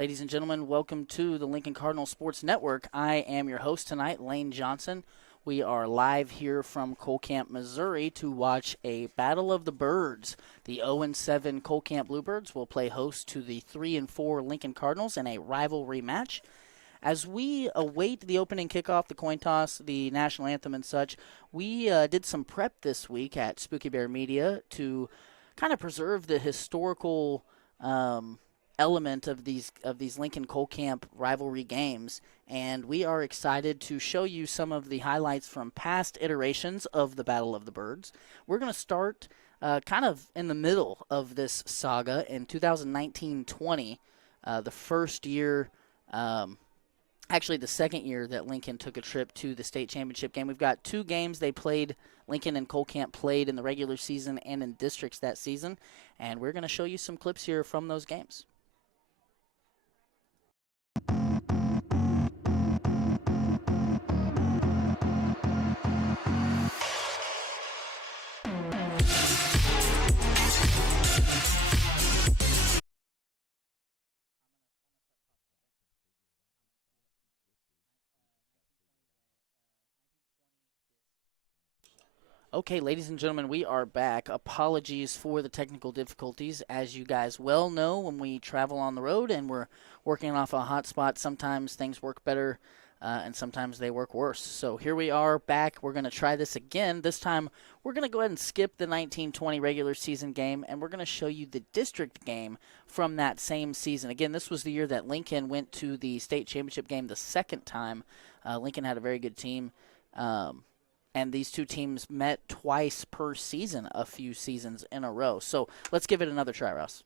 Ladies and gentlemen, welcome to the Lincoln Cardinals Sports Network. I am your host tonight, Lane Johnson. We are live here from Cole Camo, Missouri to watch a Battle of the Birds. The 0-7 Cole Camo Bluebirds will play host to the 3-4 Lincoln Cardinals in a rivalry match. As we await the opening kickoff, the coin toss, the national anthem and such, we did some prep this week at Spooky Bear Media to kind of preserve the historical element of these Lincoln Cole Camo rivalry games, and we are excited to show you some of the highlights from past iterations of the Battle of the Birds. We're going to start kind of in the middle of this saga in 2019-20, the first year, actually the second year that Lincoln took a trip to the state championship game. We've got two games they played. Lincoln and Cole Camo played in the regular season and in districts that season, and we're going to show you some clips here from those games. Okay, ladies and gentlemen, we are back. Apologies for the technical difficulties. As you guys well know, when we travel on the road and we're working off a hotspot, sometimes things work better and sometimes they work worse. So here we are back. We're going to try this again. This time we're going to go ahead and skip the 1920 regular season game, and we're going to show you the district game from that same season. Again, this was the year that Lincoln went to the state championship game the second time. Lincoln had a very good team. And these two teams met twice per season a few seasons in a row. So let's give it another try, Ross.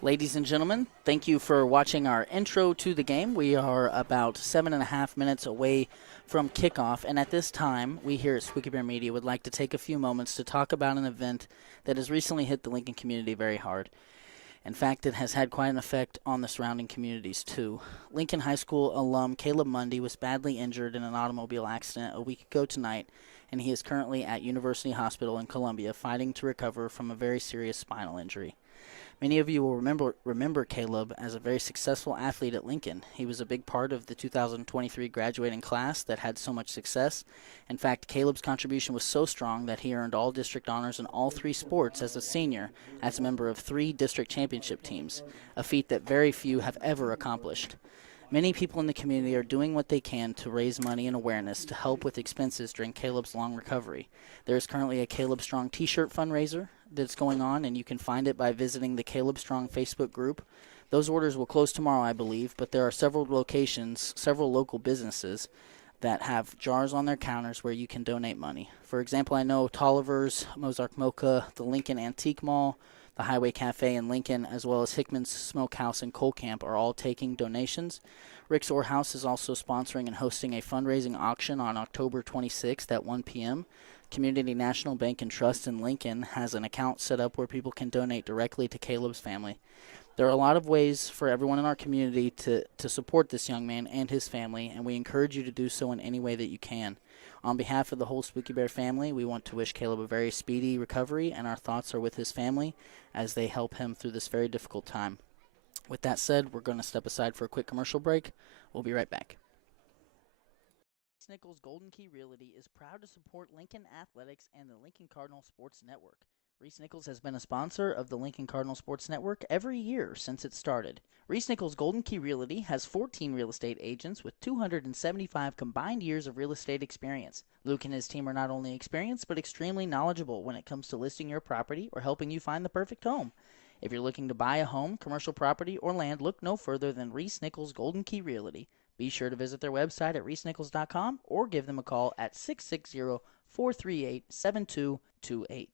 Ladies and gentlemen, thank you for watching our intro to the game. We are about 7.5 minutes away from kickoff, and at this time, we here at Squeaky Bear Media would like to take a few moments to talk about an event that has recently hit the Lincoln community very hard. In fact, it has had quite an effect on the surrounding communities, too. Lincoln High School alum Caleb Mundy was badly injured in an automobile accident a week ago tonight, and he is currently at University Hospital in Columbia fighting to recover from a very serious spinal injury. Many of you will remember Caleb as a very successful athlete at Lincoln. He was a big part of the 2023 graduating class that had so much success. In fact, Caleb's contribution was so strong that he earned all district honors in all 3 sports as a senior, as a member of 3 district championship teams, a feat that very few have ever accomplished. Many people in the community are doing what they can to raise money and awareness to help with expenses during Caleb's long recovery. There is currently a Caleb Strong t-shirt fundraiser that's going on, and you can find it by visiting the Caleb Strong Facebook group. Those orders will close tomorrow, I believe, but there are several locations, several local businesses that have jars on their counters where you can donate money. For example, I know Tolliver's, Mozark Mocha, the Lincoln Antique Mall, the Highway Cafe in Lincoln, as well as Hickman's Smokehouse and Cole Camp are all taking donations. Rick's Orehouse is also sponsoring and hosting a fundraising auction on October 26th at 1 p.m. Community National Bank and Trust in Lincoln has an account set up where people can donate directly to Caleb's family. There are a lot of ways for everyone in our community to support this young man and his family, and we encourage you to do so in any way that you can. On behalf of the whole Spooky Bear family, we want to wish Caleb a very speedy recovery, and our thoughts are with his family as they help him through this very difficult time. With that said, we're going to step aside for a quick commercial break. We'll be right back. Nichols Golden Key Realty is proud to support Lincoln Athletics and the Lincoln Cardinal Sports Network. Reese Nichols has been a sponsor of the Lincoln Cardinal Sports Network every year since it started. Reese Nichols Golden Key Realty has 14 real estate agents with 275 combined years of real estate experience. Luke and his team are not only experienced but extremely knowledgeable when it comes to listing your property or helping you find the perfect home. If you're looking to buy a home, commercial property, or land, look no further than Reese Nichols Golden Key Realty. Be sure to visit their website at reesenichols.com or give them a call at 660-438-7228.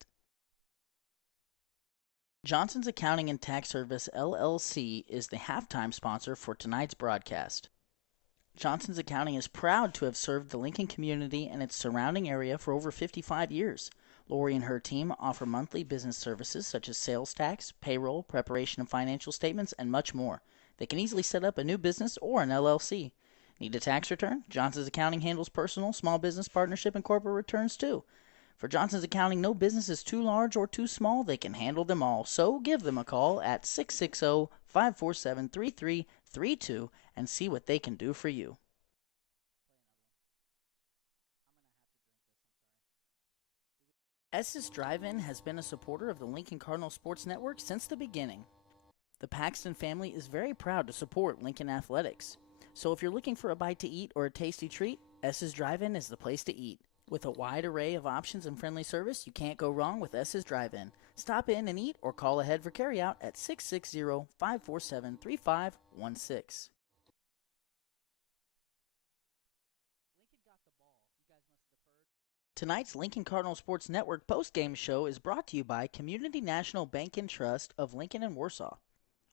Johnson's Accounting and Tax Service, LLC, is the halftime sponsor for tonight's broadcast. Johnson's Accounting is proud to have served the Lincoln community and its surrounding area for over 55 years. Lori and her team offer monthly business services such as sales tax, payroll, preparation of financial statements, and much more. They can easily set up a new business or an LLC. Need a tax return? Johnson's Accounting handles personal, small business, partnership, and corporate returns too. For Johnson's Accounting, no business is too large or too small. They can handle them all. So give them a call at 660-547-3332 and see what they can do for you. S's Drive-In has been a supporter of the Lincoln Cardinal Sports Network since the beginning. The Paxton family is very proud to support Lincoln Athletics. So if you're looking for a bite to eat or a tasty treat, S's Drive-In is the place to eat. With a wide array of options and friendly service, you can't go wrong with S's Drive-In. Stop in and eat or call ahead for carryout at 660-547-3516. Tonight's Lincoln Cardinal Sports Network postgame show is brought to you by Community National Bank and Trust of Lincoln and Warsaw.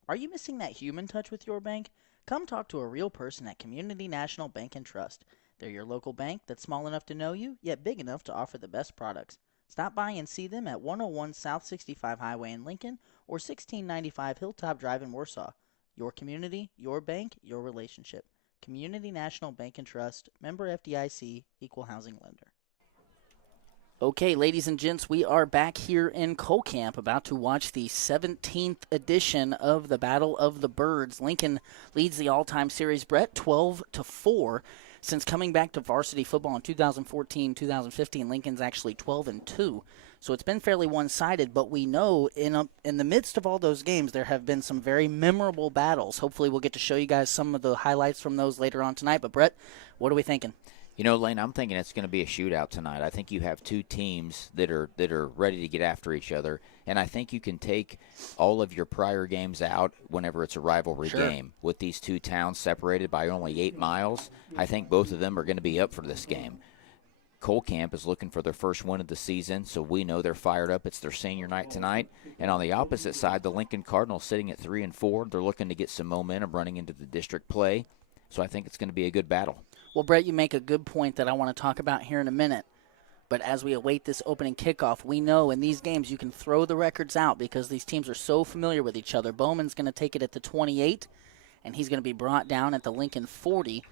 Are you missing that human touch with your bank? Come talk to a real person at Community National Bank and Trust. They're your local bank that's small enough to know you, yet big enough to offer the best products. Stop by and see them at 101 South 65 Highway in Lincoln or 1695 Hilltop Drive in Warsaw. Your community, your bank, your relationship. Community National Bank and Trust, member FDIC, equal housing lender. Okay, ladies and gents, we are back here in Cole Camp, about to watch the 17th edition of the Battle of the Birds. Lincoln leads the all-time series, Brett, 12-4. Since coming back to varsity football in 2014-2015, Lincoln's actually 12-2. So it's been fairly one-sided, but we know in the midst of all those games, there have been some very memorable battles. Hopefully we'll get to show you guys some of the highlights from those later on tonight. But, Brett, what are we thinking? You know, Lane, I'm thinking it's going to be a shootout tonight. I think you have two teams that are ready to get after each other, and I think you can take all of your prior games out whenever it's a rivalry game. With these two towns separated by only 8 miles, I think both of them are going to be up for this game. Cole Camp is looking for their first win of the season, so we know they're fired up. It's their senior night tonight. And on the opposite side, the Lincoln Cardinals sitting at 3-4. They're looking to get some momentum running into the district play. So I think it's going to be a good battle. Well, Brett, you make a good point that I want to talk about here in a minute. But as we await this opening kickoff, we know in these games you can throw the records out because these teams are so familiar with each other. Bowman's going to take it at the 28, and he's going to be brought down at the Lincoln 40.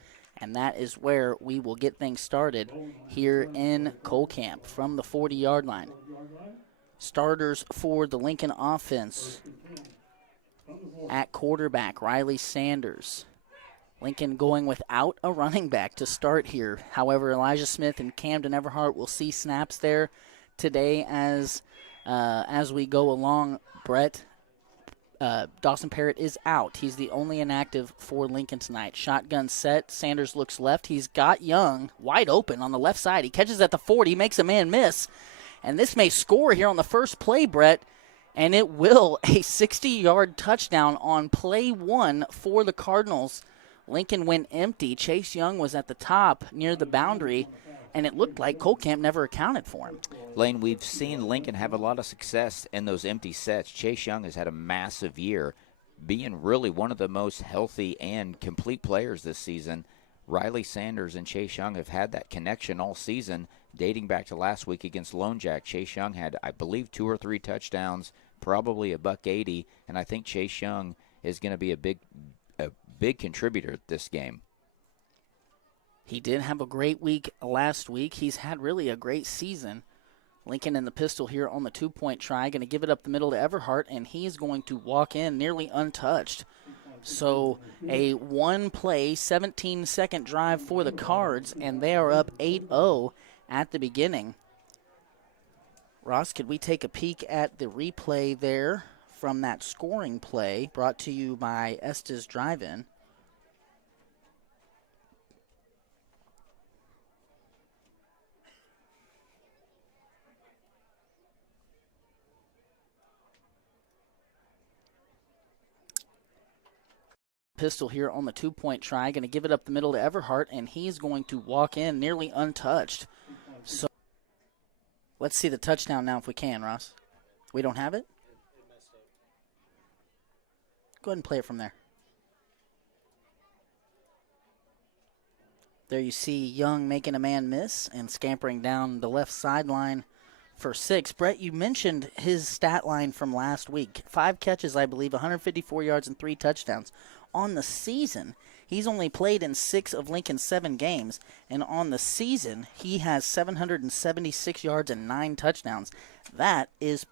And that is where we will get things started here in Cole Camp from the 40-yard line. Starters for the Lincoln offense at quarterback, Riley Sanders. Lincoln going without a running back to start here. However, Elijah Smith and Camden Everhart will see snaps there today as we go along. Brett, Dawson Parrott is out. He's the only inactive for Lincoln tonight. Shotgun set. Sanders looks left. He's got Young wide open on the left side. He catches at the 40, makes a man miss. And this may score here on the first play, Brett. And it will. A 60-yard touchdown on play one for the Cardinals. Lincoln went empty. Chase Young was at the top near the boundary, and it looked like Cole Camp never accounted for him. Lane, we've seen Lincoln have a lot of success in those empty sets. Chase Young has had a massive year, being really one of the most healthy and complete players this season. Riley Sanders and Chase Young have had that connection all season, dating back to last week against Lone Jack. Chase Young had, I believe, 2 or 3 touchdowns, probably $180, and I think Chase Young is going to be a big contributor this game. He did have a great week last week. He's had really a great season. Lincoln in the pistol here on the 2-point try. Going to give it up the middle to Everhart, and he's going to walk in nearly untouched. So a one-play, 17-second drive for the Cards, and they are up 8-0 at the beginning. Ross, could we take a peek at the replay there from that scoring play brought to you by Estes Drive-In? Pistol here on the 2-point try. Going to give it up the middle to Everhart, and he's going to walk in nearly untouched. So let's see the touchdown now if we can, Ross. We don't have it? Go ahead and play it from there. There you see Young making a man miss and scampering down the left sideline for 6. Brett, you mentioned his stat line from last week. 5 catches, I believe, 154 yards and 3 touchdowns. On the season, he's only played in 6 of Lincoln's 7 games, and on the season, he has 776 yards and 9 touchdowns. That is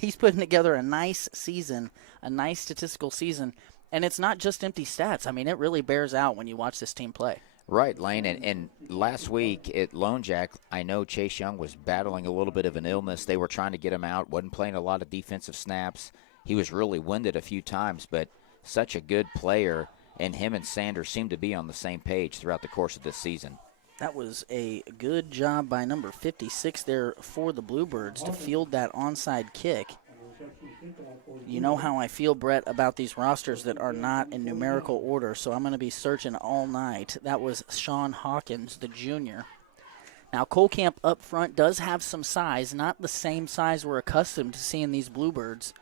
he's putting together a nice season, a nice statistical season, and it's not just empty stats. I mean, it really bears out when you watch this team play. Right, Lane, and last week at Lone Jack, I know Chase Young was battling a little bit of an illness. They were trying to get him out, wasn't playing a lot of defensive snaps. He was really winded a few times, but such a good player, and him and Sanders seem to be on the same page throughout the course of this season. That was a good job by number 56 there for the Bluebirds to field that onside kick. You know how I feel, Brett, about these rosters that are not in numerical order, so I'm going to be searching all night. That was Sean Hawkins, the junior. Now, Cole Camp up front does have some size, not the same size we're accustomed to seeing these Bluebirds.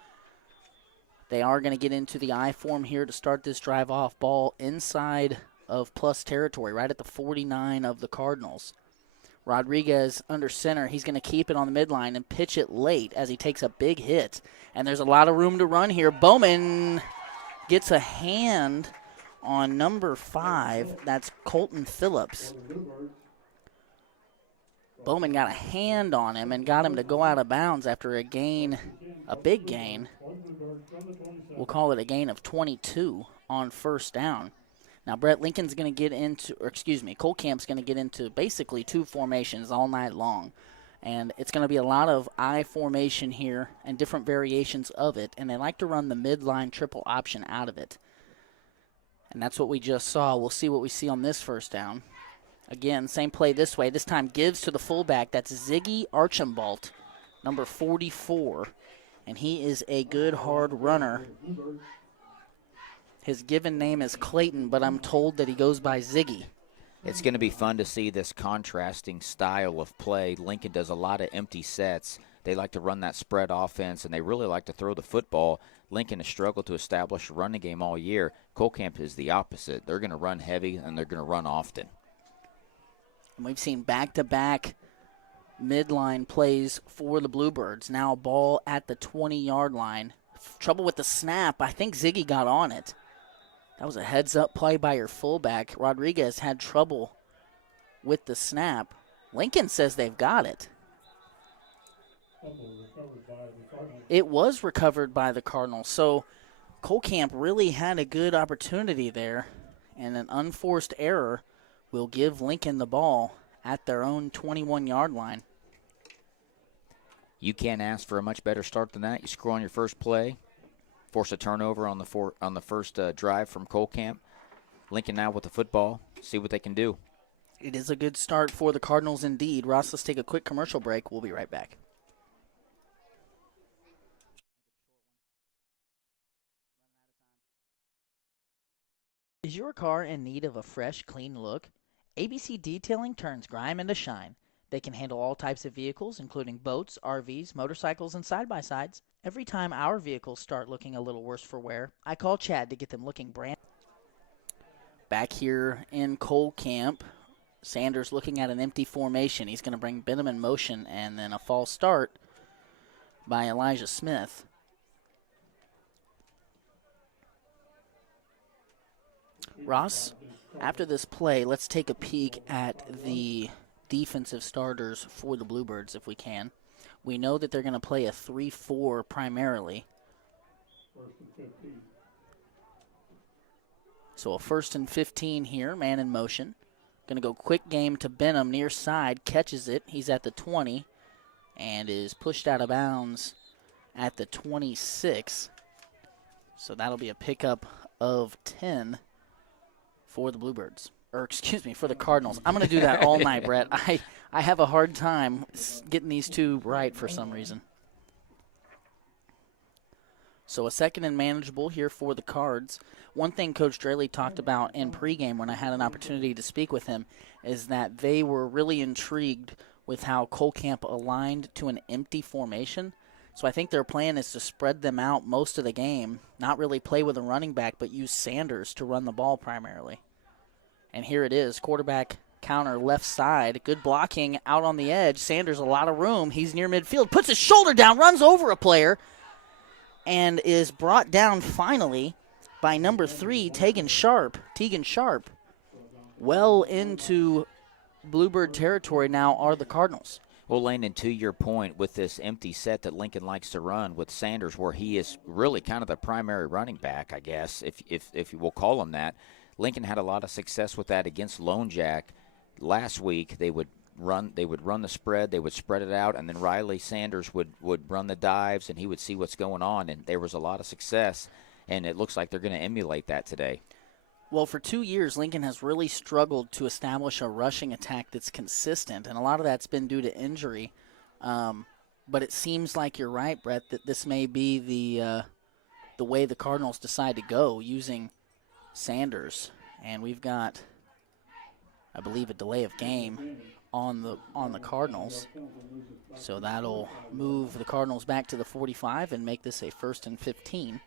They are going to get into the I form here to start this drive off. Ball inside of plus territory, right at the 49 of the Cardinals. Rodriguez under center. He's going to keep it on the midline and pitch it late as he takes a big hit. And there's a lot of room to run here. Bowman gets a hand on number 5. That's Colton Phillips. Bowman got a hand on him and got him to go out of bounds after a big gain. We'll call it a gain of 22 on first down. Now, Brett, Lincoln's going to get into, Cole Camp's going to get into basically 2 formations all night long. And it's going to be a lot of I formation here and different variations of it. And they like to run the midline triple option out of it. And that's what we just saw. We'll see what we see on this first down. Again, same play this way. This time gives to the fullback. That's Ziggy Archambault, number 44. And he is a good, hard runner. His given name is Clayton, but I'm told that he goes by Ziggy. It's going to be fun to see this contrasting style of play. Lincoln does a lot of empty sets. They like to run that spread offense, and they really like to throw the football. Lincoln has struggled to establish a running game all year. Cole Camp is the opposite. They're going to run heavy, and they're going to run often. And we've seen back-to-back midline plays for the Bluebirds. Now a ball at the 20-yard line. Trouble with the snap. I think Ziggy got on it. That was a heads-up play by your fullback. Rodriguez had trouble with the snap. Lincoln says they've got it. It was recovered by the Cardinals. So Cole Camp really had a good opportunity there, and an unforced error will give Lincoln the ball at their own 21-yard line. You can't ask for a much better start than that. You score on your first play, force a turnover on the first drive from Cole Camp. Lincoln now with the football, see what they can do. It is a good start for the Cardinals indeed. Ross, let's take a quick commercial break. We'll be right back. Is your car in need of a fresh, clean look? ABC Detailing turns grime into shine. They can handle all types of vehicles, including boats, RVs, motorcycles, and side-by-sides. Every time our vehicles start looking a little worse for wear, I call Chad to get them looking brand. Back here in Cole Camp, Sanders looking at an empty formation. He's going to bring Benham in motion, and then a false start by Elijah Smith. Ross, after this play, let's take a peek at the defensive starters for the Bluebirds if we can. We know that they're going to play a 3-4 primarily. So a 1st and 15 here, man in motion. Going to go quick game to Benham near side, catches it. He's at the 20 and is pushed out of bounds at the 26. So that'll be a pickup of 10 for the Bluebirds. Or excuse me, for the Cardinals. I'm going to do that all night, Brett. I have a hard time getting these two right for some reason. So a 2nd and manageable here for the Cards. One thing Coach Draley talked about in pregame when I had an opportunity to speak with him is that they were really intrigued with how Cole Camp aligned to an empty formation. So I think their plan is to spread them out most of the game, not really play with a running back, but use Sanders to run the ball primarily. And here it is, quarterback counter left side. Good blocking out on the edge. Sanders a lot of room. He's near midfield. Puts his shoulder down, runs over a player, and is brought down finally by number 3, Tegan Sharp. Tegan Sharp. Well into Bluebird territory now are the Cardinals. Well, Landon, to your point, with this empty set that Lincoln likes to run with Sanders, where he is really kind of the primary running back, I guess, if you will call him that. Lincoln had a lot of success with that against Lone Jack last week. They would run the spread, they would spread it out, and then Riley Sanders would run the dives, and he would see what's going on, and there was a lot of success, and it looks like they're going to emulate that today. Well, for 2 years, Lincoln has really struggled to establish a rushing attack that's consistent, and a lot of that's been due to injury. But it seems like you're right, Brett, that this may be the way the Cardinals decide to go, using Sanders. And we've got, I believe, a delay of game on the Cardinals. So that'll move the Cardinals back to the 45 and make this a 1st and 15.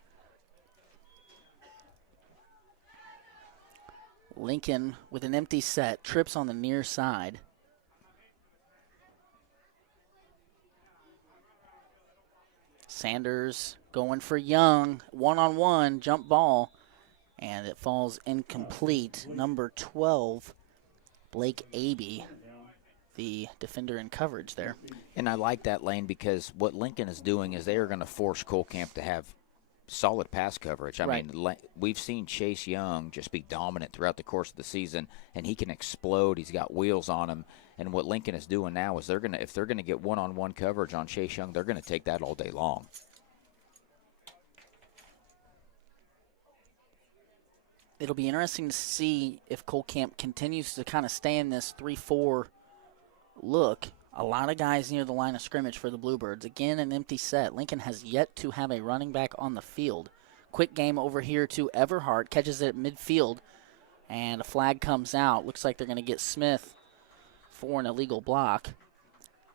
Lincoln with an empty set, trips on the near side. Sanders going for Young, one-on-one, jump ball, and it falls incomplete. Number 12, Blake Abey, the defender in coverage there. And I like that, Lane, because what Lincoln is doing is they are going to force Cole Camp to have solid pass coverage. I mean, we've seen Chase Young just be dominant throughout the course of the season, and he can explode. He's got wheels on him. And what Lincoln is doing now is if they're gonna get one-on-one coverage on Chase Young, they're going to take that all day long. It'll be interesting to see if Cole Camp continues to kind of stay in this 3-4 look. A lot of guys near the line of scrimmage for the Bluebirds. Again, an empty set. Lincoln has yet to have a running back on the field. Quick game over here to Everhart. Catches it at midfield. And a flag comes out. Looks like they're going to get Smith for an illegal block.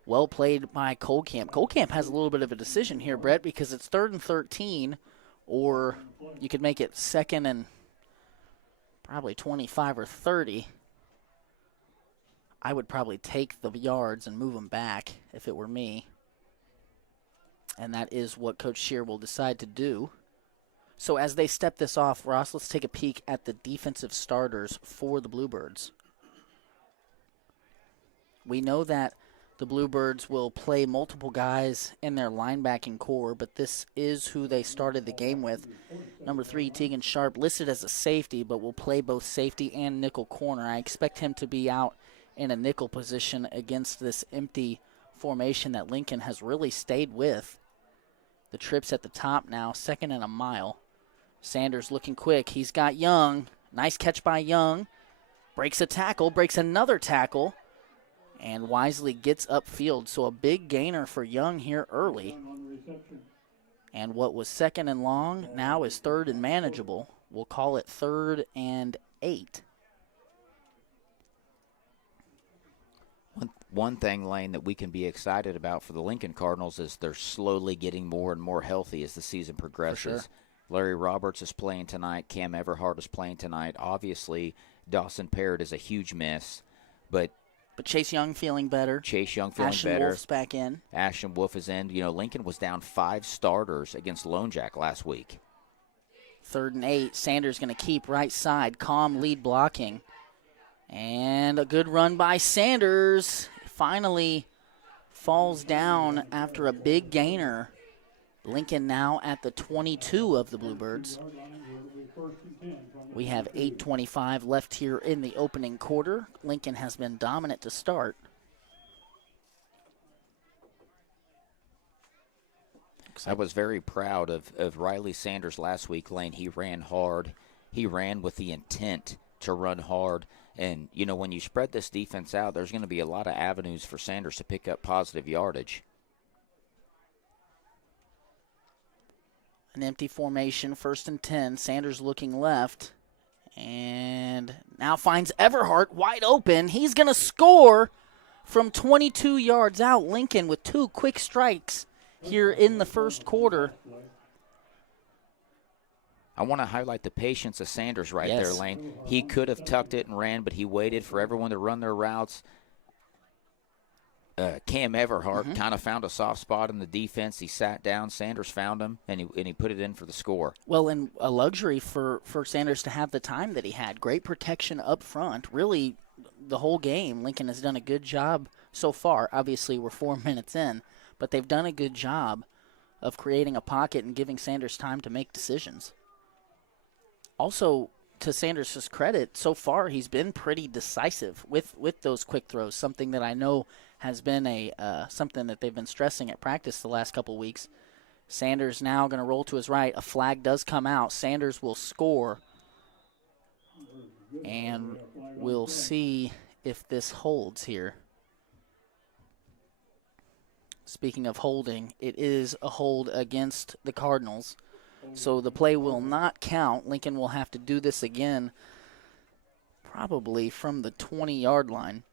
Well played by Cole Camo. Cole Camo has a little bit of a decision here, Brett, because it's 3rd and 13, or you could make it 2nd and probably 25 or 30. I would probably take the yards and move them back if it were me. And that is what Coach Scheer will decide to do. So as they step this off, Ross, let's take a peek at the defensive starters for the Bluebirds. We know that the Bluebirds will play multiple guys in their linebacking core, but this is who they started the game with. Number 3, Tegan Sharp, listed as a safety, but will play both safety and nickel corner. I expect him to be out in a nickel position against this empty formation that Lincoln has really stayed with. The trips at the top now, 2nd and a mile. Sanders looking quick. He's got Young. Nice catch by Young. Breaks a tackle, breaks another tackle, and wisely gets upfield. So a big gainer for Young here early. And what was 2nd and long now is 3rd and manageable. We'll call it 3rd and 8. One thing, Lane, that we can be excited about for the Lincoln Cardinals is they're slowly getting more and more healthy as the season progresses. For sure. Larry Roberts is playing tonight. Cam Everhart is playing tonight. Obviously, Dawson Parrott is a huge miss, but Chase Young feeling better. Chase Young feeling Ashton better. Wolf's back in. Ashton Wolf is in. You know, Lincoln was down 5 starters against Lone Jack last week. 3rd and 8. Sanders going to keep right side. Calm lead blocking. And a good run by Sanders. Finally falls down after a big gainer. Lincoln now at the 22 of the Bluebirds. We have 8:25 left here in the opening quarter. Lincoln has been dominant to start. I was very proud of Riley Sanders last week, Lane. He ran hard. He ran with the intent to run hard. And, you know, when you spread this defense out, there's going to be a lot of avenues for Sanders to pick up positive yardage. An empty formation, 1st and 10. Sanders looking left. And now finds Everhart wide open. He's going to score from 22 yards out. Lincoln with 2 quick strikes here in the first quarter. I want to highlight the patience of Sanders right Yes. there, Lane. He could have tucked it and ran, but he waited for everyone to run their routes. Cam Everhart kind of found a soft spot in the defense. He sat down. Sanders found him, and he put it in for the score. Well, and a luxury for Sanders to have the time that he had. Great protection up front. Really, the whole game, Lincoln has done a good job so far. Obviously, we're 4 minutes in, but they've done a good job of creating a pocket and giving Sanders time to make decisions. Also, to Sanders' credit, so far he's been pretty decisive with those quick throws, something that I know has been something that they've been stressing at practice the last couple weeks. Sanders now going to roll to his right. A flag does come out. Sanders will score, and we'll see if this holds here. Speaking of holding, it is a hold against the Cardinals. So the play will not count. Lincoln will have to do this again, probably from the 20-yard line.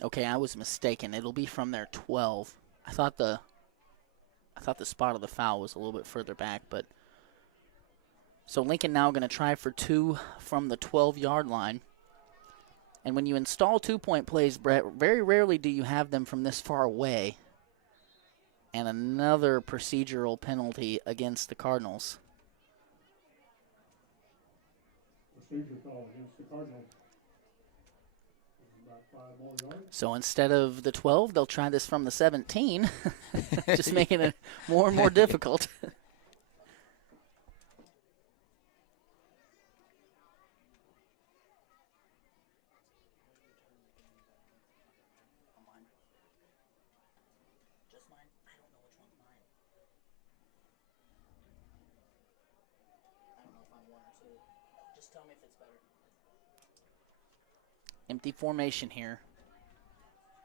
Okay, I was mistaken. It'll be from their 12. I thought the spot of the foul was a little bit further back, but so Lincoln now going to try for 2 from the 12-yard line. And when you install 2-point plays, Brett, very rarely do you have them from this far away. And another procedural penalty against the Cardinals. Procedure foul against the Cardinals. So instead of the 12, they'll try this from the 17, just making it more and more difficult. Empty formation here.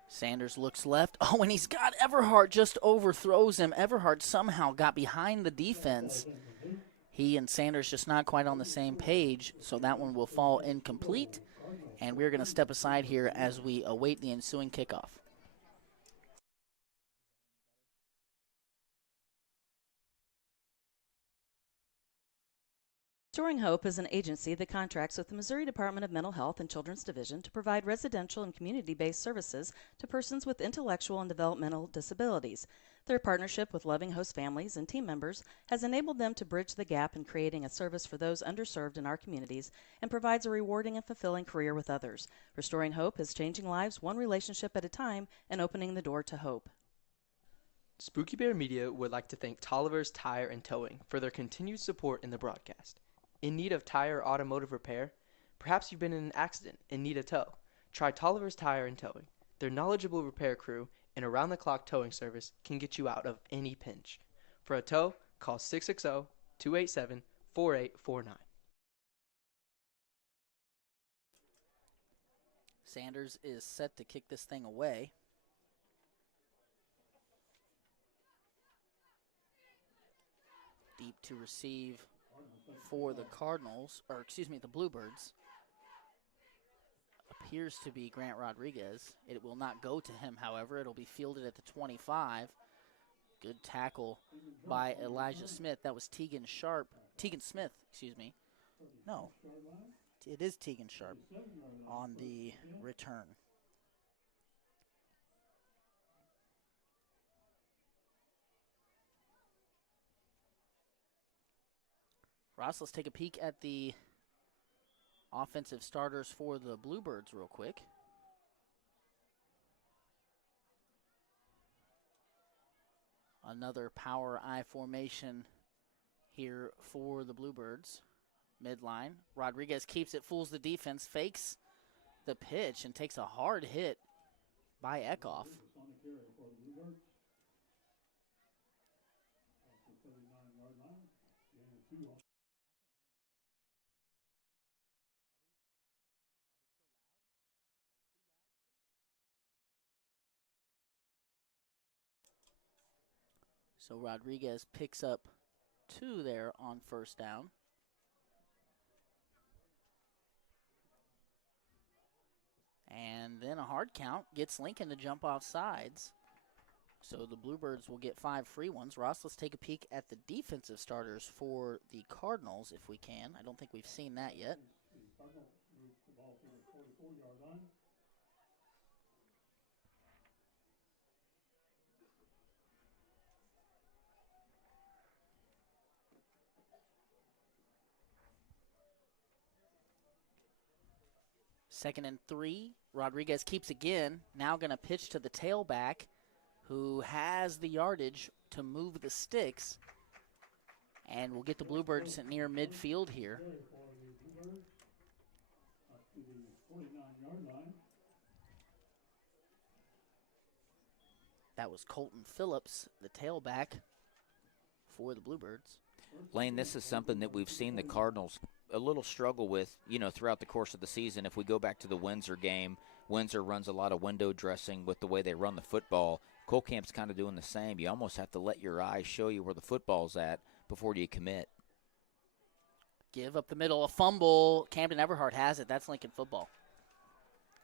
Sanders looks left. Oh, and he's got Everhart, just overthrows him. Everhart somehow got behind the defense. He and Sanders just not quite on the same page, so that one will fall incomplete. And we're going to step aside here as we await the ensuing kickoff. Restoring Hope is an agency that contracts with the Missouri Department of Mental Health and Children's Division to provide residential and community-based services to persons with intellectual and developmental disabilities. Their partnership with Loving Host families and team members has enabled them to bridge the gap in creating a service for those underserved in our communities and provides a rewarding and fulfilling career with others. Restoring Hope is changing lives one relationship at a time and opening the door to hope. Spooky Bear Media would like to thank Tolliver's Tire and Towing for their continued support in the broadcast. In need of tire or automotive repair? Perhaps you've been in an accident and need a tow. Try Tolliver's Tire and Towing. Their knowledgeable repair crew and around-the-clock towing service can get you out of any pinch. For a tow, call 660-287-4849. Sanders is set to kick this thing away. Deep to receive for the Cardinals, or excuse me, the Bluebirds. Appears to be Grant Rodriguez. It will not go to him, however. It'll be fielded at the 25. Good tackle by Elijah Smith. That was Tegan Smith, excuse me. No, it is Tegan Sharp on the return. Ross, let's take a peek at the offensive starters for the Bluebirds real quick. Another power I formation here for the Bluebirds. Midline. Rodriguez keeps it, fools the defense, fakes the pitch, and takes a hard hit by Eckhoff. So Rodriguez picks up 2 there on first down. And then a hard count gets Lincoln to jump off sides. So the Bluebirds will get 5 free ones. Ross, let's take a peek at the defensive starters for the Cardinals if we can. I don't think we've seen that yet. Second and 3. Rodriguez keeps again. Now going to pitch to the tailback who has the yardage to move the sticks. And we'll get the Bluebirds near midfield here. That was Colton Phillips, the tailback for the Bluebirds. Lane, this is something that we've seen the Cardinals a little struggle with, throughout the course of the season. If we go back to the Windsor game, Windsor runs a lot of window dressing with the way they run the football. Cole Camp's kind of doing the same. You almost have to let your eyes show you where the football's at before you commit. Give up the middle, a fumble. Camden Everhart has it. That's Lincoln football.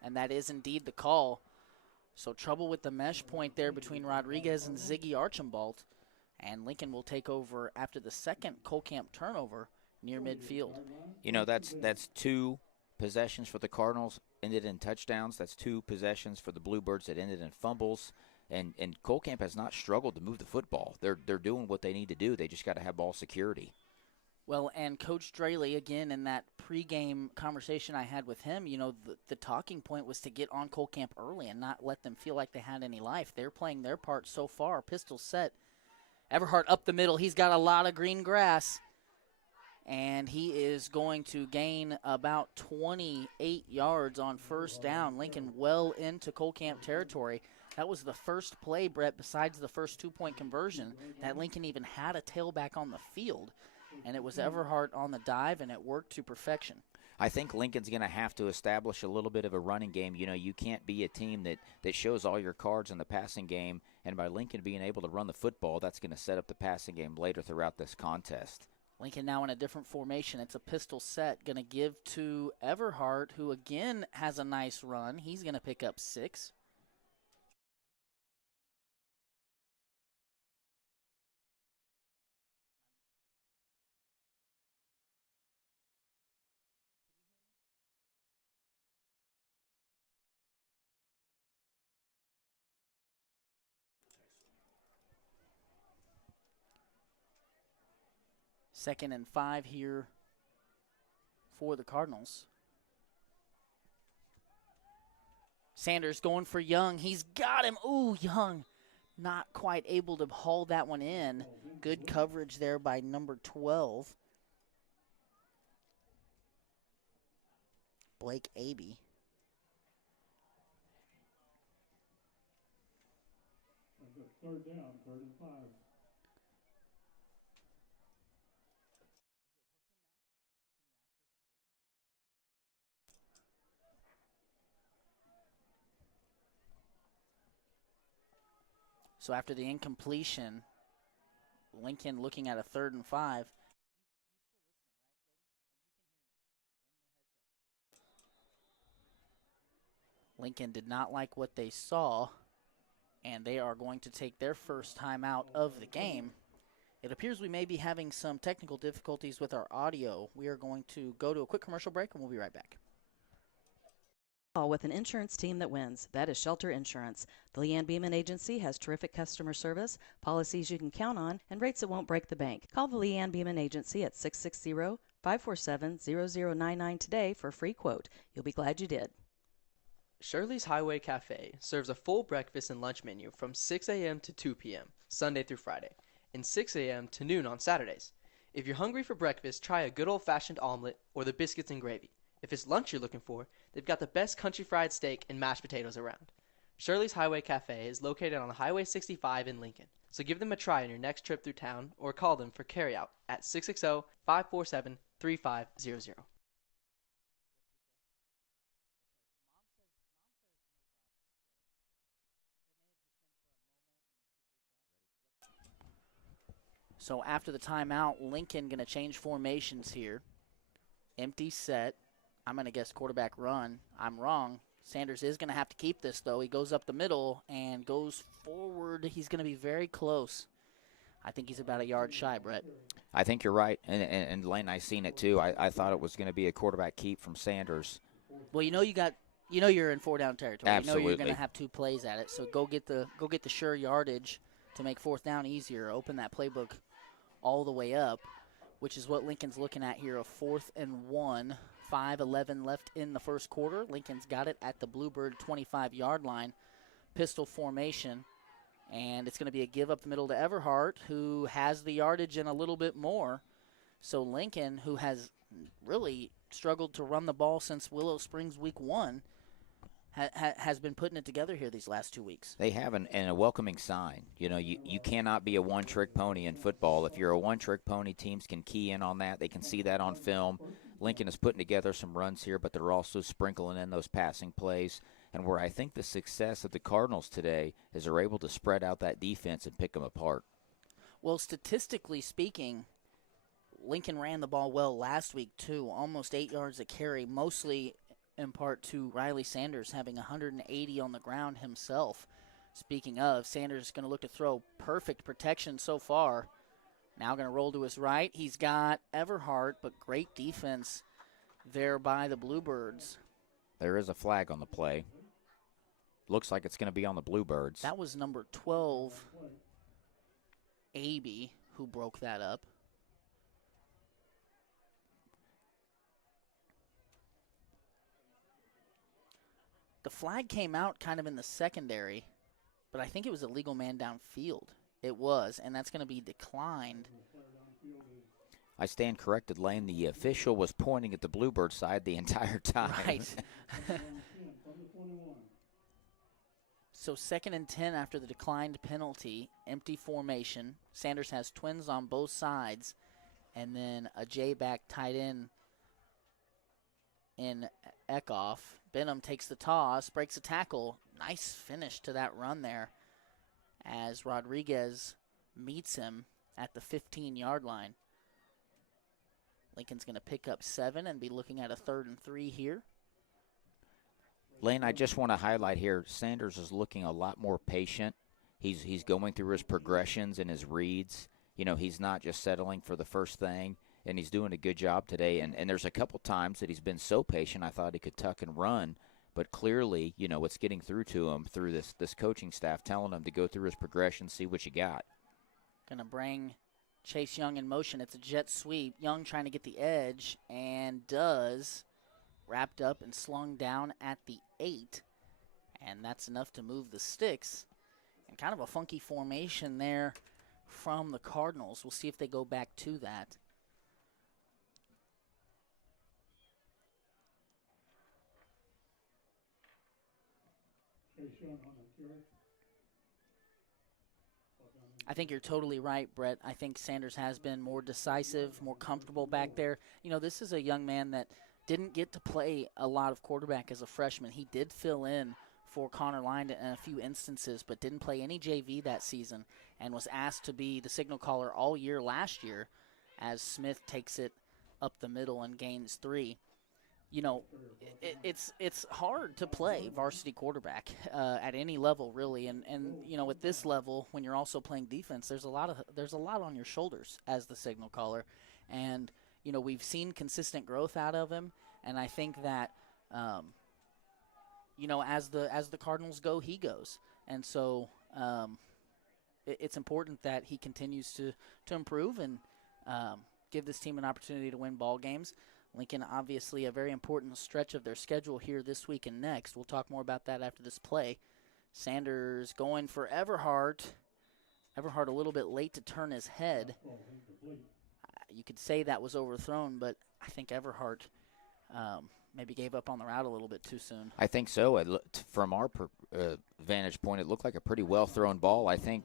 And that is indeed the call. So trouble with the mesh point there between Rodriguez and Ziggy Archambault. And Lincoln will take over after the second Cole Camp turnover near midfield. That's 2 possessions for the Cardinals ended in touchdowns. That's 2 possessions for the Bluebirds that ended in fumbles. And Cole Camp has not struggled to move the football. They're doing what they need to do. They just got to have ball security. Well, and Coach Draley, again, in that pregame conversation I had with him, the talking point was to get on Cole Camp early and not let them feel like they had any life. They're playing their part so far. Pistol set. Everhart up the middle. He's got a lot of green grass. And he is going to gain about 28 yards on first down. Lincoln well into Cole Camp territory. That was the first play, Brett, besides the first 2-point conversion, that Lincoln even had a tailback on the field. And it was Everhart on the dive, and it worked to perfection. I think Lincoln's going to have to establish a little bit of a running game. You know, you can't be a team that shows all your cards in the passing game, and by Lincoln being able to run the football, that's going to set up the passing game later throughout this contest. Lincoln now in a different formation. It's a pistol set. Going to give to Everhart, who again has a nice run. He's going to pick up 6. Second and 5 here for the Cardinals. Sanders going for Young. He's got him. Ooh, Young not quite able to haul that one in. Good coverage there by number 12. Blake Abe. Third down, 3rd and 5. So after the incompletion, Lincoln looking at a 3rd and 5. Lincoln did not like what they saw, and they are going to take their first time out of the game. It appears we may be having some technical difficulties with our audio. We are going to go to a quick commercial break, and we'll be right back. With an insurance team that wins. That is Shelter Insurance. The Leanne Beeman Agency has terrific customer service, policies you can count on, and rates that won't break the bank. Call the Leanne Beeman Agency at 660-547-0099 today for a free quote. You'll be glad you did. Shirley's Highway Cafe serves a full breakfast and lunch menu from 6 a.m. to 2 p.m., Sunday through Friday, and 6 a.m. to noon on Saturdays. If you're hungry for breakfast, try a good old-fashioned omelet or the biscuits and gravy. If it's lunch you're looking for, they've got the best country fried steak and mashed potatoes around. Shirley's Highway Cafe is located on Highway 65 in Lincoln, so give them a try on your next trip through town or call them for carryout at 660-547-3500. So after the timeout, Lincoln going to change formations here. Empty set. I'm going to guess quarterback run. I'm wrong. Sanders is going to have to keep this, though. He goes up the middle and goes forward. He's going to be very close. I think he's about a yard shy, Brett. I think you're right. And Lane, I seen it too. I thought it was going to be a quarterback keep from Sanders. Well, you're in 4-down territory. Absolutely. You know you're going to have 2 plays at it. So go get the sure yardage to make 4th down easier. Open that playbook all the way up, which is what Lincoln's looking at here, a 4th and 1. 5:11 left in the first quarter. Lincoln's got it at the Bluebird 25-yard line. Pistol formation. And it's going to be a give up the middle to Everhart, who has the yardage and a little bit more. So Lincoln, who has really struggled to run the ball since Willow Springs week 1, has been putting it together here these last 2 weeks. They have and a welcoming sign. You know, you cannot be a one-trick pony in football. If you're a one-trick pony, teams can key in on that. They can see that on film. Lincoln is putting together some runs here, but they're also sprinkling in those passing plays. And where I think the success of the Cardinals today is they're able to spread out that defense and pick them apart. Well, statistically speaking, Lincoln ran the ball well last week, too. Almost 8 yards a carry, mostly in part to Riley Sanders having 180 on the ground himself. Speaking of, Sanders is going to look to throw. Perfect protection so far. Now going to roll to his right. He's got Everhart, but great defense there by the Bluebirds. There is a flag on the play. Looks like it's going to be on the Bluebirds. That was number 12, Abe, who broke that up. The flag came out kind of in the secondary, but I think it was a legal man downfield. It was, and that's going to be declined. I stand corrected, Lane. The official was pointing at the Bluebird side the entire time. Right. So 2nd and 10 after the declined penalty, empty formation. Sanders has twins on both sides, and then a J-back tight end in Eckhoff. Benham takes the toss, breaks a tackle. Nice finish to that run there as Rodriguez meets him at the 15-yard line. Lincoln's going to pick up 7 and be looking at a 3rd and 3 here. Lane, I just want to highlight here, Sanders is looking a lot more patient. He's going through his progressions and his reads. You know, he's not just settling for the first thing, and he's doing a good job today. And there's a couple times that he's been so patient, I thought he could tuck and run. But clearly, you know, it's getting through to him through this coaching staff telling him to go through his progression, see what you got. Going to bring Chase Young in motion. It's a jet sweep. Young trying to get the edge and does. Wrapped up and slung down at the 8. And that's enough to move the sticks. And kind of a funky formation there from the Cardinals. We'll see if they go back to that. I think you're totally right, Brett. I think Sanders has been more decisive, more comfortable back there. You know, this is a young man that didn't get to play a lot of quarterback as a freshman. He did fill in for Connor Line in a few instances, but didn't play any JV that season and was asked to be the signal caller all year last year as Smith takes it up the middle and gains 3. You know, it's hard to play varsity quarterback at any level, really, and you know, at this level, when you're also playing defense, there's a lot on your shoulders as the signal caller, and you know, we've seen consistent growth out of him, and I think that you know, as the Cardinals go, he goes, and so it's important that he continues to improve and give this team an opportunity to win ball games. Lincoln, obviously, a very important stretch of their schedule here this week and next. We'll talk more about that after this play. Sanders going for Everhart. Everhart a little bit late to turn his head. You could say that was overthrown, but I think Everhart maybe gave up on the route a little bit too soon. I think so. From our vantage point, it looked like a pretty well-thrown ball. I think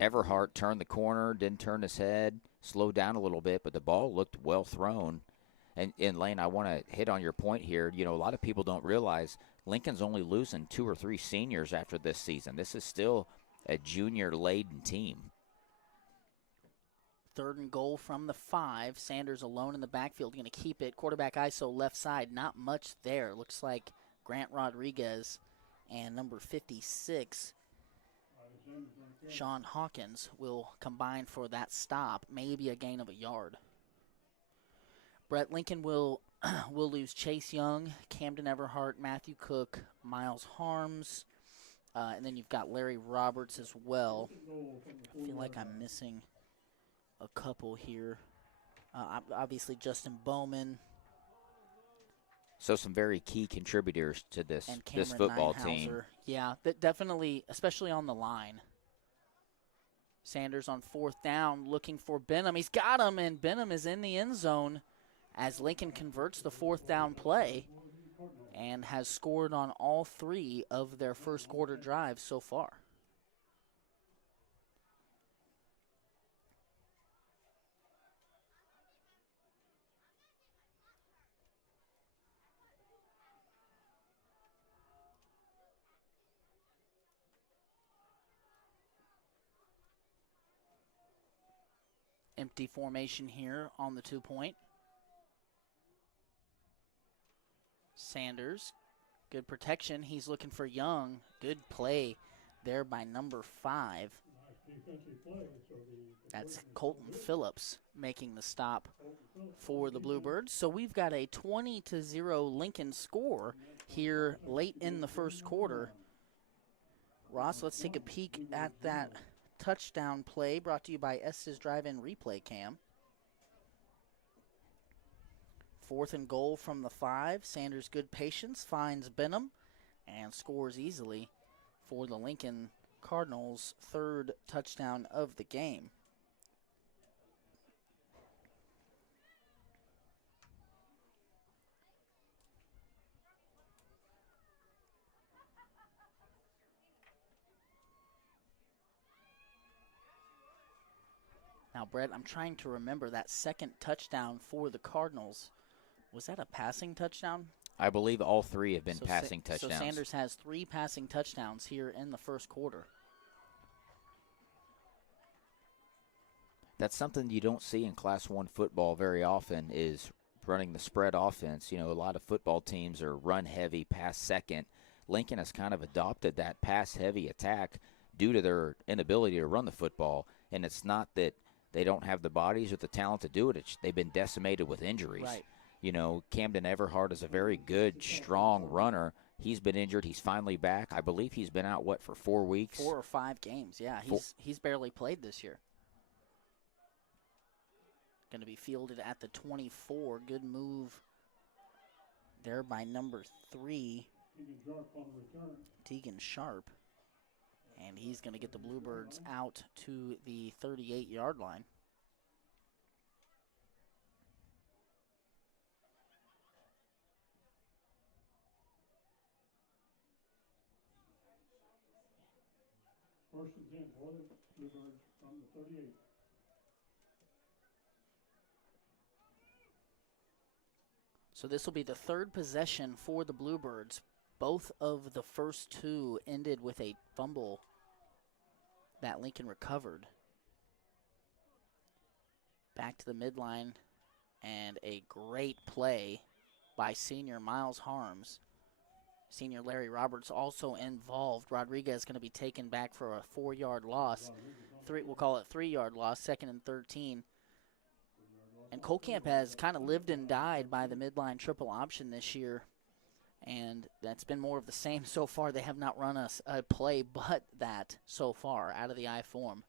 Everhart turned the corner, didn't turn his head, slowed down a little bit, but the ball looked well thrown. And Lane, I want to hit on your point here. You know, a lot of people don't realize Lincoln's only losing 2 or 3 seniors after this season. This is still a junior-laden team. 3rd and goal from the 5. Sanders alone in the backfield, going to keep it. Quarterback ISO left side, not much there. Looks like Grant Rodriguez and number 56, Sean Hawkins, will combine for that stop. Maybe a gain of a yard. Brett, Lincoln will lose Chase Young, Camden Everhart, Matthew Cook, Miles Harms, and then you've got Larry Roberts as well. I feel like I'm missing a couple here. Obviously, Justin Bowman. So some very key contributors to this football team. Yeah, that definitely, especially on the line. Sanders on 4th down looking for Benham. He's got him, and Benham is in the end zone as Lincoln converts the 4th down play and has scored on all 3 of their first quarter drives so far. Empty formation here on the 2-point. Sanders, good protection. He's looking for Young. Good play there by number 5. That's Colton Phillips making the stop for the Bluebirds. So we've got a 20-0 Lincoln score here late in the first quarter. Ross, let's take a peek at that touchdown play brought to you by Estes Drive-In Replay Cam. 4th and goal from the 5. Sanders, good patience, finds Benham and scores easily for the Lincoln Cardinals' 3rd touchdown of the game. Now, Brett, I'm trying to remember that second touchdown for the Cardinals. Was that a passing touchdown? I believe all three have been So passing touchdowns. So Sanders has 3 passing touchdowns here in the first quarter. That's something you don't see in Class 1 football very often, is running the spread offense. You know, a lot of football teams are run heavy, pass second. Lincoln has kind of adopted that pass heavy attack due to their inability to run the football. And it's not that they don't have the bodies or the talent to do it. They've been decimated with injuries. Right. You know, Camden Everhart is a very good, strong runner. He's been injured. He's finally back. I believe he's been out, for 4 weeks? 4 or 5 games. Yeah, he's barely played this year. Going to be fielded at the 24. Good move there by number 3, Tegan Sharp. And he's going to get the Bluebirds out to the 38-yard line. First and 10 for the Bluebirds from the 38. So this will be the 3rd possession for the Bluebirds. Both of the first 2 ended with a fumble that Lincoln recovered. Back to the midline, and a great play by senior Miles Harms. Senior Larry Roberts also involved. Rodriguez going to be taken back for a 4-yard loss. We'll call it 3-yard loss, 2nd and 13. And Cole Camp has kind of lived and died by the midline triple option this year, and that's been more of the same so far. They have not run a play but that so far out of the I form.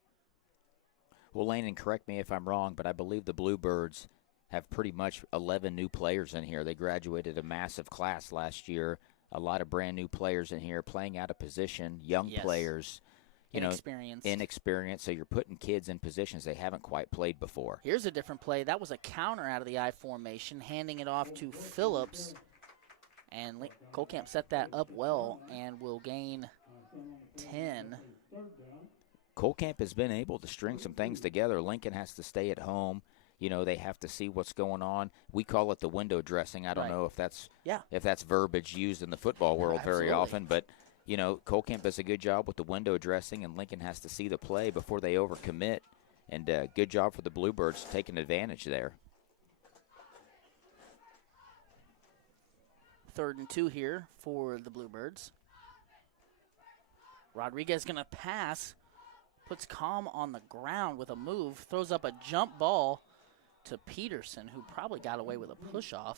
Well, Lane, and correct me if I'm wrong, but I believe the Bluebirds have pretty much 11 new players in here. They graduated a massive class last year. A lot of brand new players in here playing out of position, young players. Inexperienced, so you're putting kids in positions they haven't quite played before. Here's a different play. That was a counter out of the I formation, handing it off to Phillips. And Cole Camp set that up well and will gain 10. Cole Camp has been able to string some things together. Lincoln has to stay at home. You know, they have to see what's going on. We call it the window dressing. I don't know if that's verbiage used in the football world very often, but you know, Cole Camp does a good job with the window dressing, and Lincoln has to see the play before they overcommit. And good job for the Bluebirds taking advantage there. 3rd and 2 here for the Bluebirds. Rodriguez going to pass, puts Calm on the ground with a move, throws up a jump ball to Peterson, who probably got away with a push-off,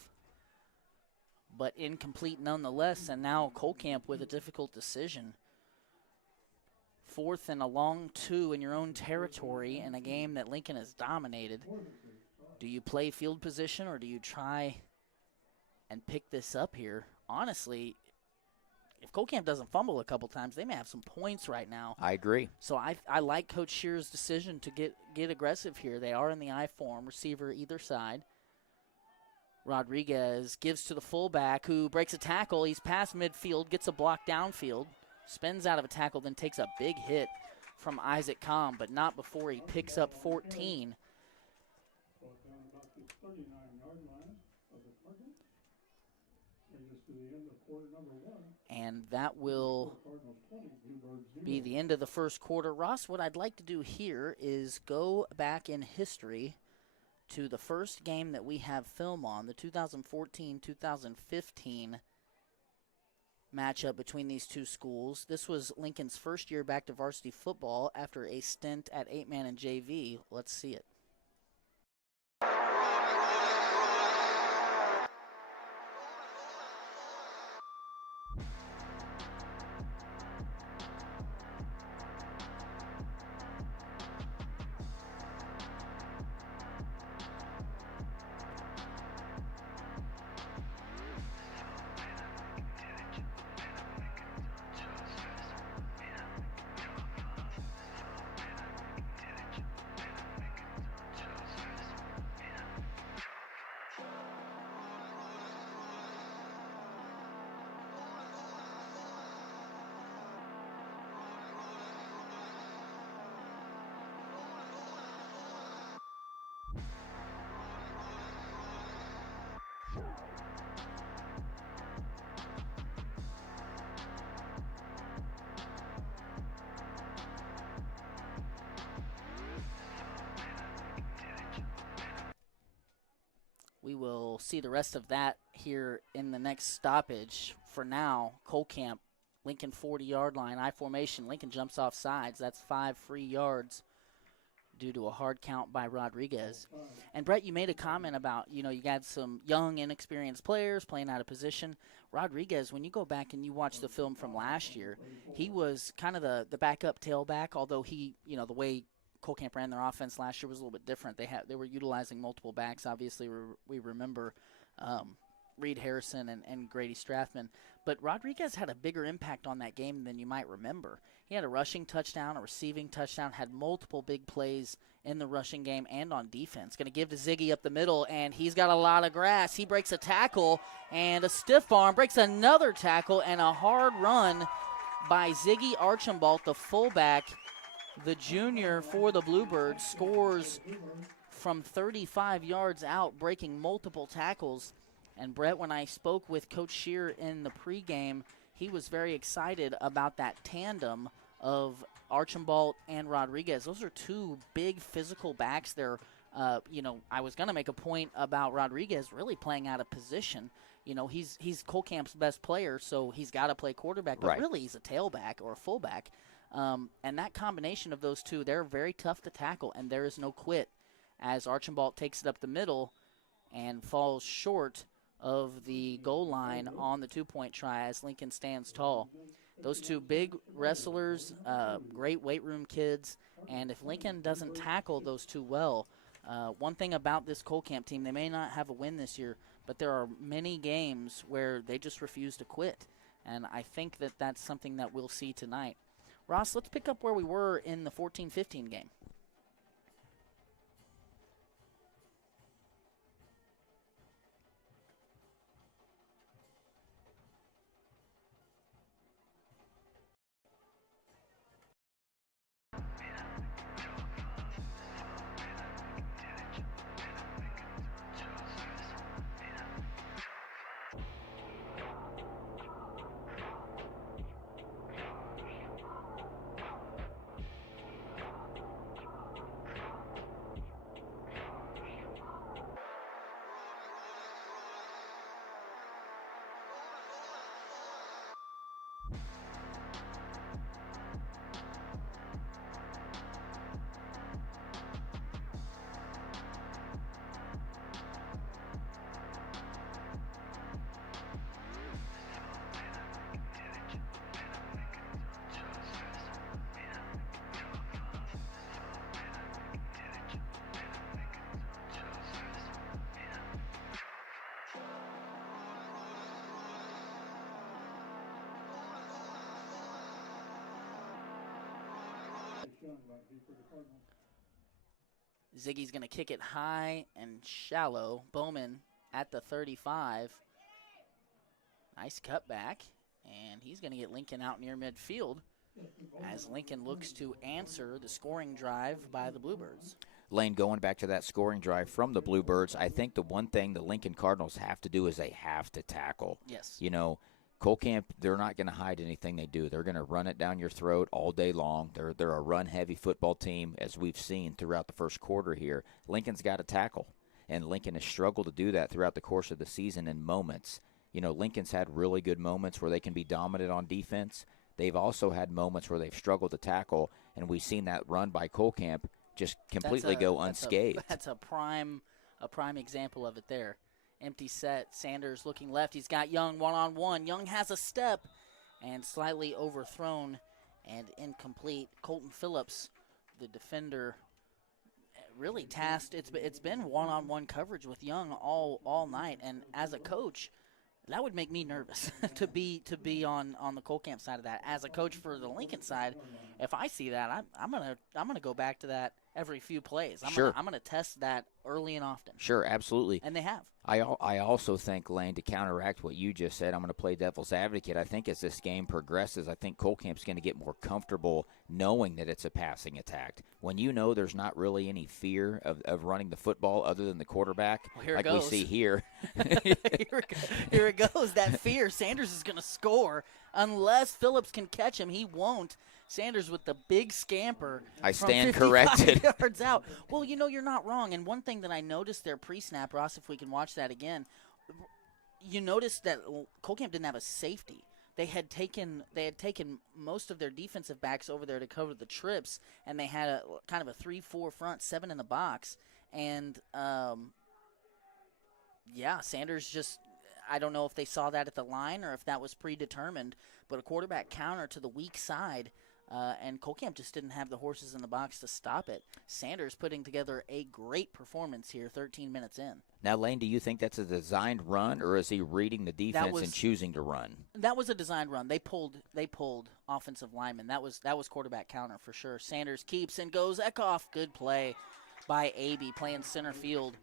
but incomplete nonetheless. And now Cole Camp with a difficult decision. 4th and a long 2 in your own territory in a game that Lincoln has dominated. Do you play field position or do you try and pick this up here? Honestly, if Cole Camp doesn't fumble a couple times, they may have some points right now. I agree. So I like Coach Shear's decision to get aggressive here. They are in the I form, receiver either side. Rodriguez gives to the fullback, who breaks a tackle. He's past midfield, gets a block downfield, spins out of a tackle, then takes a big hit from Isaac Calm, but not before he picks up 14. And that will be the end of the first quarter. Ross, what I'd like to do here is go back in history to the first game that we have film on, the 2014-2015 matchup between these two schools. This was Lincoln's first year back to varsity football after a stint at 8-man and JV. Let's see it. we'll see the rest of that here in the next stoppage. For now, Cole Camp, Lincoln 40-yard line, I formation. Lincoln jumps off sides. That's 5 free yards due to a hard count by Rodriguez. And, Brett, you made a comment about, you got some young, inexperienced players playing out of position. Rodriguez, when you go back and you watch the film from last year, he was kind of the backup tailback, although he, the way Cole Camp ran their offense last year was a little bit different. They were utilizing multiple backs. Obviously, we remember Reed Harrison and Grady Strathman. But Rodriguez had a bigger impact on that game than you might remember. He had a rushing touchdown, a receiving touchdown, had multiple big plays in the rushing game and on defense. Going to give to Ziggy up the middle, and he's got a lot of grass. He breaks a tackle and a stiff arm, breaks another tackle, and a hard run by Ziggy Archambault, the fullback. The junior for the Bluebirds scores from 35 yards out, breaking multiple tackles. And, Brett, when I spoke with Coach Shear in the pregame, he was very excited about that tandem of Archambault and Rodriguez. Those are two big physical backs. They're, I was going to make a point about Rodriguez really playing out of position. He's Cole Camp's best player, so he's got to play quarterback, but really he's a tailback or a fullback. And that combination of those two, they're very tough to tackle, and there is no quit as Archambault takes it up the middle and falls short of the goal line on the two-point try as Lincoln stands tall. Those two big wrestlers, great weight room kids, and if Lincoln doesn't tackle those two well, one thing about this Cole Camp team, they may not have a win this year, but there are many games where they just refuse to quit, and I think that that's something that we'll see tonight. Ross, let's pick up where we were in the 14-15 game. Ziggy's going to kick it high and shallow. Bowman at the 35. Nice cutback, and he's going to get Lincoln out near midfield as Lincoln looks to answer the scoring drive by the Bluebirds. Lane, going back to that scoring drive from the Bluebirds, I think the one thing the Lincoln Cardinals have to do is they have to tackle. Yes. Cole Camp, they're not going to hide anything they do. They're going to run it down your throat all day long. They're a run-heavy football team, as we've seen throughout the first quarter here. Lincoln's got to tackle, and Lincoln has struggled to do that throughout the course of the season in moments. Lincoln's had really good moments where they can be dominant on defense. They've also had moments where they've struggled to tackle, and we've seen that run by Cole Camp just completely go unscathed. That's a prime example of it there. Empty set, Sanders looking left. He's got Young one-on-one. Young has a step and slightly overthrown and incomplete. Colton Phillips, the defender, really tasked. It's been one-on-one coverage with Young all night, and as a coach, that would make me nervous to be on the Cole Camp side of that. As a coach for the Lincoln side, if I see that, I'm gonna go back to that every few plays. I'm gonna test that early and often. Sure, absolutely. And they have. I also think, Lane, to counteract what you just said, I'm going to play devil's advocate. I think as this game progresses, I think Cole Camp's going to get more comfortable knowing that it's a passing attack. When there's not really any fear of running the football other than the quarterback, like we see here. Here it goes, that fear. Sanders is going to score. Unless Phillips can catch him, he won't. Sanders with the big scamper. I from stand 55 corrected. yards out. Well, you're not wrong. And one thing that I noticed there pre-snap, Ross, if we can watch that again, you noticed that Cole Camp didn't have a safety. They had taken most of their defensive backs over there to cover the trips, and they had a kind of a 3-4 front, 7 in the box. And Sanders just, I don't know if they saw that at the line or if that was predetermined, but a quarterback counter to the weak side, and Cole Camp just didn't have the horses in the box to stop it. Sanders putting together a great performance here 13 minutes in. Now, Lane, do you think that's a designed run, or is he reading the defense and choosing to run? That was a designed run. They pulled offensive linemen. That was quarterback counter for sure. Sanders keeps and goes Eckhoff. Good play by Aby playing center field.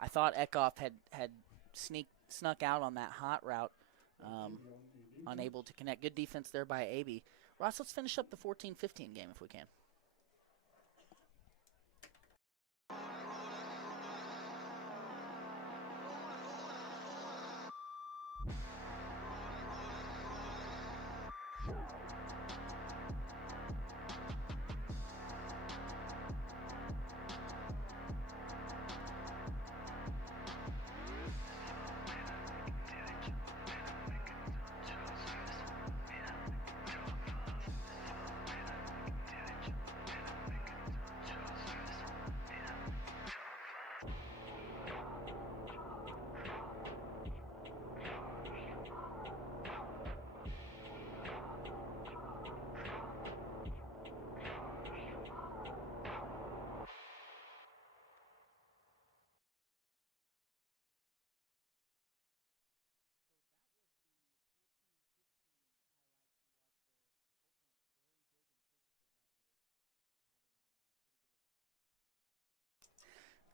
I thought Eckhoff had snuck out on that hot route, unable to connect. Good defense there by Aby. Ross, let's finish up the 14-15 game if we can.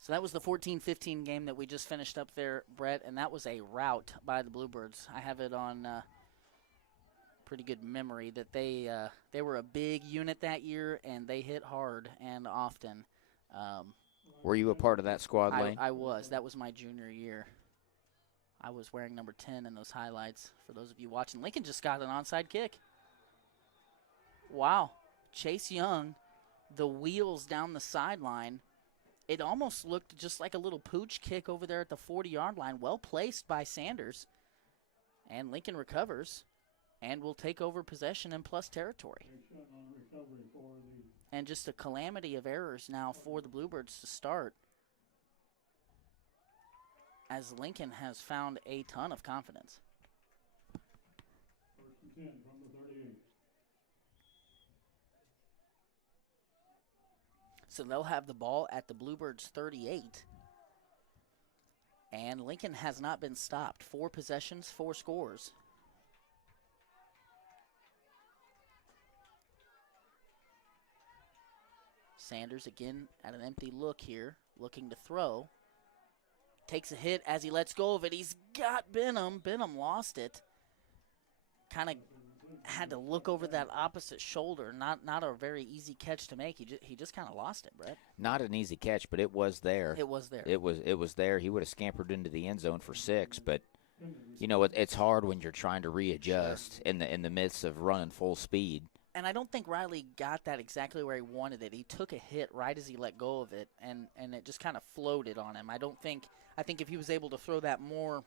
So that was the 14-15 game that we just finished up there, Brett, and that was a rout by the Bluebirds. I have it on pretty good memory that they were a big unit that year, and they hit hard and often. Were you a part of that squad, Lane? I was. That was my junior year. I was wearing number 10 in those highlights. For those of you watching, Lincoln just got an onside kick. Wow. Chase Young, the wheels down the sideline. It almost looked just like a little pooch kick over there at the 40-yard line. Well placed by Sanders. And Lincoln recovers and will take over possession in plus territory. And just a calamity of errors now for the Bluebirds to start, as Lincoln has found a ton of confidence. 1st and 10 from the 38. So they'll have the ball at the Bluebirds' 38. And Lincoln has not been stopped. 4 possessions, 4 scores. Sanders again at an empty look here, looking to throw. Takes a hit as he lets go of it. He's got Benham. Benham lost it. Kind of had to look over that opposite shoulder. Not a very easy catch to make. He just kind of lost it, Brett. Not an easy catch, but it was there. It was there. It was there. He would have scampered into the end zone for 6, but it's hard when you're trying to readjust in the midst of running full speed. And I don't think Riley got that exactly where he wanted it. He took a hit right as he let go of it, and it just kind of floated on him. I think if he was able to throw that more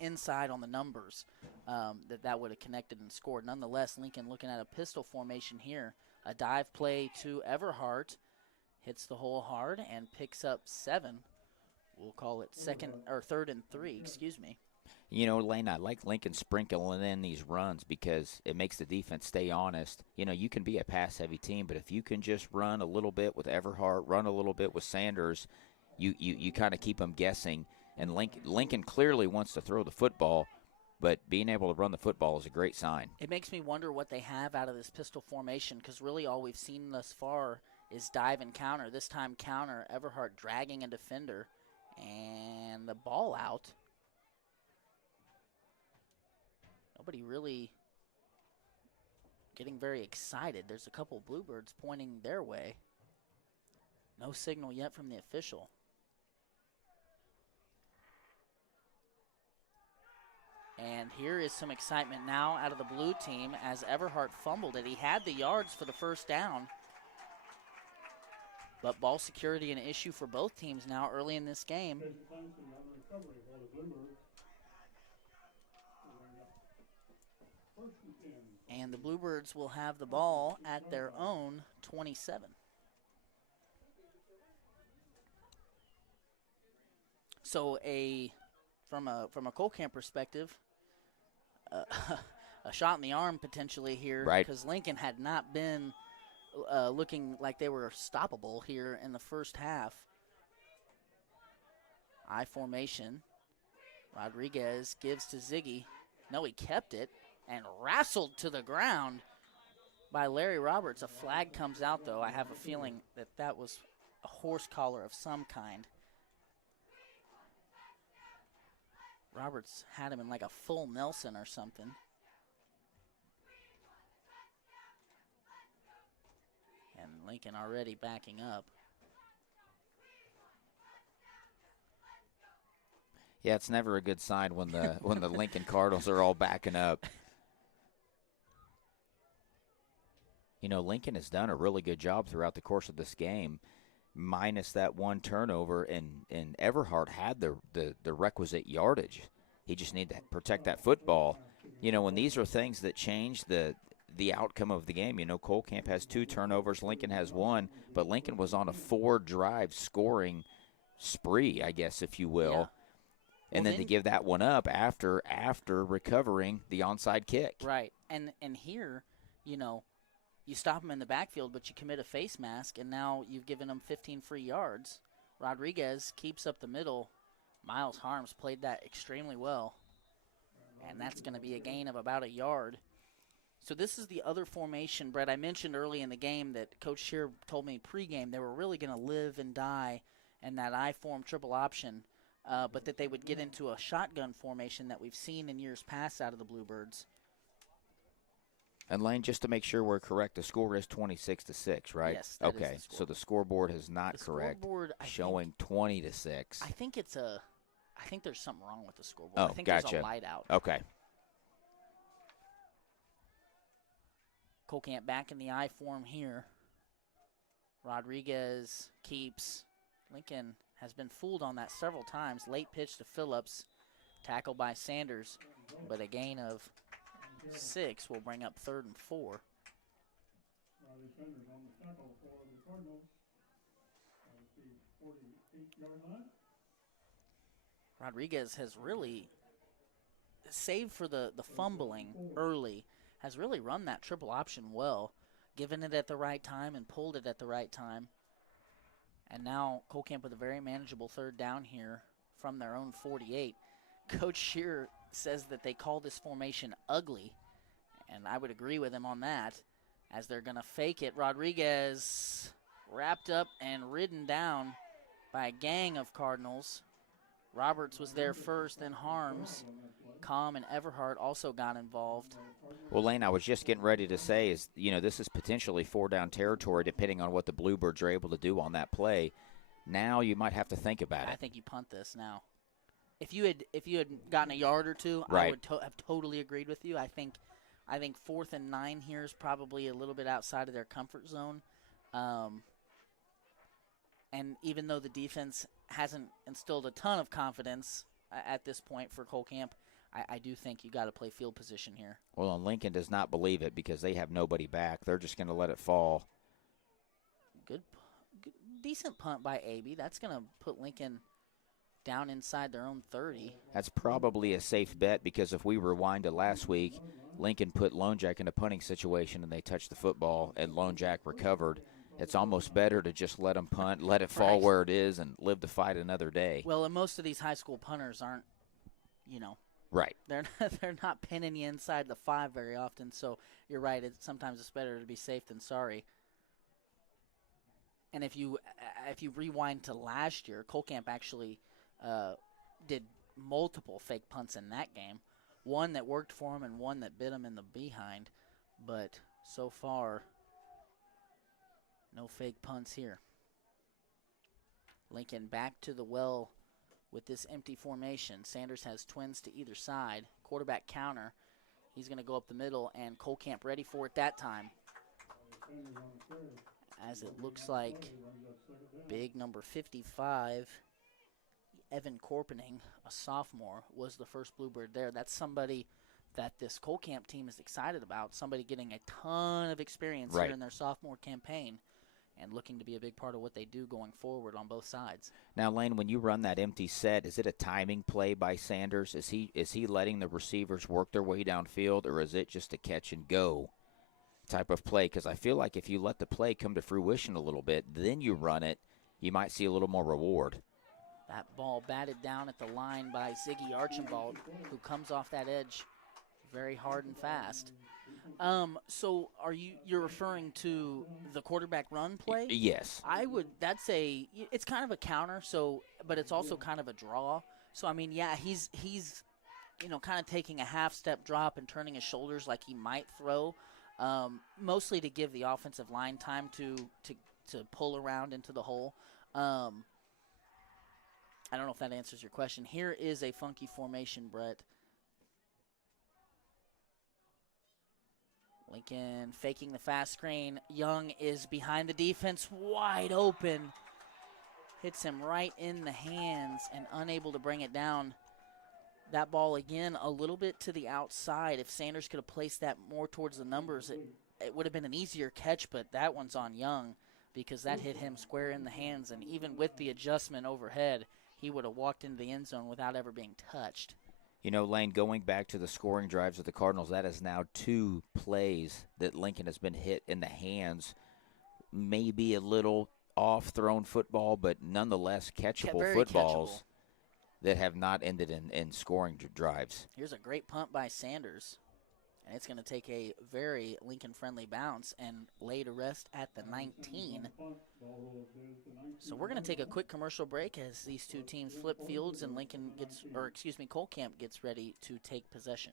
inside on the numbers, that would have connected and scored. Nonetheless, Lincoln looking at a pistol formation here. A dive play to Everhart, hits the hole hard and picks up 7. We'll call it 3rd and 3, excuse me. Lane, I like Lincoln sprinkling in these runs because it makes the defense stay honest. You can be a pass-heavy team, but if you can just run a little bit with Everhart, run a little bit with Sanders, you kind of keep them guessing. And Lincoln clearly wants to throw the football, but being able to run the football is a great sign. It makes me wonder what they have out of this pistol formation, because really all we've seen thus far is dive and counter. This time counter, Everhart dragging a defender, and the ball out. Nobody really getting very excited. There's a couple Bluebirds pointing their way. No signal yet from the official. And here is some excitement now out of the blue team as Everhart fumbled it. He had the yards for the first down. But ball security an issue for both teams now early in this game. Jason Clancy on the recovery for the Bluebirds. They bring up 1st and 10. And the Bluebirds will have the ball at their own 27. So from a Cole Camp perspective, a shot in the arm potentially here, Right. because Lincoln had not been looking like they were stoppable here in the first half. I formation. Rodriguez gives to Ziggy. No, he kept it and wrestled to the ground by Larry Roberts. A flag comes out, though. I have a feeling that that was a horse collar of some kind. Roberts had him in like a full Nelson or something. And Lincoln already backing up. Yeah, it's never a good sign when the when the Lincoln Cardinals are all backing up. You know, Lincoln has done a really good job throughout the course of this game, minus that one turnover, and Everhart had the requisite yardage. He just needed to protect that football. You know, when these are things that change the outcome of the game. You know, Cole Camp has 2 turnovers, Lincoln has 1, but Lincoln was on a 4-drive scoring spree, I guess, if you will. Yeah. And Well, then to give that one up after recovering the onside kick. Right. And here, you know, you stop him in the backfield, but you commit a face mask, and now you've given him 15 free yards. Rodriguez keeps up the middle. Miles Harms played that extremely well. And that's going to be a gain of about a yard. So this is the other formation, Brett. I mentioned early in the game that Coach Shear told me pregame they were really going to live and die in that I-form triple option, but that they would get into a shotgun formation that we've seen in years past out of the Bluebirds. And Lane, just to make sure we're correct, the score is 26-6, right? Yes, that is okay. the score. So the scoreboard is not The correct, scoreboard, showing 20-6. I think there's something wrong with the scoreboard. Oh, I think there's gotcha. a light out. Okay. Cole Camp back in the I form here. Rodriguez keeps. Lincoln has been fooled on that several times. Late pitch to Phillips. Tackle by Sanders. But a gain of 6 will bring up 3rd and 4. Riley Sanders on the tackle for the Cardinals at the 48-yard line. Rodriguez has really, save for the fumbling early, has really run that triple option well, given it at the right time and pulled it at the right time. And now Cole Camp with a very manageable 3rd down here from their own 48. Coach Shear says that they call this formation ugly, and I would agree with him on that, as they're going to fake it. Rodriguez wrapped up and ridden down by a gang of Cardinals. Roberts was there first, then Harms. Com and Everhart also got involved. Well, Lane, I was just getting ready to say is, you know, this is potentially 4-down territory depending on what the Bluebirds are able to do on that play. Now you might have to think about I it. think you punt this now. If you had gotten a yard or two, Right. I would have totally agreed with you. I think 4th and 9 here is probably a little bit outside of their comfort zone. And even though the defense hasn't instilled a ton of confidence at this point for Cole Camp, I do think you got to play field position here. Well, and Lincoln does not believe it because they have nobody back. They're just going to let it fall. Good, decent punt by AB. That's going to put Lincoln down inside their own 30. That's probably a safe bet because if we rewind to last week, Lincoln put Lone Jack in a punting situation and they touched the football and Lone Jack recovered. It's almost better to just let them punt, let it fall Right. where it is, and live to fight another day. Well, and most of these high school punters aren't, Right. they're not pinning you inside the 5 very often. So you're right. Sometimes it's better to be safe than sorry. And if you rewind to last year, Cole Camp actually did multiple fake punts in that game. One that worked for him and one that bit him in the behind. But so far, no fake punts here. Lincoln back to the well with this empty formation. Sanders has twins to either side. quarterback counter. He's going to go up the middle, and Cole Camp ready for it that time. As it looks like big number 55, Evan Corpening, a sophomore, was the first Bluebird there. That's somebody that this Cole Camp team is excited about, somebody getting a ton of experience here in their sophomore campaign and looking to be a big part of what they do going forward on both sides. Now, Lane, when you run that empty set, is it a timing play by Sanders? Is he letting the receivers work their way downfield, or is it just a catch and go type of play? Because I feel like if you let the play come to fruition a little bit, then you run it, you might see a little more reward. That ball batted down at the line by Ziggy Archambault, who comes off that edge very hard and fast. So you're referring to the quarterback run play? Yes. It's kind of a counter, but it's also kind of a draw. So I mean, yeah, he's kind of taking a half step drop and turning his shoulders like he might throw, mostly to give the offensive line time to pull around into the hole. I don't know if that answers your question. Here is a funky formation, Brett. Lincoln faking the fast screen. Young is behind the defense, wide open. Hits him right in the hands and unable to bring it down. That ball, again, a little bit to the outside. If Sanders could have placed that more towards the numbers, it would have been an easier catch, but that one's on Young because that hit him square in the hands. And even with the adjustment overhead, he would have walked into the end zone without ever being touched. You know, Lane, going back to the scoring drives of the Cardinals, that is now 2 plays that Lincoln has been hit in the hands. Maybe a little off-thrown football, but nonetheless catchable footballs that have not ended in scoring drives. Here's a great punt by Sanders, and it's going to take a very Lincoln-friendly bounce and lay to rest at the 19. So we're going to take a quick commercial break as these two teams flip fields and Cole Camp gets ready to take possession.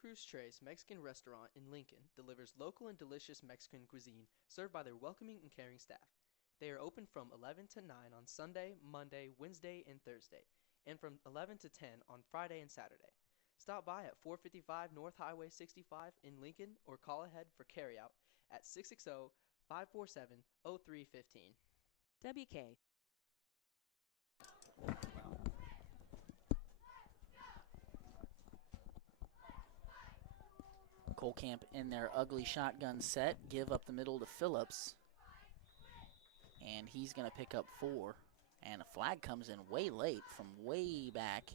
Cruz Tres Mexican Restaurant in Lincoln delivers local and delicious Mexican cuisine served by their welcoming and caring staff. They are open from 11 to 9 on Sunday, Monday, Wednesday, and Thursday, and from 11 to 10 on Friday and Saturday. Stop by at 455 North Highway 65 in Lincoln or call ahead for carryout at 660-547-0315. WK. Cole Camp in their ugly shotgun set, give up the middle to Phillips, and he's going to pick up 4. And a flag comes in way late from way back.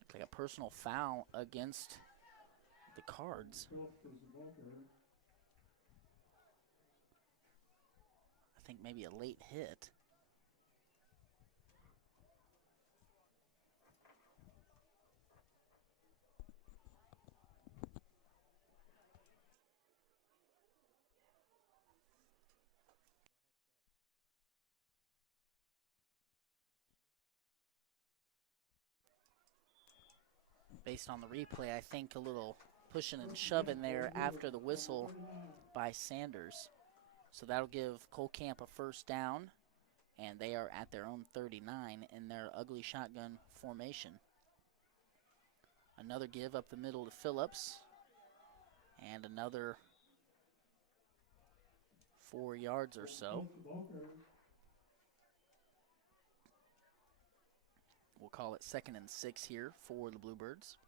Looks like a personal foul against the Cards. I think maybe a late hit. Based on the replay, I think a little pushing and shoving there after the whistle by Sanders. So that'll give Cole Camp a first down, and they are at their own 39 in their ugly shotgun formation. Another give up the middle to Phillips, and another 4 yards or so. We'll call it 2nd and 6 here for the Bluebirds.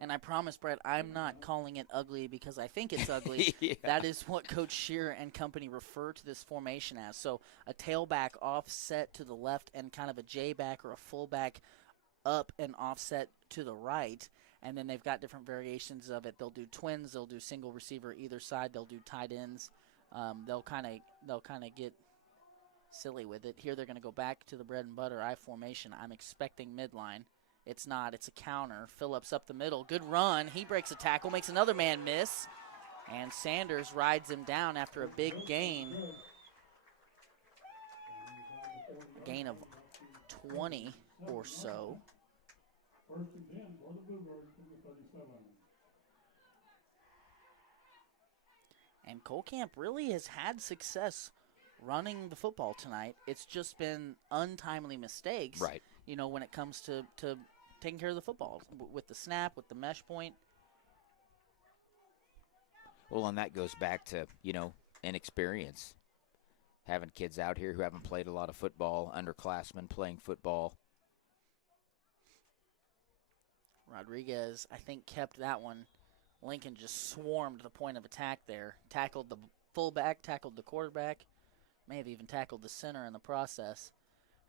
And I promise, Brett, I'm not calling it ugly because I think it's ugly. Yeah. That is what Coach Shearer and company refer to this formation as. So a tailback offset to the left and kind of a J-back or a fullback up and offset to the right. And then they've got different variations of it. They'll do twins. They'll do single receiver either side. They'll do tight ends. They'll kind of get silly with it. Here they're going to go back to the bread and butter I formation. I'm expecting midline. It's not. It's a counter. Phillips up the middle. Good run. He breaks a tackle, makes another man miss. And Sanders rides him down after a big gain. Gain of 20 or so. First and 10 for the Bluebirds from the 37. And Cole Camp really has had success running the football tonight. It's just been untimely mistakes, Right. when it comes to taking care of the football with the snap, with the mesh point. Well, and that goes back to, inexperience. Having kids out here who haven't played a lot of football, underclassmen playing football. Rodriguez, I think, kept that one. Lincoln just swarmed the point of attack there. Tackled the fullback, tackled the quarterback, may have even tackled the center in the process.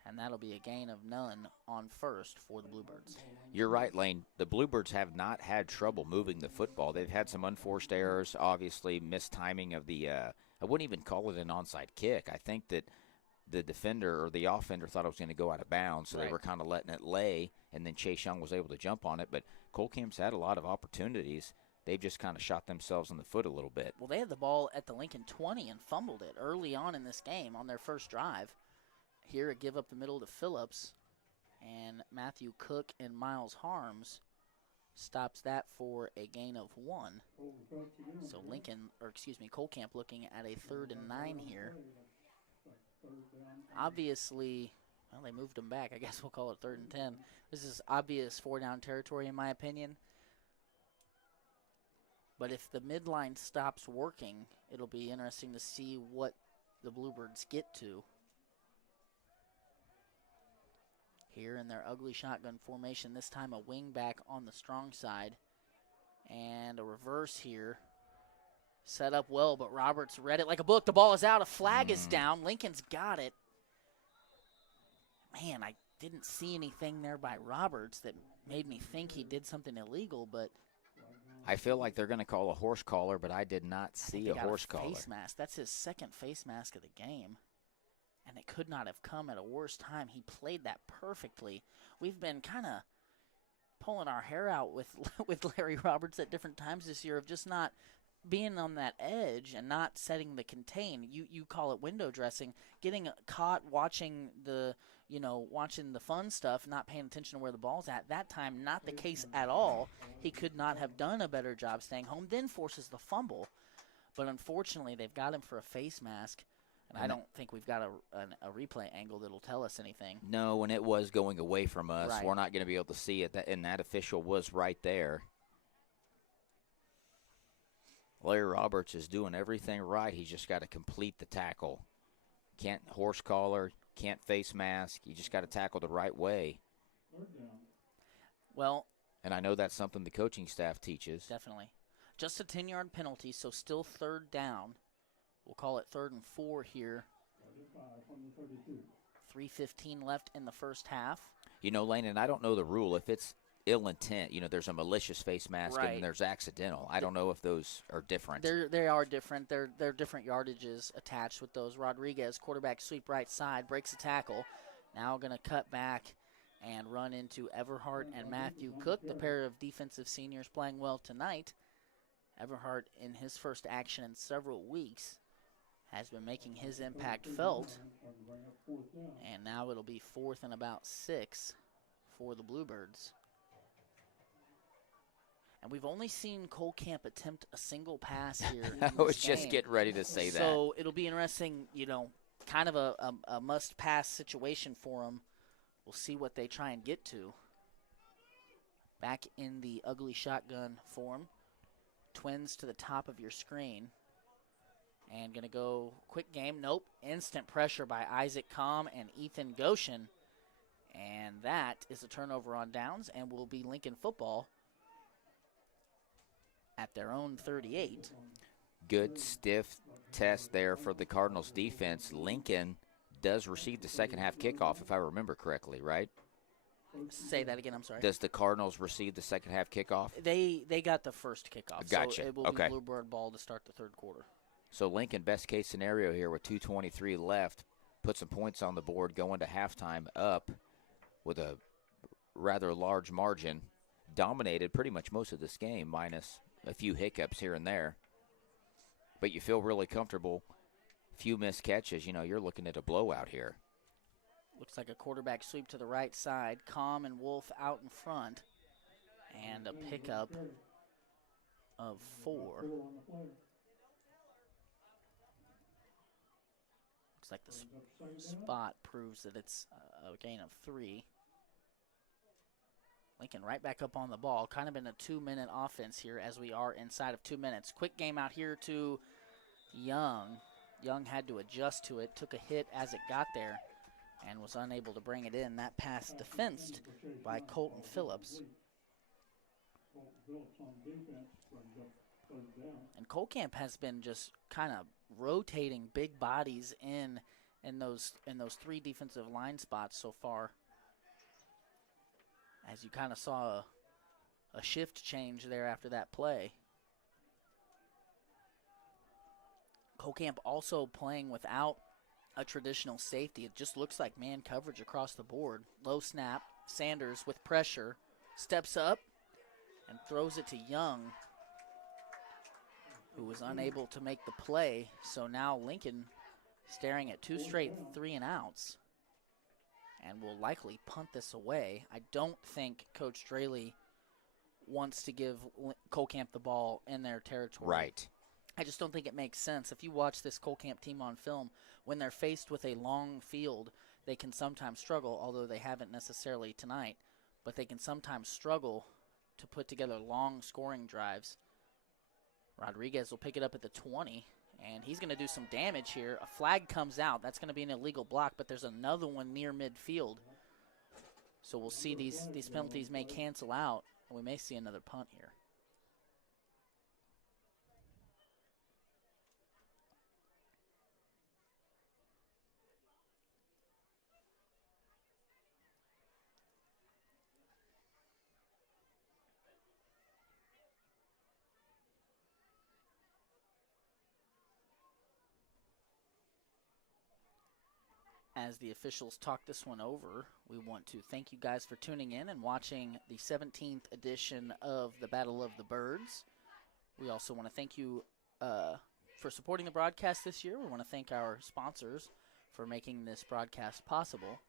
And that'll be a gain of none on first for the Bluebirds. You're right, Lane. The Bluebirds have not had trouble moving the football. They've had some unforced errors, obviously mistiming of the I wouldn't even call it an onside kick. I think that the defender or the offender thought it was going to go out of bounds, so Right. they were kind of letting it lay, and then Chase Young was able to jump on it. But Cole Camp's had a lot of opportunities. They've just kind of shot themselves in the foot a little bit. Well, they had the ball at the Lincoln 20 and fumbled it early on in this game on their first drive. Here, a give up the middle to Phillips, and Matthew Cook and Miles Harms stops that for a gain of 1. So Cole Camp looking at a 3rd and 9 here. Obviously, well, they moved them back. I guess we'll call it 3rd and 10. This is obvious 4-down territory in my opinion. But if the midline stops working, it'll be interesting to see what the Bluebirds get to. Here in their ugly shotgun formation, this time a wing back on the strong side. And a reverse here. Set up well, but Roberts read it like a book. The ball is out. A flag is down. Lincoln's got it. Man, I didn't see anything there by Roberts that made me think he did something illegal, but I feel like they're going to call a horse collar, but I did not see a horse collar. Face mask. That's his second face mask of the game. And it could not have come at a worse time. He played that perfectly. We've been kind of pulling our hair out with Larry Roberts at different times this year of just not being on that edge and not setting the contain. You call it window dressing, getting caught watching the fun stuff, not paying attention to where the ball's at. That time, not the case at all. He could not have done a better job staying home, then forces the fumble. But unfortunately, they've got him for a face mask. And I don't think we've got a replay angle that'll tell us anything. No, and it was going away from us. Right. We're not going to be able to see it, and that official was right there. Larry Roberts is doing everything right. He's just got to complete the tackle. Can't horse collar, can't face mask. You just got to tackle the right way. Well, and I know that's something the coaching staff teaches. Definitely. Just a 10-yard penalty, so still 3rd down. We'll call it 3rd and 4 here. 3:15 left in the first half. Lane, and I don't know the rule. If it's ill intent, there's a malicious face mask Right. and there's accidental. I don't know if those are different. They are different. They're different yardages attached with those. Rodriguez, quarterback sweep right side, breaks a tackle. Now going to cut back and run into Everhart and Matthew Cook, the pair of defensive seniors playing well tonight. Everhart, in his first action in several weeks, has been making his impact felt. And now it'll be 4th and about 6 for the Bluebirds. And we've only seen Cole Camp attempt a single pass here. I was just getting ready to say that. So it'll be interesting, kind of a must-pass situation for them. We'll see what they try and get to. Back in the ugly shotgun form. Twins to the top of your screen. And going to go quick game. Nope. Instant pressure by Isaac Comm and Ethan Goshen. And that is a turnover on downs and will be Lincoln football at their own 38. Good stiff test there for the Cardinals defense. Lincoln does receive the second half kickoff, if I remember correctly, right? Say that again, I'm sorry. Does the Cardinals receive the second half kickoff? They got the first kickoff. Gotcha. So it will be Bluebird ball to start the 3rd quarter. So Lincoln, best case scenario here with 2:23 left, put some points on the board going to halftime up with a rather large margin. Dominated pretty much most of this game, minus a few hiccups here and there. But you feel really comfortable. Few missed catches. You're looking at a blowout here. Looks like a quarterback sweep to the right side. Comm and Wolf out in front. And a pickup of 4. Looks like the Brings up second down. spot proves that it's a gain of 3. Lincoln right back up on the ball. Kind of in a 2-minute offense here as we are inside of 2 minutes. Quick game out here to Young. Young had to adjust to it, took a hit as it got there, and was unable to bring it in. That pass defensed by Colton Phillips. Colton Phillips on defense brings up third down. And Cole Camp has been just kind of rotating big bodies in those 3 defensive line spots so far. As you kind of saw a shift change there after that play. Cole Camp also playing without a traditional safety. It just looks like man coverage across the board. Low snap. Sanders with pressure. Steps up and throws it to Young, who was unable to make the play. So now Lincoln staring at 2 straight 3-and-outs and will likely punt this away. I don't think Coach Draley wants to give Cole Camp the ball in their territory. Right. I just don't think it makes sense. If you watch this Cole Camp team on film, when they're faced with a long field, they can sometimes struggle, although they haven't necessarily tonight, but they can sometimes struggle to put together long scoring drives. Rodriguez will pick it up at the 20, and he's going to do some damage here. A flag comes out. That's going to be an illegal block, but there's another one near midfield. So we'll see these penalties may cancel out, and we may see another punt here. As the officials talk this one over, we want to thank you guys for tuning in and watching the 17th edition of the Battle of the Birds. We also want to thank you for supporting the broadcast this year. We want to thank our sponsors for making this broadcast possible.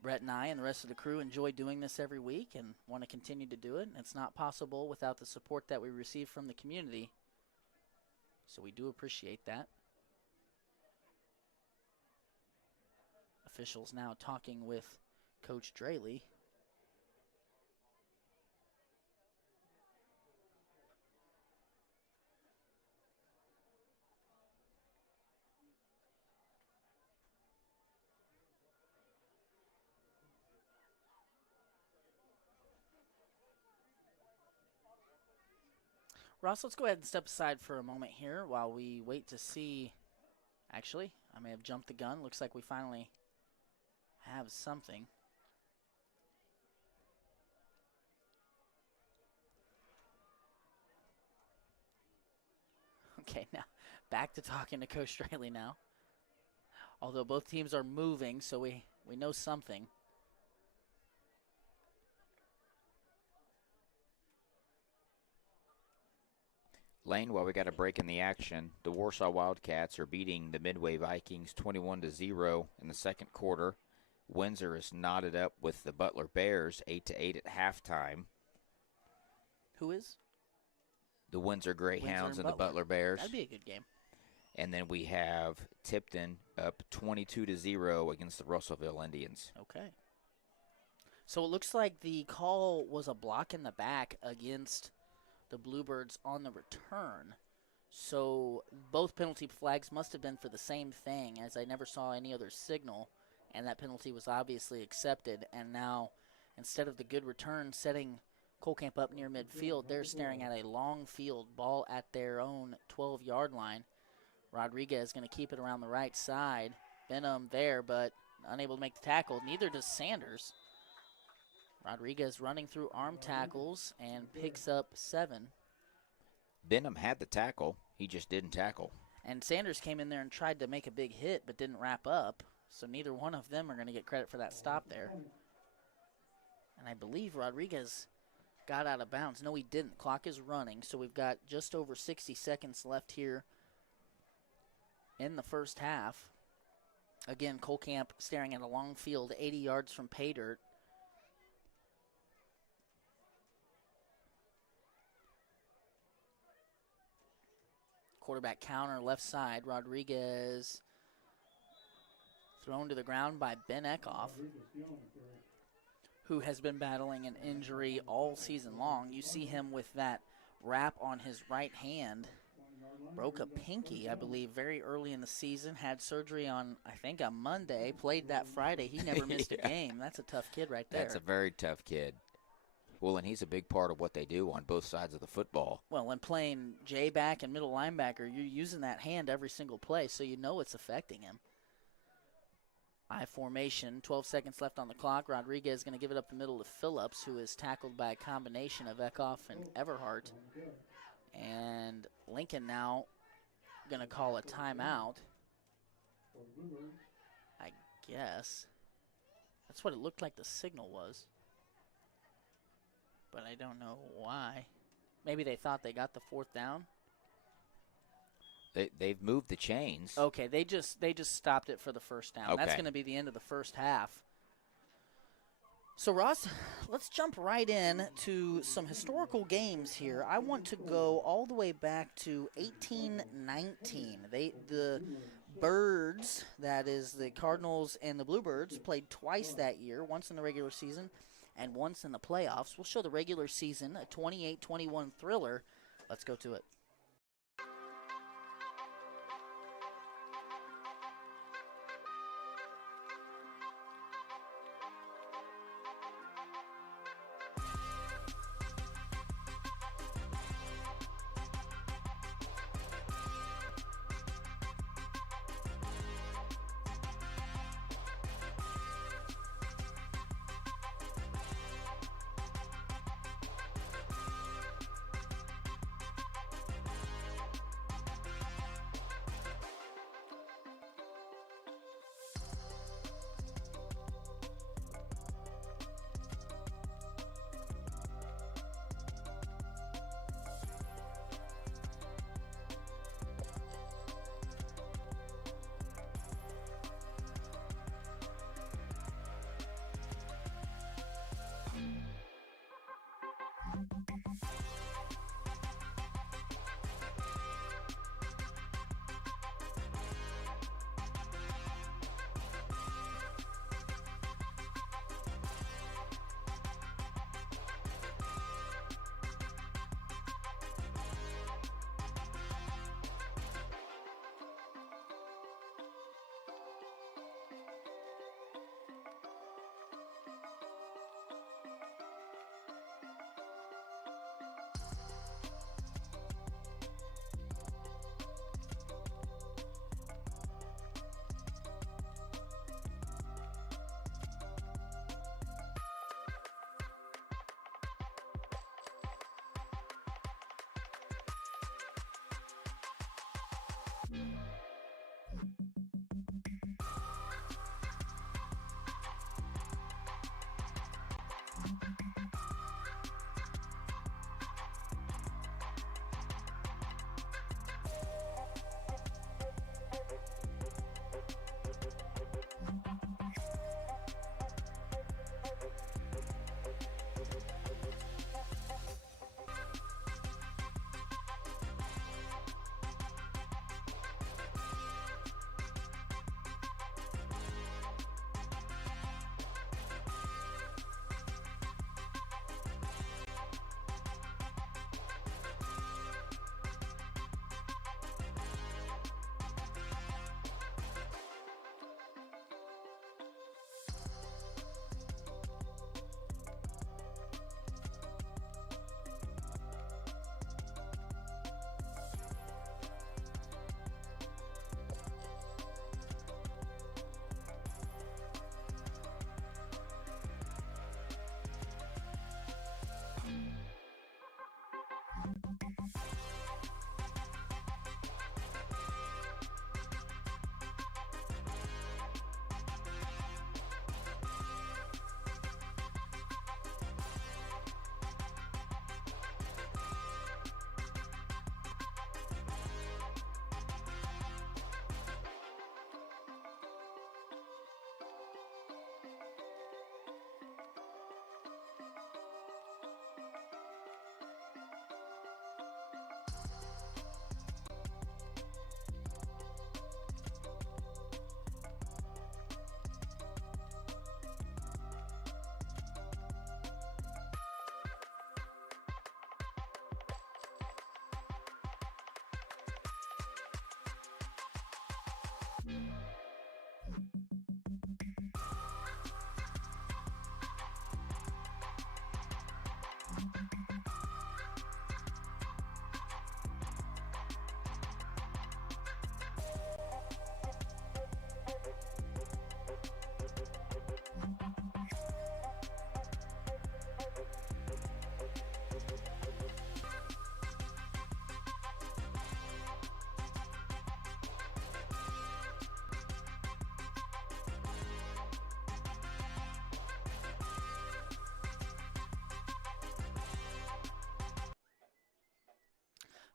Brett and I and the rest of the crew enjoy doing this every week and want to continue to do it. And it's not possible without the support that we receive from the community. So we do appreciate that. Officials now talking with Coach Draley. Ross, let's go ahead and step aside for a moment here while we wait to see. Actually, I may have jumped the gun. Looks like we finally have something. Okay, now back to talking to Coach Straley now. Although both teams are moving, so we know something. Lane, while we got a break in the action, the Warsaw Wildcats are beating the Midway Vikings 21-0 in the second quarter. Windsor is knotted up with the Butler Bears 8-8 at halftime. Who is? The Windsor Greyhounds Windsor and the Butler Bears. That'd be a good game. And then we have Tipton up 22-0 against the Russellville Indians. Okay. So it looks like the call was a block in the back against the Bluebirds on the return. So both penalty flags must have been for the same thing, as I never saw any other signal, and that penalty was obviously accepted. And now, instead of the good return setting Cole Camp up near midfield, they're staring at a long field ball at their own 12-yard line. Rodriguez going to keep it around the right side. Benham there, but unable to make the tackle. Neither does Sanders. Rodriguez running through arm tackles and picks up 7. Benham had the tackle. He just didn't tackle. And Sanders came in there and tried to make a big hit but didn't wrap up. So neither one of them are going to get credit for that stop there. And I believe Rodriguez got out of bounds. No, he didn't. Clock is running, so we've got just over 60 seconds left here in the first half. Again, Cole Camp staring at a long field 80 yards from pay dirt. quarterback counter left side. Rodriguez thrown to the ground by Ben Eckhoff, who has been battling an injury all season long. You see him with that wrap on his right hand. Broke a pinky, I believe, very early in the season. Had surgery on, I think, a Monday. Played that Friday. He never missed a game. That's a tough kid right there. That's a very tough kid. Well, and he's a big part of what they do on both sides of the football. Well, when playing J-back and middle linebacker, you're using that hand every single play, so you know it's affecting him. I formation, 12 seconds left on the clock. Rodriguez is going to give it up the middle to Phillips, who is tackled by a combination of Eckhoff and Everhart. And Lincoln now going to call a timeout, I guess. That's what it looked like the signal was. But I don't know why. Maybe they thought they got the fourth down. They've moved the chains. Okay, they just stopped it for the first down. Okay. That's going to be the end of the first half. So, Ross, let's jump right in to some historical games here. I want to go all the way back to 1819. The Birds, that is the Cardinals and the Bluebirds, played twice that year, once in the regular season and once in the playoffs. We'll show the regular season, a 28-21 thriller. Let's go to it.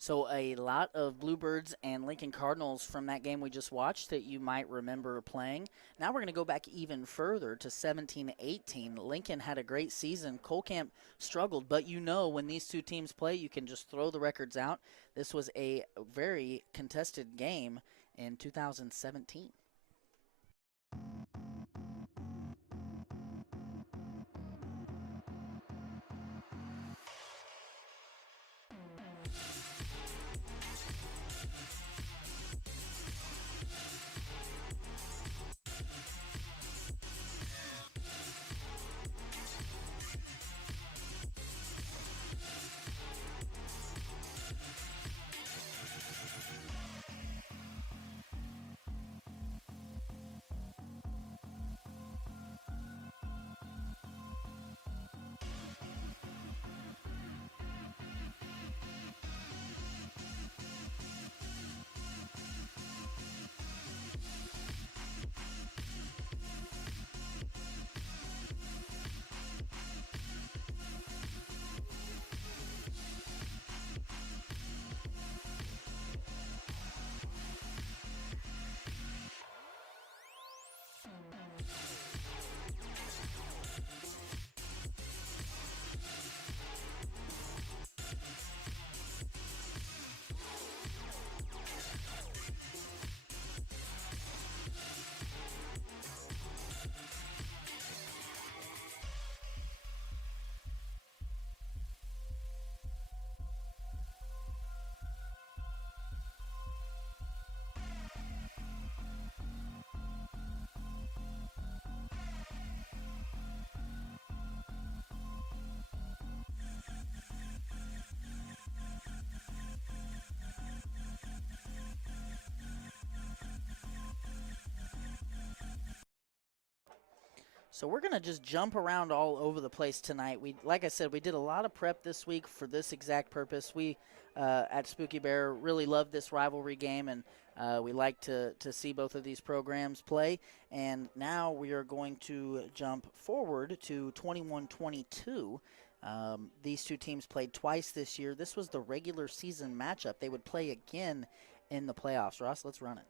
So a lot of Bluebirds and Lincoln Cardinals from that game we just watched that you might remember playing. Now we're going to go back even further to 17-18. Lincoln had a great season. Cole Camp struggled, but you know when these two teams play, you can just throw the records out. This was a very contested game in 2017. So we're going to just jump around all over the place tonight. Like I said, we did a lot of prep this week for this exact purpose. We at Spooky Bear really love this rivalry game, and we like to see both of these programs play. And now we are going to jump forward to 21-22. These two teams played twice this year. This was the regular season matchup. They would play again in the playoffs. Ross, let's run it.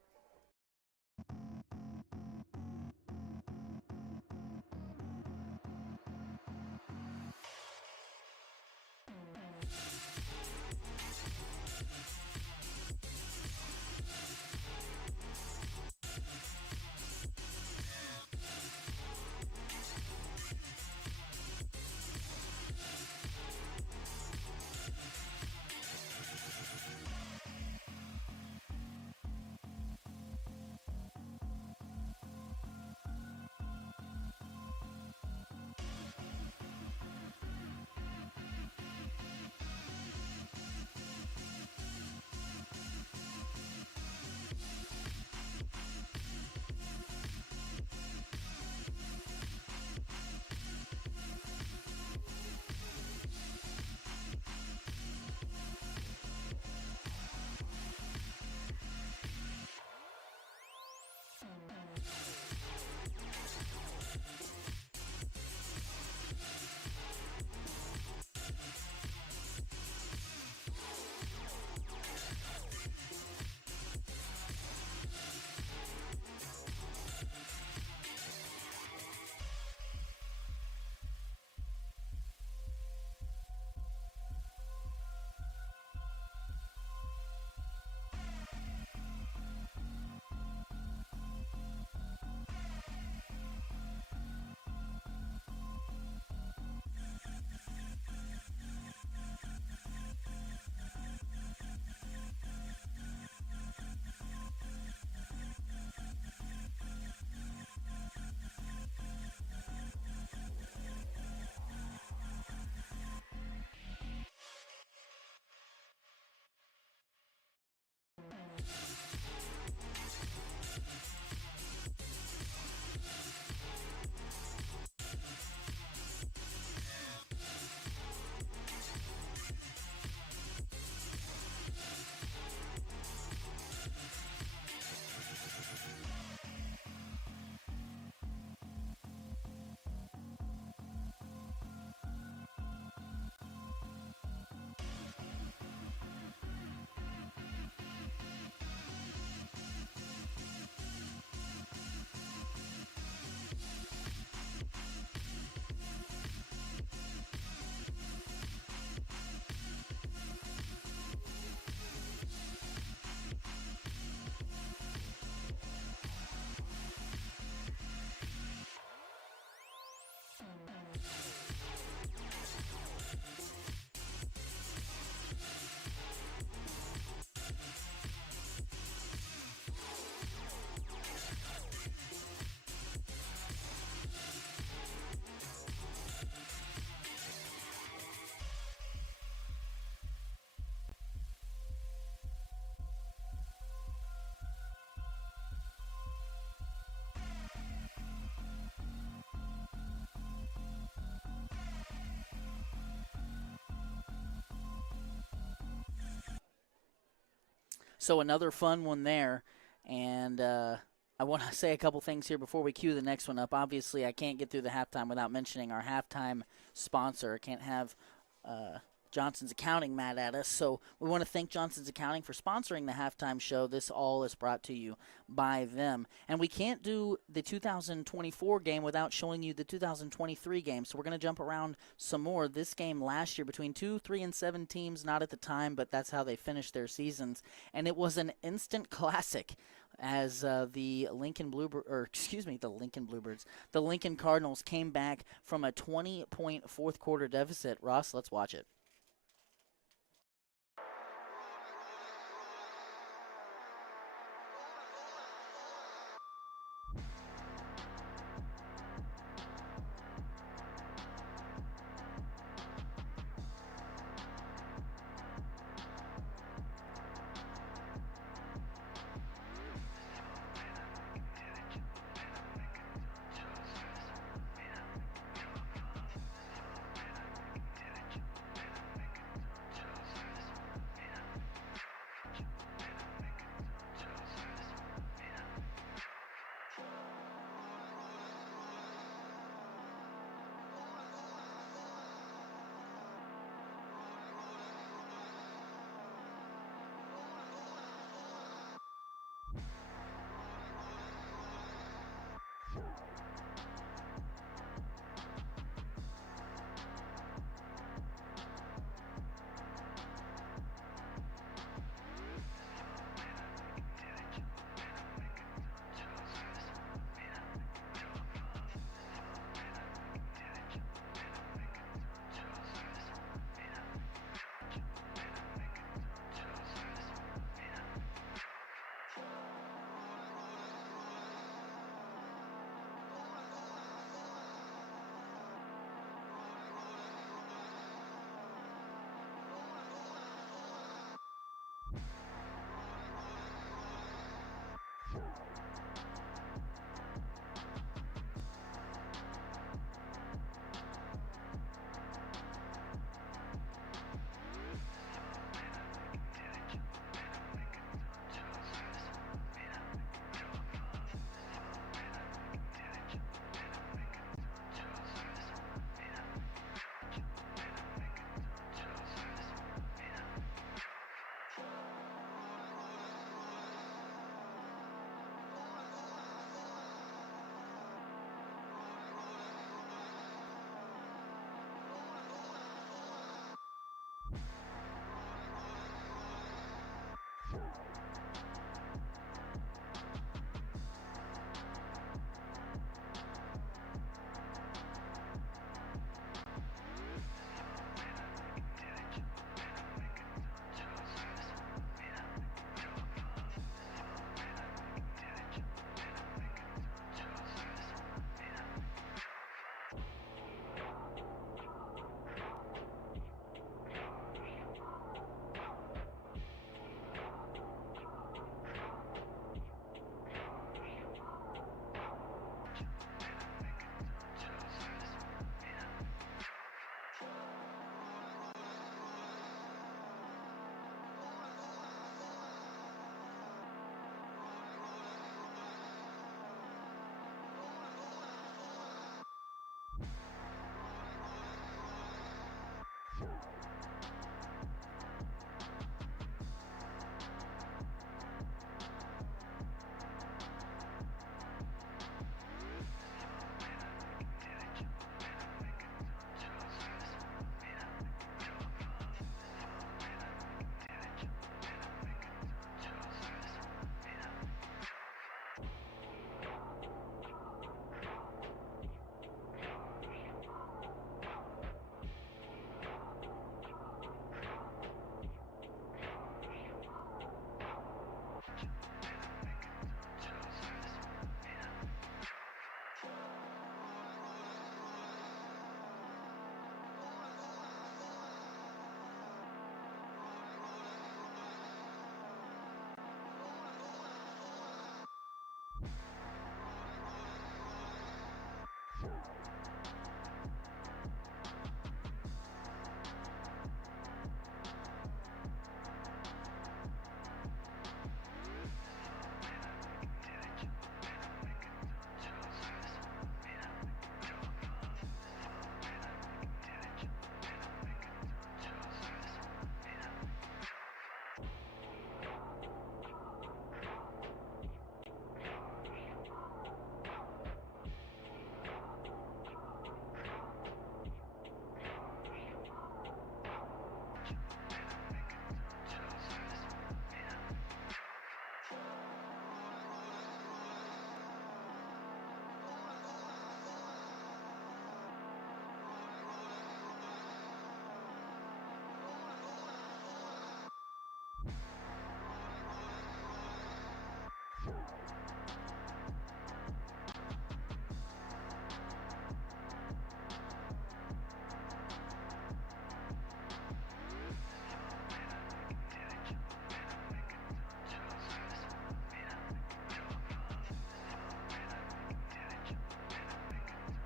So another fun one there. And I want to say a couple things here before we cue the next one up. Obviously, I can't get through the halftime without mentioning our halftime sponsor. I can't have Johnson's Accounting mad at us. So we want to thank Johnson's Accounting for sponsoring the halftime show. This all is brought to you by them. And we can't do the 2024 game without showing you the 2023 game. So we're going to jump around some more. This game last year between 2, 3, and 7 teams, not at the time, but that's how they finished their seasons. And it was an instant classic as the Lincoln Cardinals came back from a 20-point fourth quarter deficit. Ross, let's watch it. We're live. Pick one. How long is the fog bowl? Can you tell? No. Do 22, 23, the shortest one there. Let's do it.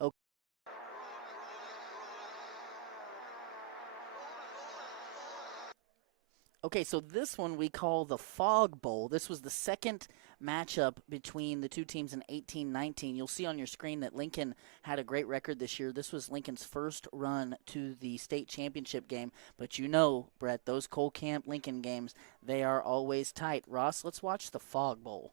Okay. Okay, so this one we call the Fog Bowl. This was the second matchup between the two teams in 18-19. You'll see on your screen that Lincoln had a great record this year. This was Lincoln's first run to the state championship game. But you know, Brett, those Cole Camp Lincoln games, they are always tight. Ross, let's watch the Fog Bowl.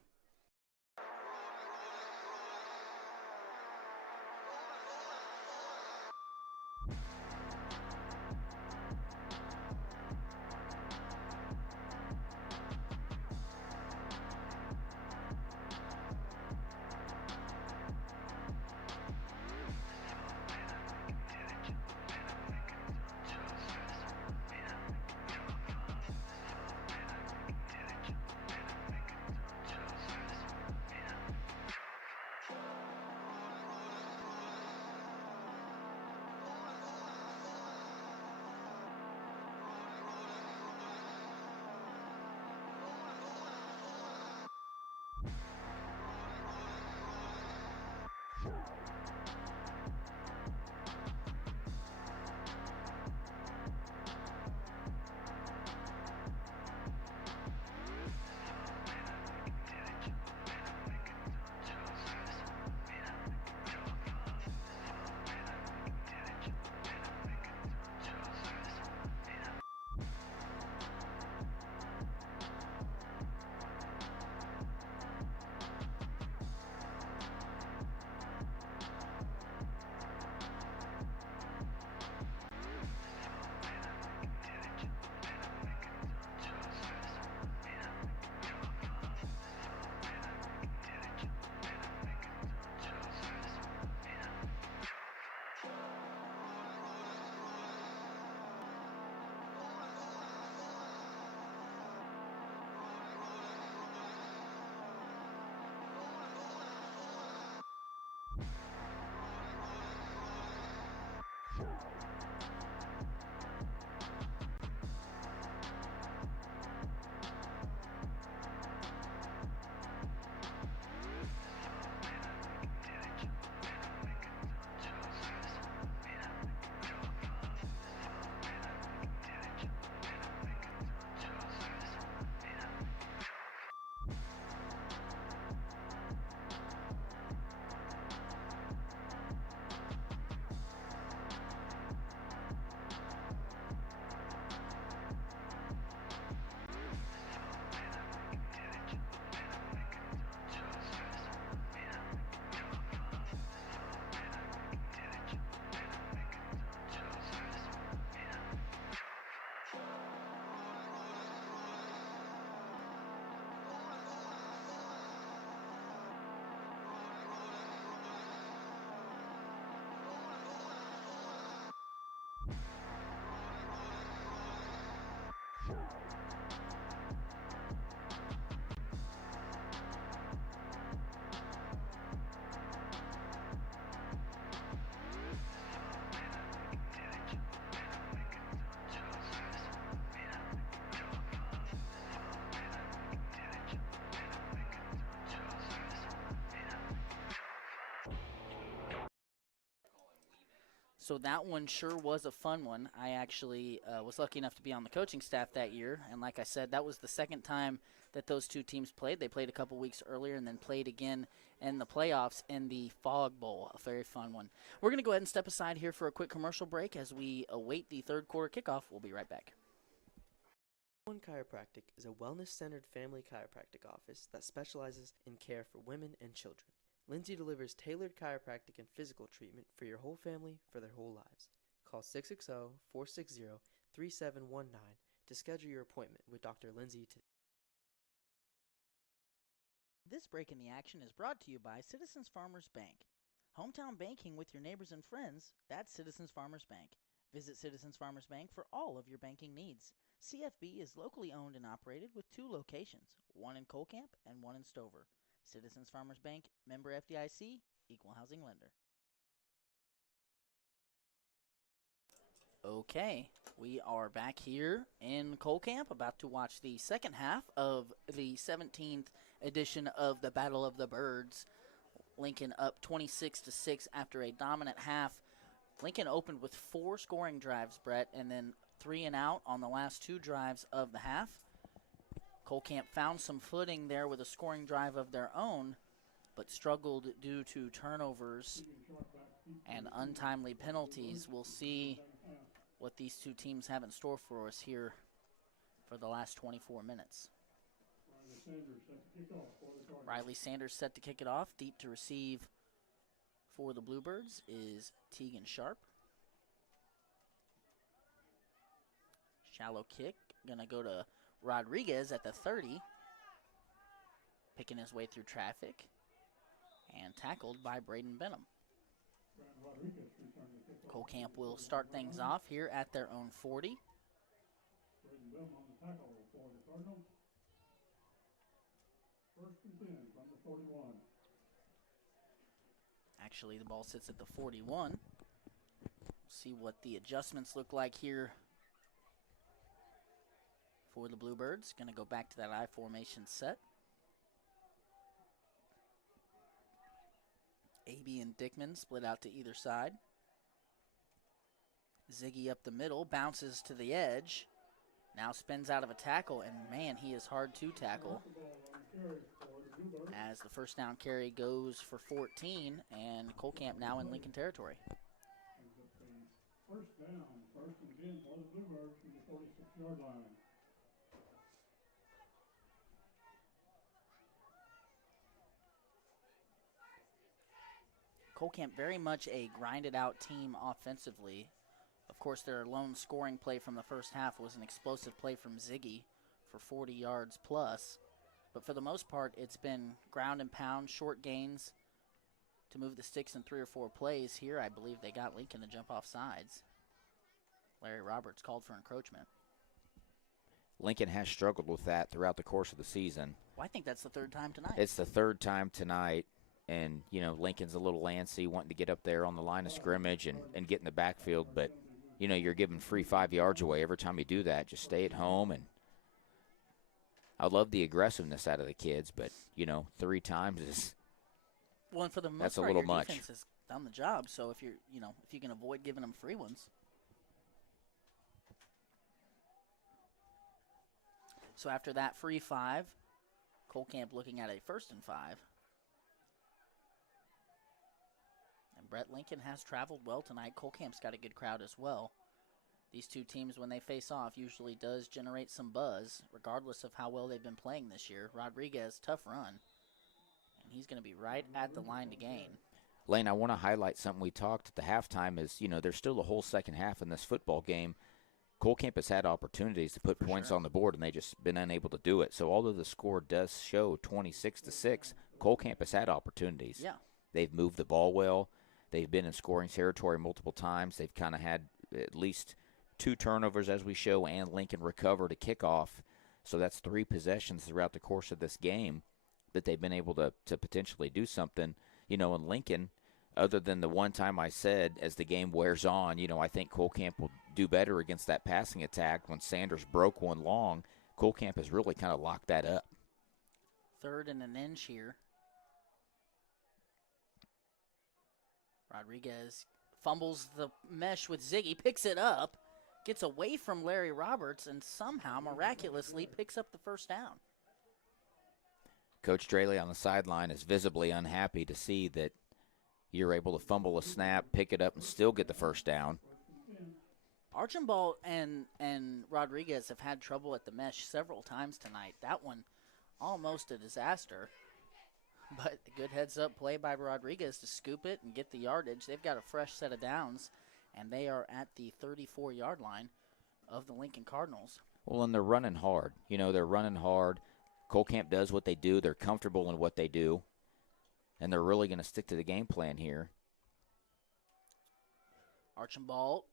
So that one sure was a fun one. I actually was lucky enough to be on the coaching staff that year, and like I said, that was the second time that those two teams played. They played a couple weeks earlier and then played again in the playoffs in the Fog Bowl, a very fun one. We're going to go ahead and step aside here for a quick commercial break as we await the third quarter kickoff. We'll be right back. One Chiropractic is a wellness-centered family chiropractic office that specializes in care for women and children. Lindsay delivers tailored chiropractic and physical treatment for your whole family for their whole lives. Call 660-460-3719 to schedule your appointment with Dr. Lindsay today. This break in the action is brought to you by Citizens Farmers Bank. Hometown banking with your neighbors and friends, that's Citizens Farmers Bank. Visit Citizens Farmers Bank for all of your banking needs. CFB is locally owned and operated with 2 locations, one in Cole Camp and one in Stover. Citizens Farmers Bank, member FDIC, equal housing lender. Okay, we are back here in Cole Camp, about to watch the second half of the 17th edition of the Battle of the Birds. Lincoln up 26-6 after a dominant half. Lincoln opened with 4 scoring drives, Brett, and then 3 and out on the last 2 drives of the half. Cole Camp found some footing there with a scoring drive of their own, but struggled due to turnovers and untimely penalties. We'll see what these two teams have in store for us here for the last 24 minutes. Riley Sanders set to kick it off. Deep to receive for the Bluebirds is Tegan Sharp. Shallow kick, gonna go to Rodriguez at the 30. Picking his way through traffic and tackled by Braden Benham. Cole Camp will start things off here at their own 40. Braden Benham on the tackle for the Cardinals. First and 10 from the 41. Actually, the ball sits at the 41. See what the adjustments look like here for the Bluebirds. Going to go back to that I formation set. AB and Dickman split out to either side. Ziggy up the middle, bounces to the edge. Now spins out of a tackle, and man, he is hard to tackle. As the first down carry goes for 14, and Cole Camp now in Lincoln territory. First down, first and 10 for the Bluebirds from the 46-yard line. Cole Camp very much a grinded-out team offensively. Of course, their lone scoring play from the first half was an explosive play from Ziggy for 40 yards plus. But for the most part, it's been ground and pound, short gains to move the sticks in 3 or 4 plays. Here, I believe they got Lincoln to jump off sides. Larry Roberts called for encroachment. Lincoln has struggled with that throughout the course of the season. Well, I think that's the third time tonight. It's the third time tonight, and, you know, Lincoln's a little antsy, wanting to get up there on the line of scrimmage and get in the backfield, but, you know, you're giving free 5 yards away every time you do that. Just stay at home, and I love the aggressiveness out of the kids, but, you know, 3 times is well, and for the most that's part, a little your much. defense has done the job. So if you're, if you can avoid giving them free ones. So after that free 5, Cole Camp looking at a 1st and 5. And Brett, Lincoln has traveled well tonight. Cole Camp's got a good crowd as well. These two teams, when they face off, usually does generate some buzz, regardless of how well they've been playing this year. Rodriguez, tough run. And he's going to be right at the line to gain. Lane, I want to highlight something we talked at the halftime is, you know, there's still a whole second half in this football game. Cole Camp has had opportunities to put points on the board, and they just been unable to do it. So although the score does show 26-6, Cole Camp has had opportunities. Yeah. They've moved the ball well. They've been in scoring territory multiple times. They've kind of had at least 2 turnovers as we show, and Lincoln recovered a kickoff. So that's 3 possessions throughout the course of this game that they've been able to potentially do something. In Lincoln, other than the one time I said as the game wears on, I think Cole Camp will do better against that passing attack. When Sanders broke one long, Cole Camp has really kind of locked that up. 3rd and an inch here. Rodriguez fumbles the mesh with Ziggy, picks it up, gets away from Larry Roberts, and somehow miraculously picks up the first down. Coach Straley on the sideline is visibly unhappy to see that you're able to fumble a snap, pick it up, and still get the first down. Archambault and Rodriguez have had trouble at the mesh several times tonight. That one almost a disaster. But a good heads-up play by Rodriguez to scoop it and get the yardage. They've got a fresh set of downs, and they are at the 34-yard line of the Lincoln Cardinals. Well, and they're running hard. They're running hard. Cole Camp does what they do. They're comfortable in what they do, and they're really going to stick to the game plan here. Archambault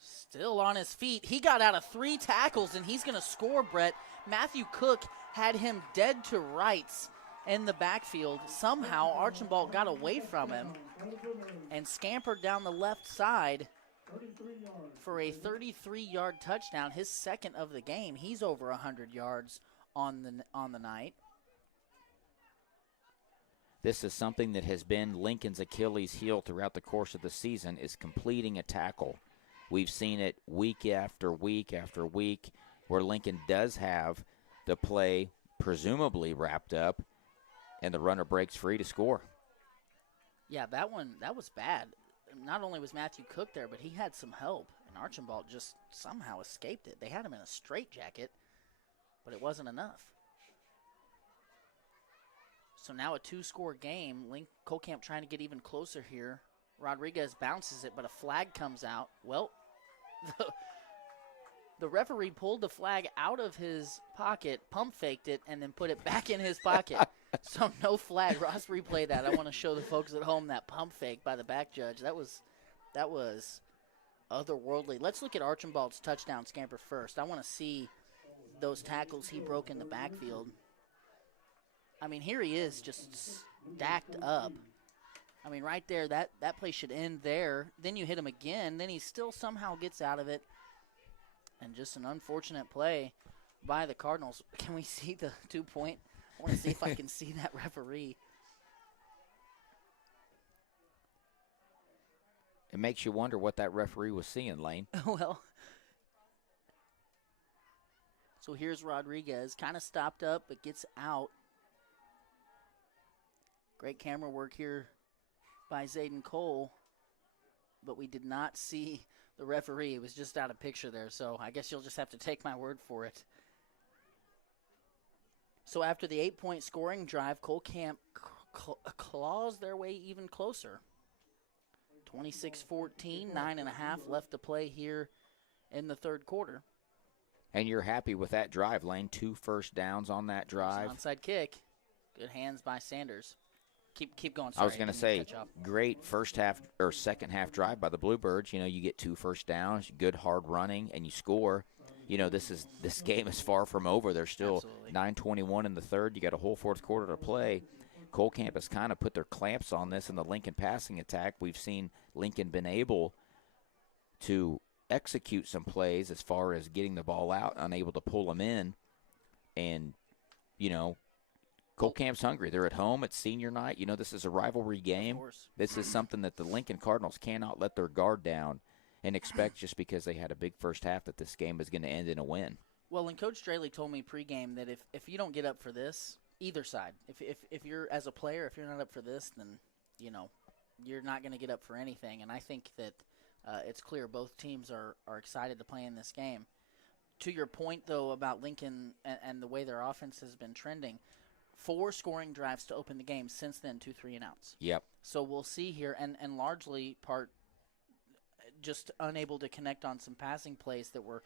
still on his feet. He got out of 3 tackles, and he's going to score, Brett. Matthew Cook had him dead to rights in the backfield. Somehow Archambault got away from him and scampered down the left side for a 33-yard touchdown, his second of the game. He's over 100 yards on the night. This is something that has been Lincoln's Achilles heel throughout the course of the season, is completing a tackle. We've seen it week after week after week where Lincoln does have the play presumably wrapped up, and the runner breaks free to score. Yeah, that was bad. Not only was Matthew Cook there, but he had some help, and Archambault just somehow escaped it. They had him in a straitjacket, but it wasn't enough. So now a 2-score game. Cole Camp trying to get even closer here. Rodriguez bounces it, but a flag comes out. Well, the referee pulled the flag out of his pocket, pump faked it, and then put it back in his pocket. So no flag. Ross, replay that. I want to show the folks at home that pump fake by the back judge. That was otherworldly. Let's look at Archambault's touchdown scamper first. I want to see those tackles he broke in the backfield. I mean, here he is just stacked up. I mean, right there, that play should end there. Then you hit him again. Then he still somehow gets out of it. And just an unfortunate play by the Cardinals. Can we see the 2-point? I want to see if I can see that referee. It makes you wonder what that referee was seeing, Lane. Well, so here's Rodriguez, kind of stopped up but gets out. Great camera work here by Zayden Cole, but we did not see the referee. It was just out of picture there, so I guess you'll just have to take my word for it. So after the 8-point scoring drive, Cole Camp claws their way even closer. 26-14, 9.5 left to play here in the third quarter. And you're happy with that drive, Lane. 2 first downs on that drive. Onside kick. Good hands by Sanders. Keep going. Sorry, I was going to say, great first half or second half drive by the Bluebirds. You get 2 first downs, good hard running, and you score. This game is far from over. There's still 9:21 in the third. You got a whole fourth quarter to play. Cole Camp has kind of put their clamps on this in the Lincoln passing attack. We've seen Lincoln been able to execute some plays as far as getting the ball out, unable to pull them in. And, Cole Camp's hungry. They're at home. It's senior night. This is a rivalry game. This is something that the Lincoln Cardinals cannot let their guard down and expect just because they had a big first half that this game is going to end in a win. Well, and Coach Straley told me pregame that if you don't get up for this, either side, if you're as a player, if you're not up for this, then, you're not going to get up for anything. And I think that it's clear both teams are excited to play in this game. To your point, though, about Lincoln and the way their offense has been trending, 4 scoring drives to open the game since then, 2 3-and-outs. Yep. So we'll see here, and largely part just unable to connect on some passing plays that were,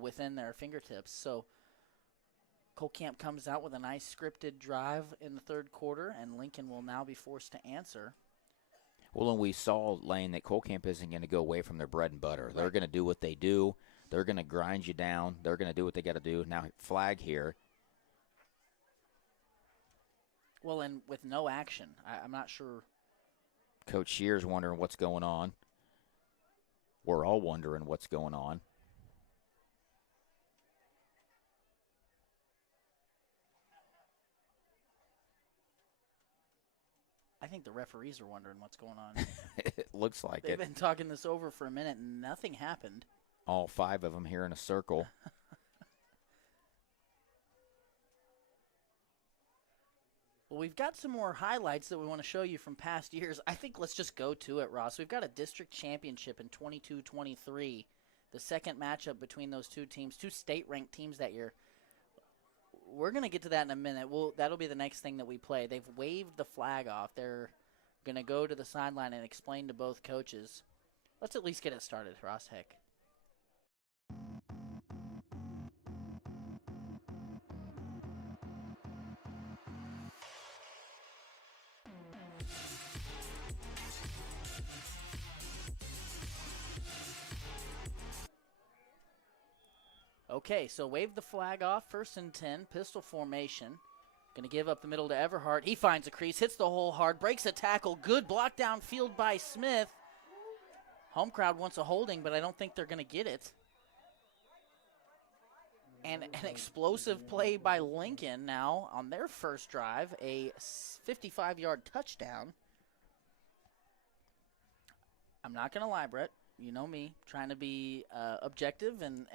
within their fingertips. So Cole Camp comes out with a nice scripted drive in the third quarter, and Lincoln will now be forced to answer. Well, and we saw, Lane, that Cole Camp isn't going to go away from their bread and butter. They're going to do what they do. They're going to grind you down. They're going to do what they got to do. Now, flag here. Well, and with no action, I'm not sure. Coach Shear's wondering what's going on. We're all wondering what's going on. I think the referees are wondering what's going on. It looks like They've it. been talking this over for a minute, and nothing happened. All 5 of them here in a circle. Well, we've got some more highlights that we want to show you from past years. I think let's just go to it, Ross. We've got a district championship in 22-23, the second matchup between those two teams, two state-ranked teams that year. We're going to get to that in a minute. That'll be the next thing that we play. They've waved the flag off. They're going to go to the sideline and explain to both coaches. Let's at least get it started, Ross. Heck. Okay, so wave the flag off, 1st and 10, pistol formation. Going to give up the middle to Everhart. He finds a crease, hits the hole hard, breaks a tackle. Good block downfield by Smith. Home crowd wants a holding, but I don't think they're going to get it. And an explosive play by Lincoln now on their first drive, a 55-yard touchdown. I'm not going to lie, Brett. You know me, trying to be objective and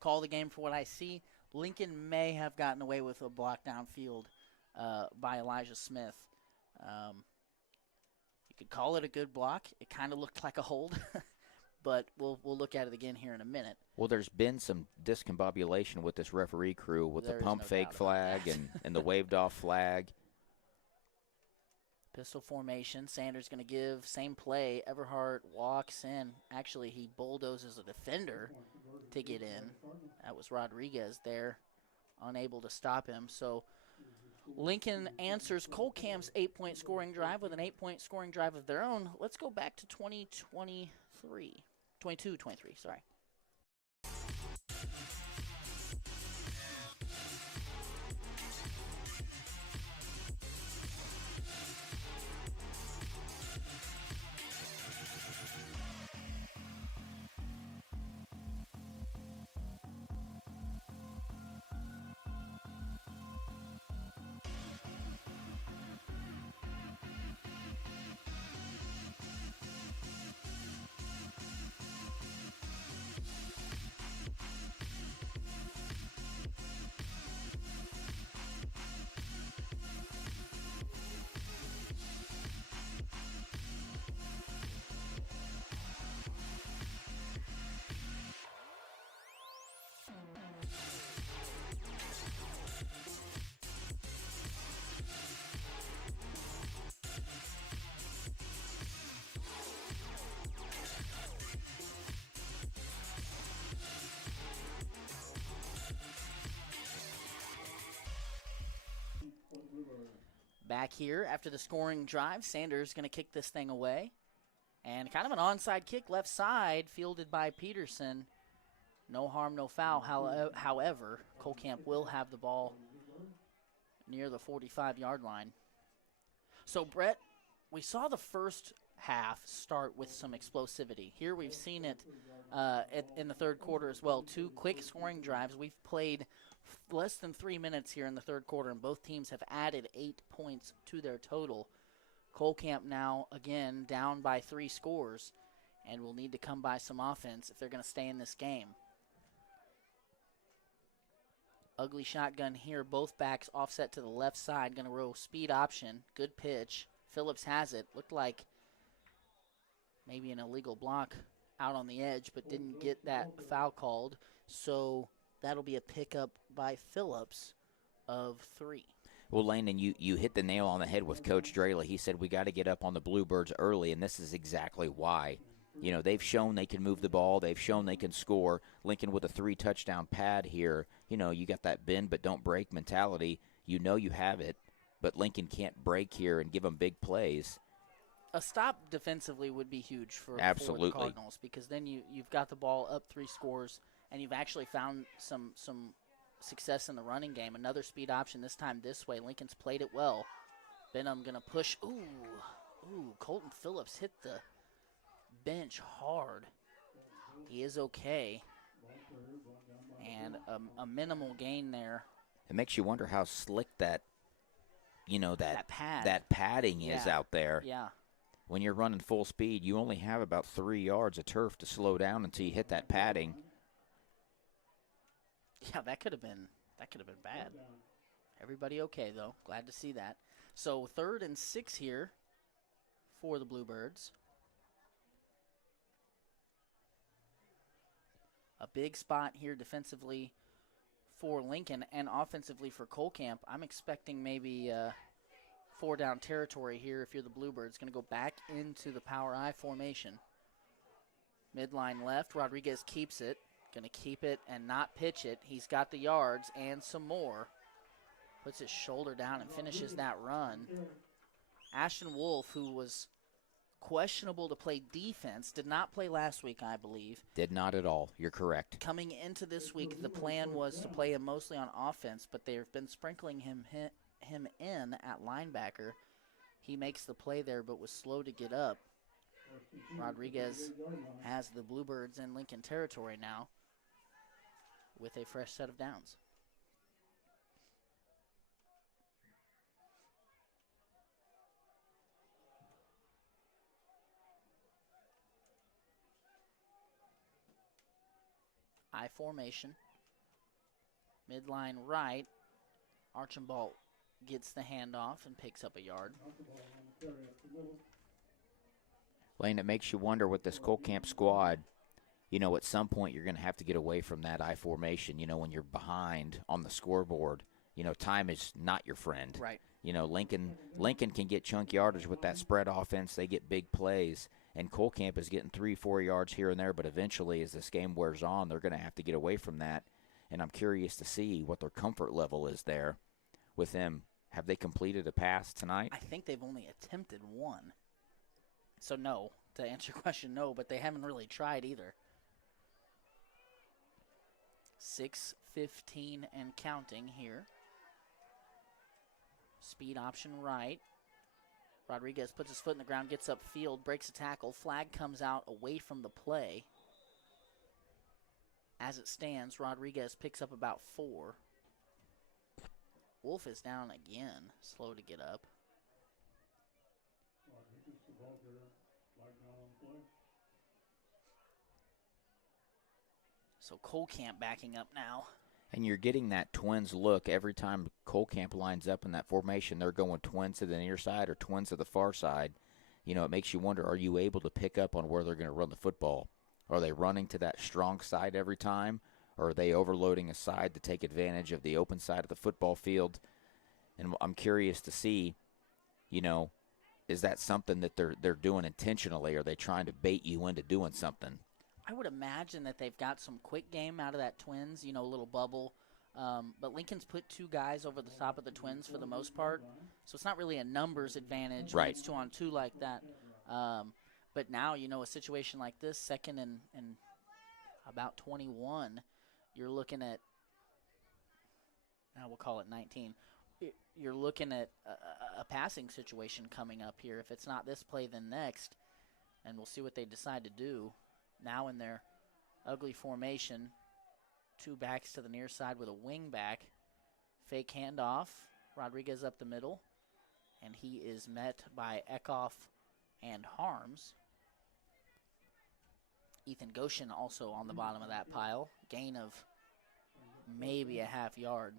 call the game for what I see. Lincoln may have gotten away with a block downfield by Elijah Smith. You could call it a good block. It kind of looked like a hold, but we'll look at it again here in a minute. Well, there's been some discombobulation with this referee crew with There the is pump no fake doubt about flag that. and the waved off flag. Pistol formation. Sanders going to give same play. Everhart walks in. Actually, he bulldozes a defender to get in. That was Rodriguez there, unable to stop him. So Lincoln answers Cole Cam's 8-point scoring drive with an 8-point scoring drive of their own. Let's go back to 22-23, sorry. Back here after the scoring drive, Sanders going to kick this thing away. And kind of an onside kick left side, fielded by Peterson. No harm, no foul. However, Cole Camp will have the ball near the 45-yard line. So, Brett, we saw the first half start with some explosivity. Here we've seen it in the third quarter as well. 2 quick scoring drives. We've played less than 3 minutes here in the third quarter, and both teams have added 8 points to their total. Cole Camp now, again, down by 3 scores, and will need to come by some offense if they're going to stay in this game. Ugly shotgun here. Both backs offset to the left side. Going to roll speed option. Good pitch. Phillips has it. Looked like maybe an illegal block out on the edge, but didn't get that foul called. So that'll be a pickup by Phillips of 3. Well, Landon, you hit the nail on the head with Coach Draley. He said we got to get up on the Bluebirds early, and this is exactly why. You know, they've shown they can move the ball. They've shown they can score. Lincoln with a 3-touchdown pad here. You know, you got that bend but don't break mentality. You know you have it, but Lincoln can't break here and give them big plays. A stop defensively would be huge for the Absolutely. Cardinals, because then you've got the ball up 3 scores, and you've actually found some success in the running game. Another speed option, this time this way. Lincoln's played it well. Benham going to push. Ooh, Colton Phillips hit the bench hard. He is okay. And a minimal gain there. It makes you wonder how slick that pad. that padding is out there. Yeah. When you're running full speed, you only have about 3 yards of turf to slow down until you hit that padding. Yeah, that could have been bad. Everybody okay, though. Glad to see that. So 3rd and 6 here for the Bluebirds. A big spot here defensively for Lincoln and offensively for Cole Camp. I'm expecting maybe 4-down territory here if you're the Bluebirds. Going to go back into the power I formation. Midline left. Rodriguez keeps it. Going to keep it and not pitch it. He's got the yards and some more. Puts his shoulder down and finishes that run. Ashton Wolf, who was questionable to play defense, did not play last week, I believe. Did not at all. You're correct. Coming into this week, the plan was to play him mostly on offense, but they've been sprinkling him in at linebacker. He makes the play there, but was slow to get up. Rodriguez has the Bluebirds in Lincoln territory now with a fresh set of downs. I formation. Midline right. Archambault gets the handoff and picks up a yard. Lane, it makes you wonder with this Cole Camp squad, at some point you're going to have to get away from that I formation. When you're behind on the scoreboard, time is not your friend. Right. Lincoln can get chunk yardage with that spread offense. They get big plays. And Cole Camp is getting 3-4 yards here and there, but eventually as this game wears on, they're going to have to get away from that. And I'm curious to see what their comfort level is there with them. Have they completed a pass tonight? I think they've only attempted one. So no, to answer your question, no, but they haven't really tried either. 6:15 and counting here. Speed option right. Rodriguez puts his foot in the ground, gets upfield, breaks a tackle. Flag comes out away from the play. As it stands, Rodriguez picks up about 4. Wolf is down again, slow to get up. So Cole Camp backing up now. And you're getting that twins look every time Cole Camp lines up in that formation. They're going twins to the near side or twins to the far side. It makes you wonder, are you able to pick up on where they're going to run the football? Are they running to that strong side every time? Or are they overloading a side to take advantage of the open side of the football field? And I'm curious to see, is that something that they're doing intentionally? Are they trying to bait you into doing something? I would imagine that they've got some quick game out of that Twins, a little bubble. But Lincoln's put 2 guys over the top of the Twins for the most part. So it's not really a numbers advantage when it's 2-on-2 like that. But now, a situation like this, 2nd and about 21, you're looking at, we'll call it 19. You're looking at a passing situation coming up here. If it's not this play, then next. And we'll see what they decide to do. Now in their ugly formation, 2 backs to the near side with a wing back. Fake handoff. Rodriguez up the middle. And he is met by Eckhoff and Harms. Ethan Goshen also on the bottom of that pile. Gain of maybe a half yard.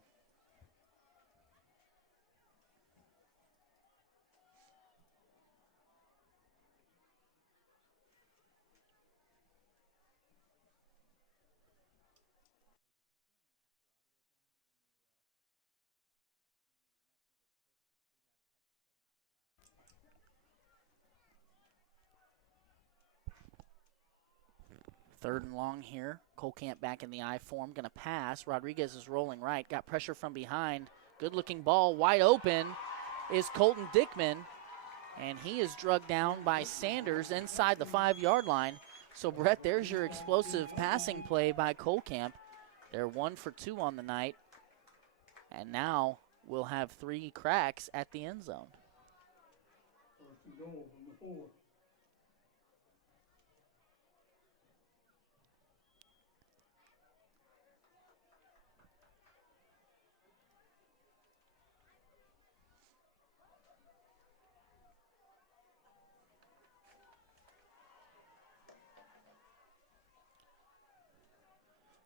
Third and long here. Cole Camp back in the I form. Going to pass. Rodriguez is rolling right. Got pressure from behind. Good looking ball. Wide open is Colton Dickman. And he is drugged down by Sanders inside the 5-yard line. So, Brett, there's your explosive passing play by Cole Camp. They're 1 for 2 on the night. And now we'll have 3 cracks at the end zone. First and goal from the 4.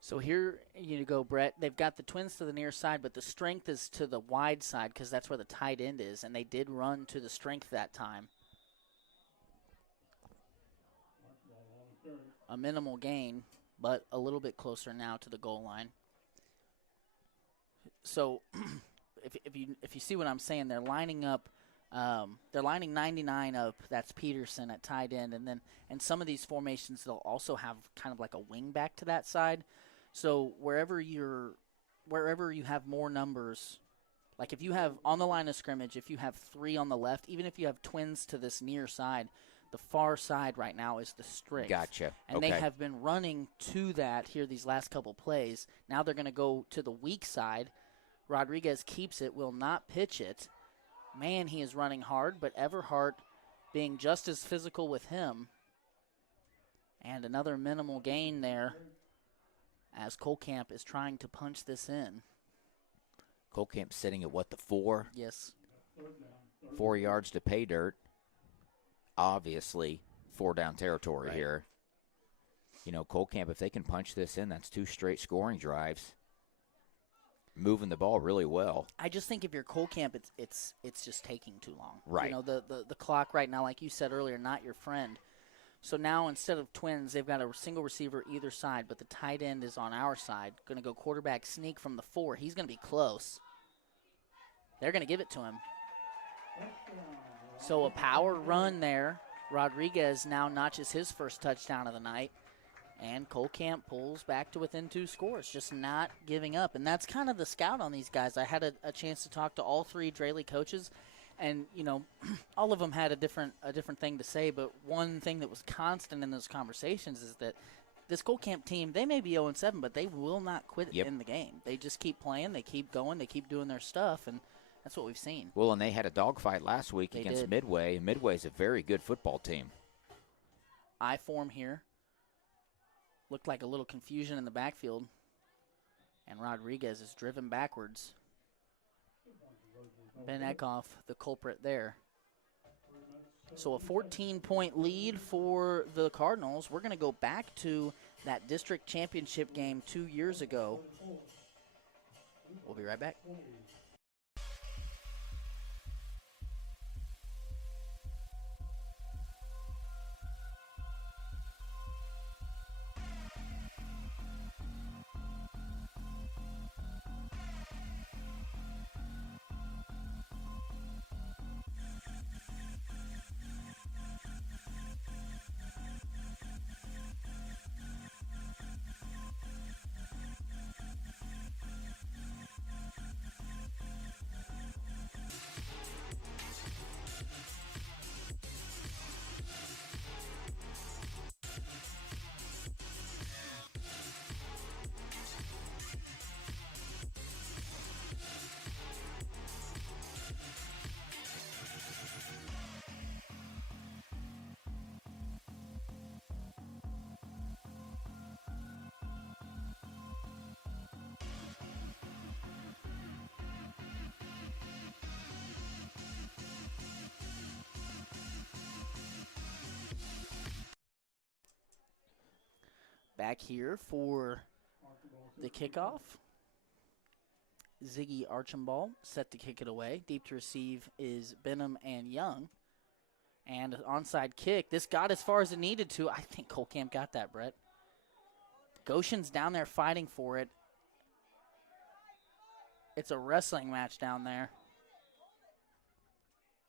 So here you go, Brett. They've got the Twins to the near side, but the strength is to the wide side because that's where the tight end is, and they did run to the strength that time. A minimal gain, but a little bit closer now to the goal line. So if you see what I'm saying, they're lining up. They're lining 99 up. That's Peterson at tight end, and then in some of these formations they'll also have kind of like a wing back to that side. So wherever you have more numbers, like if you have on the line of scrimmage, if you have 3 on the left, even if you have twins to this near side, the far side right now is the strength. Gotcha. And okay. they have been running to that here these last couple plays. Now they're going to go to the weak side. Rodriguez keeps it, will not pitch it. Man, he is running hard, but Everhart being just as physical with him. And another minimal gain there as Cole Camp is trying to punch this in. Cole Camp sitting at what, the 4? Yes. 4 yards to pay dirt. Obviously, 4 down territory Right. here. You know, Cole Camp, if they can punch this in, that's 2 straight scoring drives. Moving the ball really well. I just think if you're Cole Camp, it's just taking too long. Right. You know, the clock right now, like you said earlier, not your friend. So now instead of twins, they've got a single receiver either side, but the tight end is on our side. Going to go quarterback sneak from the 4. He's going to be close. They're going to give it to him. So a power run there. Rodriguez now notches his first touchdown of the night. And Cole Camp pulls back to within 2 scores, just not giving up. And that's kind of the scout on these guys. I had a chance to talk to all 3 Draley coaches, and, you know, all of them had a different thing to say. But one thing that was constant in those conversations is that this Cole Camp team, they may be 0-7, but they will not quit in the game. They just keep playing. They keep going. They keep doing their stuff, and that's what we've seen. Well, and they had a dogfight last week against did. Midway. Midway's a very good football team. I form here. Looked like a little confusion in the backfield. And Rodriguez is driven backwards. Ben Eckhoff, the culprit there. So a 14-point lead for the Cardinals. We're going to go back to that district championship game 2 years ago. We'll be right back. Back here for the kickoff. Ziggy Archambault set to kick it away. Deep to receive is Benham and Young. And an onside kick. This got as far as it needed to. I think Cole Camp got that, Brett. Goshen's down there fighting for it. It's a wrestling match down there.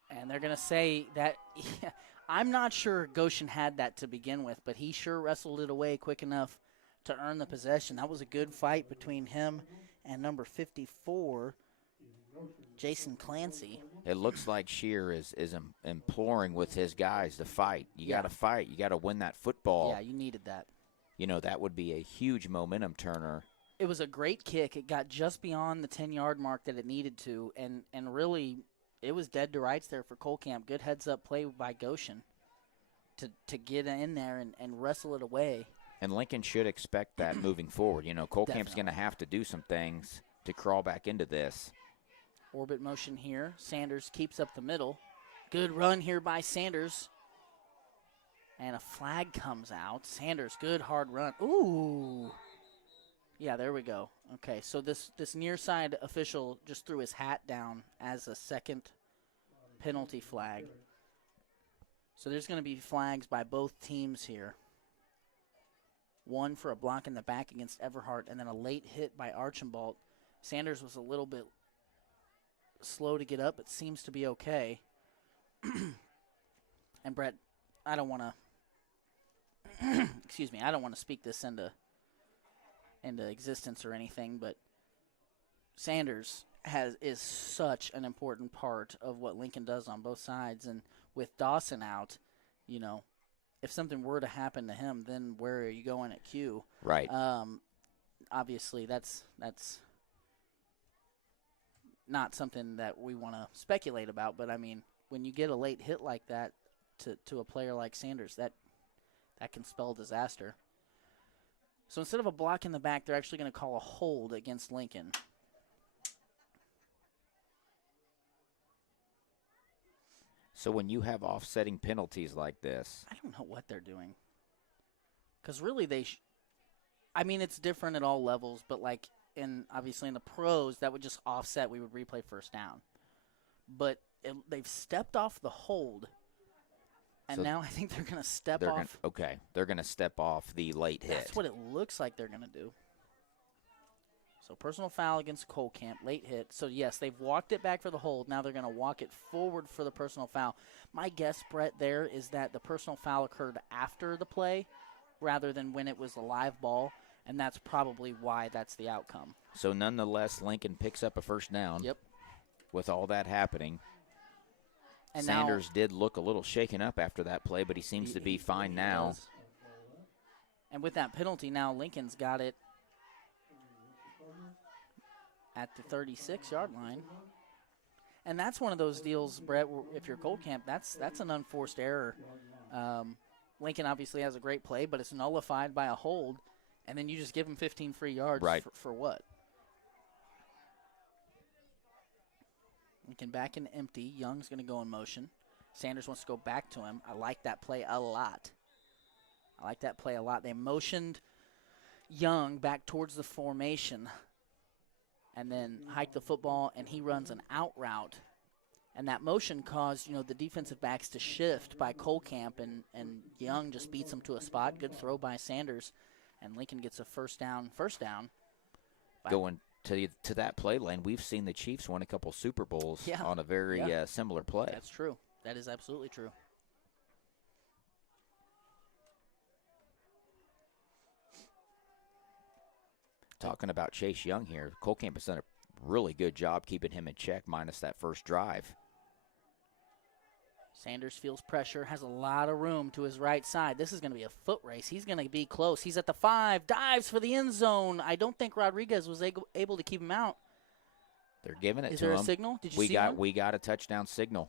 And they're going to say that I'm not sure Goshen had that to begin with, but he sure wrestled it away quick enough to earn the possession. That was a good fight between him and number 54, Jason Clancy. It looks like Shear is imploring with his guys to fight. You got to fight. You got to win that football. Yeah, you needed that. You know, that would be a huge momentum turner. It was a great kick. It got just beyond the 10-yard mark that it needed to, and really it was dead to rights there for Cole Camo. Good heads-up play by Goshen to get in there and wrestle it away. And Lincoln should expect that moving forward. You know, Cole Camp's going to have to do some things to crawl back into this. Orbit motion here. Sanders keeps up the middle. Good run here by Sanders. And a flag comes out. Sanders, good hard run. Ooh. Yeah, there we go. Okay, so this near side official just threw his hat down as a second penalty flag. So there's going to be flags by both teams here. One for a block in the back against Everhart, and then a late hit by Archambault. Sanders was a little bit slow to get up. It seems to be okay. And Brett, I don't want to excuse me, I don't want to speak this into existence or anything, but Sanders is such an important part of what Lincoln does on both sides. And with Dawson out, you know, if something were to happen to him, then where are you going at Q? Right. Obviously, that's not something that we want to speculate about. But I mean, when you get a late hit like that to a player like Sanders, that can spell disaster. So instead of a block in the back, they're actually going to call a hold against Lincoln. So when you have offsetting penalties like this, I don't know what they're doing. Because really I mean, it's different at all levels, but like obviously in the pros, that would just offset. We would replay first down. But they've stepped off the hold, and now I think they're going to step off. They're going to step off the late hit. That's what it looks like they're going to do. So personal foul against Cole Camo, late hit. So, yes, they've walked it back for the hold. Now they're going to walk it forward for the personal foul. My guess, Brett, there is that the personal foul occurred after the play rather than when it was a live ball, and that's probably why that's the outcome. So, nonetheless, Lincoln picks up a first down. Yep. With all that happening. And Sanders did look a little shaken up after that play, but he seems to be fine now. Does. And with that penalty, now Lincoln's got it at the 36-yard line. And that's one of those deals, Brett, where if you're Cole Camo, that's an unforced error. Lincoln obviously has a great play, but it's nullified by a hold, and then you just give him 15 free yards for what? Lincoln back in empty. Young's going to go in motion. Sanders wants to go back to him. I like that play a lot. They motioned Young back towards the formation and then hiked the football, and he runs an out route. And that motion caused, the defensive backs to shift by Cole Camo, and Young just beats him to a spot. Good throw by Sanders, and Lincoln gets a first down. Going to that play lane, we've seen the Chiefs win a couple Super Bowls on a very similar play. That's true. That is absolutely true. Talking about Chase Young here, Cole Camo has done a really good job keeping him in check minus that first drive. Sanders feels pressure, has a lot of room to his right side. This is going to be a foot race. He's going to be close. He's at the 5, dives for the end zone. I don't think Rodriguez was able to keep him out. They're giving it to him. Is there a signal? Did you see one? We got a touchdown signal.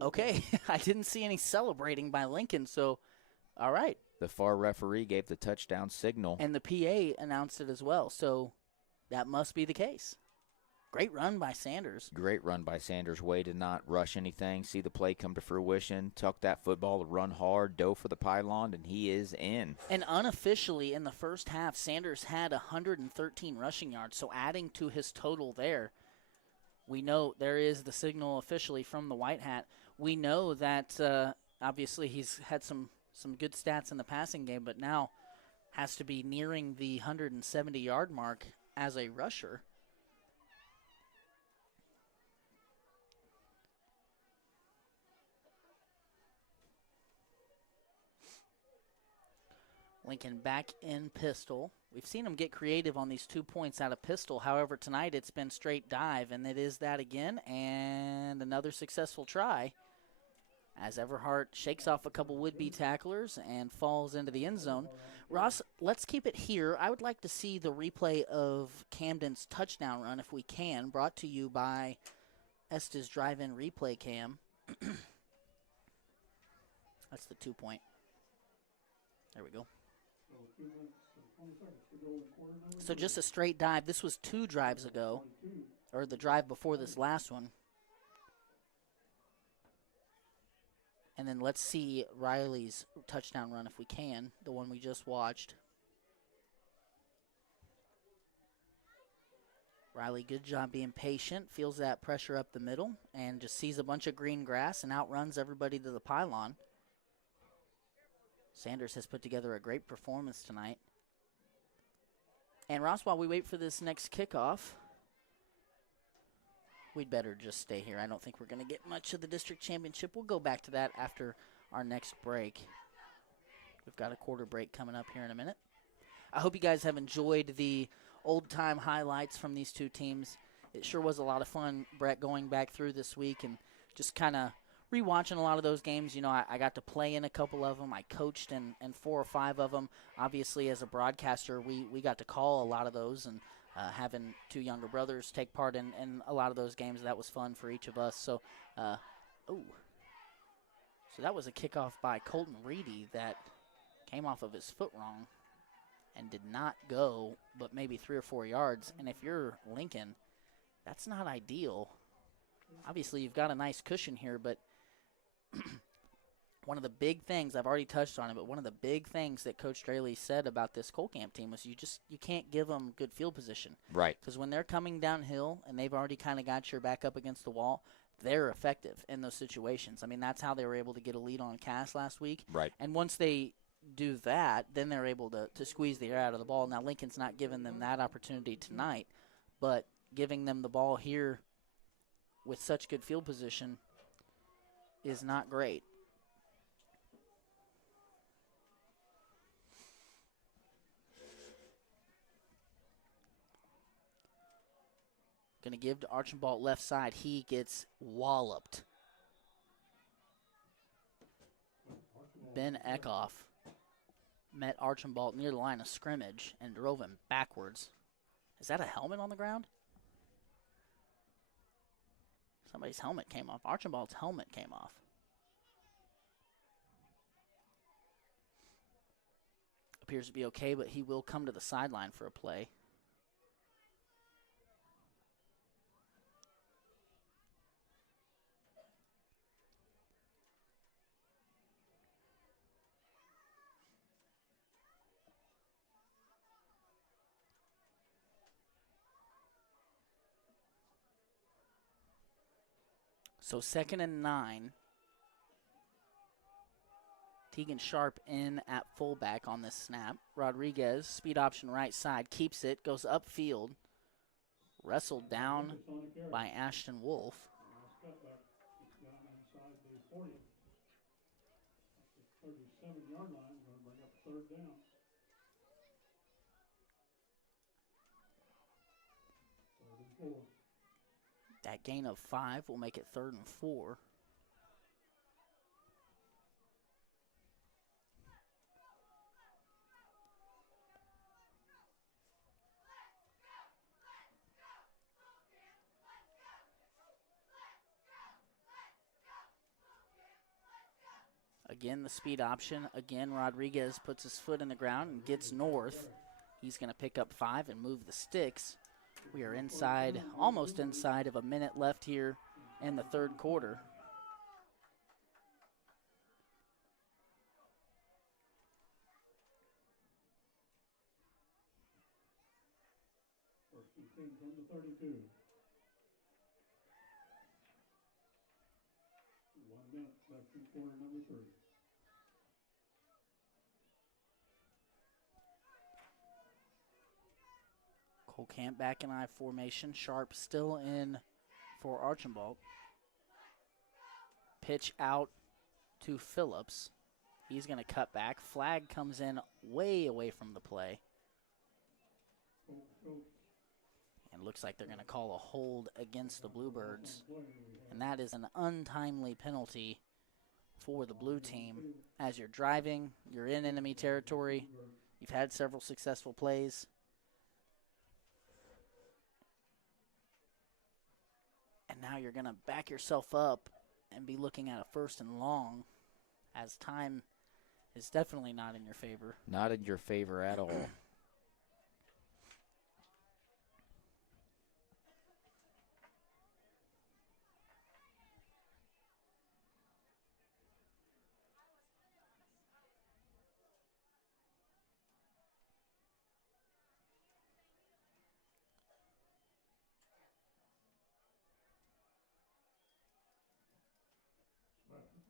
Okay, I didn't see any celebrating by Lincoln, so all right. The far referee gave the touchdown signal. And the PA announced it as well, so that must be the case. Great run by Sanders. Great run by Sanders. Way to not rush anything, see the play come to fruition, tuck that football, run hard, dove for the pylon, and he is in. And unofficially in the first half, Sanders had 113 rushing yards, so adding to his total there, we know there is the signal officially from the White Hat. We know that obviously he's had some good stats in the passing game, but now has to be nearing the 170-yard mark as a rusher. Lincoln back in pistol. We've seen them get creative on these 2 points out of pistol. However, tonight it's been straight dive, and it is that again, and another successful try as Everhart shakes off a couple would-be tacklers and falls into the end zone. Ross, let's keep it here. I would like to see the replay of Camden's touchdown run, if we can, brought to you by Estes Drive-In Replay Cam. That's the 2-point. There we go. So just a straight dive. This was 2 drives ago, or the drive before this last one. And then let's see Riley's touchdown run if we can, the one we just watched. Riley, good job being patient, feels that pressure up the middle, and just sees a bunch of green grass and outruns everybody to the pylon. Sanders has put together a great performance tonight. And Ross, while we wait for this next kickoff, we'd better just stay here. I don't think we're going to get much of the district championship. We'll go back to that after our next break. We've got a quarter break coming up here in a minute. I hope you guys have enjoyed the old-time highlights from these two teams. It sure was a lot of fun, Brett, going back through this week and just kind of rewatching a lot of those games. You know, I got to play in a couple of them. I coached in 4 or 5 of them. Obviously, as a broadcaster, we got to call a lot of those, and having 2 younger brothers take part in a lot of those games, that was fun for each of us. So, so that was a kickoff by Colton Reedy that came off of his foot wrong and did not go but maybe 3 or 4 yards. And if you're Lincoln, that's not ideal. Obviously, you've got a nice cushion here, but one of the big things, I've already touched on it, but one of the big things that Coach Straley said about this Cole Camp team was you can't give them good field position. Right. Because when they're coming downhill and they've already kind of got your back up against the wall, they're effective in those situations. I mean, that's how they were able to get a lead on Cass last week. Right. And once they do that, then they're able to squeeze the air out of the ball. Now, Lincoln's not giving them that opportunity tonight, but giving them the ball here with such good field position is not great. Going to give to Archambault left side. He gets walloped. Ben Eckhoff met Archambault near the line of scrimmage and drove him backwards. Is that a helmet on the ground? Somebody's helmet came off. Archambault's helmet came off. Appears to be okay, but he will come to the sideline for a play. So 2nd and 9. Tegan Sharp in at fullback on this snap. Rodriguez, speed option right side, keeps it, goes upfield. Wrestled down by Ashton Wolf. Cutback gets down inside the 40. At the 37-yard line, going to bring up 3rd down. 3rd and 4. That gain of 5 will make it 3rd and 4. Again, the speed option. Again, Rodriguez puts his foot in the ground and gets north. He's going to pick up 5 and move the sticks. We are inside, almost inside of a minute left here in the 3rd quarter. First and 10 from the 32. 1 minute left in quarter number 3. Cole Camp back in I formation. Sharp still in for Archambault. Pitch out to Phillips. He's going to cut back. Flag comes in way away from the play. And looks like they're going to call a hold against the Bluebirds. And that is an untimely penalty for the blue team. As you're driving, you're in enemy territory, you've had several successful plays. And now you're going to back yourself up and be looking at a 1st and long, as time is definitely not in your favor. Not in your favor at all.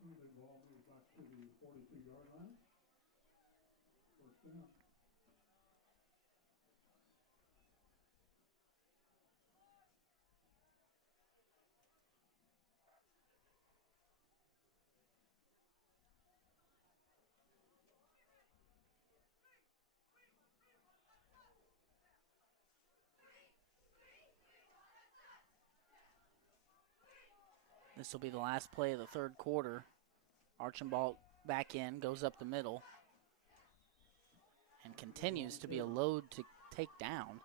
The ball moves back to the 42-yard line. 1st down. This will be the last play of the 3rd quarter. Archambault back in, goes up the middle, and continues to be a load to take down.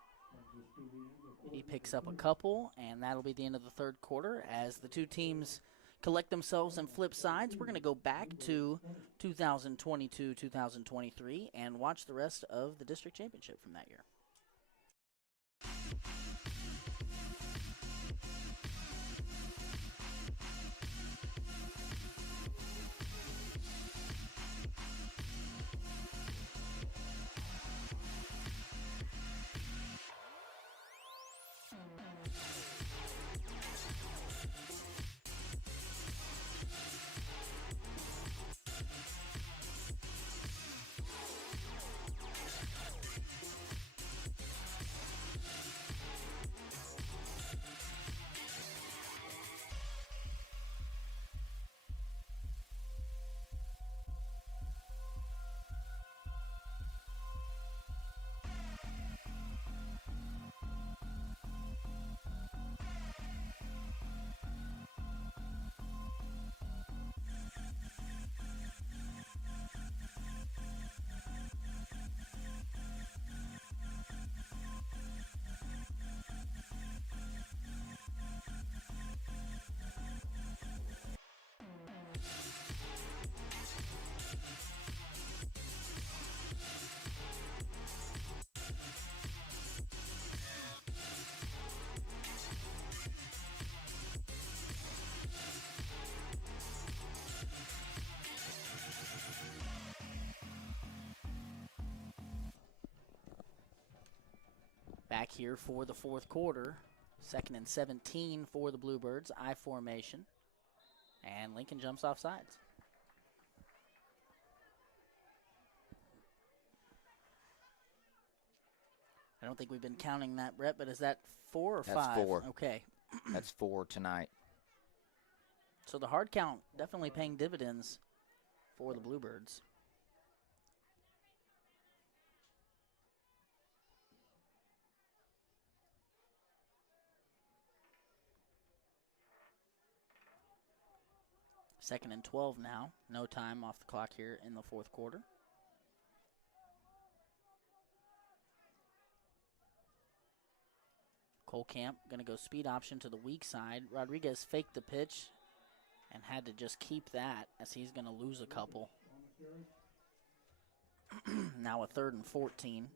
He picks up a couple, and that'll be the end of the 3rd quarter. As the two teams collect themselves and flip sides, we're going to go back to 2022-2023 and watch the rest of the district championship from that year. Back here for the 4th quarter. 2nd and 17 for the Bluebirds. I formation. And Lincoln jumps off sides. I don't think we've been counting that, Brett, but is that 4 or 5? That's 4. Okay. That's 4 tonight. So the hard count definitely paying dividends for the Bluebirds. Second and 12 now. No time off the clock here in the 4th quarter. Cole Camp going to go speed option to the weak side. Rodriguez faked the pitch and had to just keep that as he's going to lose a couple. Now a 3rd and 14.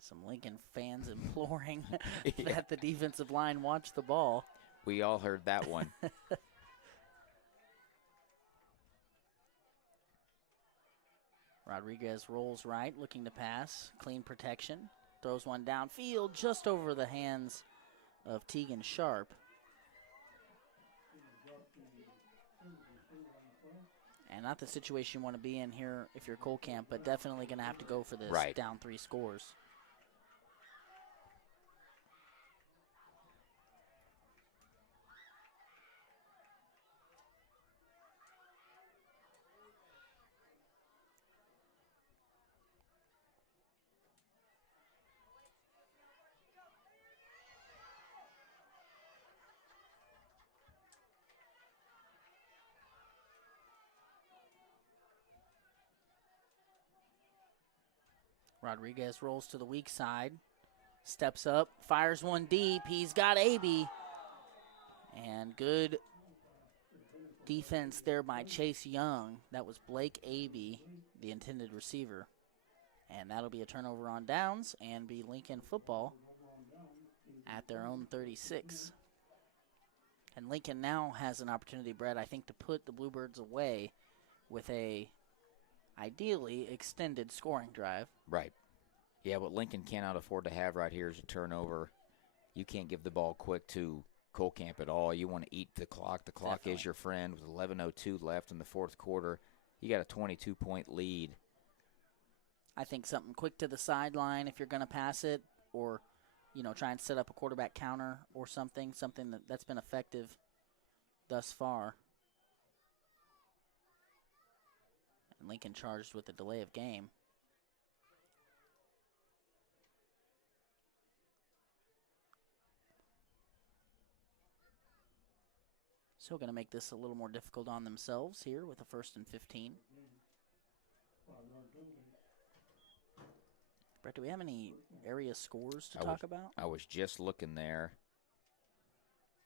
Some Lincoln fans imploring that the defensive line watch the ball. We all heard that one. Rodriguez rolls right, looking to pass. Clean protection. Throws one downfield just over the hands of Tegan Sharp. And not the situation you want to be in here if you're Cole Camp, but definitely going to have to go for this Right. down 3 scores. Rodriguez rolls to the weak side, steps up, fires one deep. He's got Aby. And good defense there by Chase Young. That was Blake Aby, the intended receiver. And that'll be a turnover on downs and be Lincoln football at their own 36. And Lincoln now has an opportunity, Brett, I think, to put the Bluebirds away with a ideally extended scoring drive. Right. Yeah, what Lincoln cannot afford to have right here is a turnover. You can't give the ball quick to Cole Camp at all. You want to eat the clock. The clock Definitely is your friend with 11:02 left in the fourth quarter. You got a 22-point lead. I think something quick to the sideline if you're going to pass it, or, try and set up a quarterback counter or something that's been effective thus far. And Lincoln charged with a delay of game. So going to make this a little more difficult on themselves here with a 1st and 15. Brett, do we have any area scores to talk about? I was just looking there.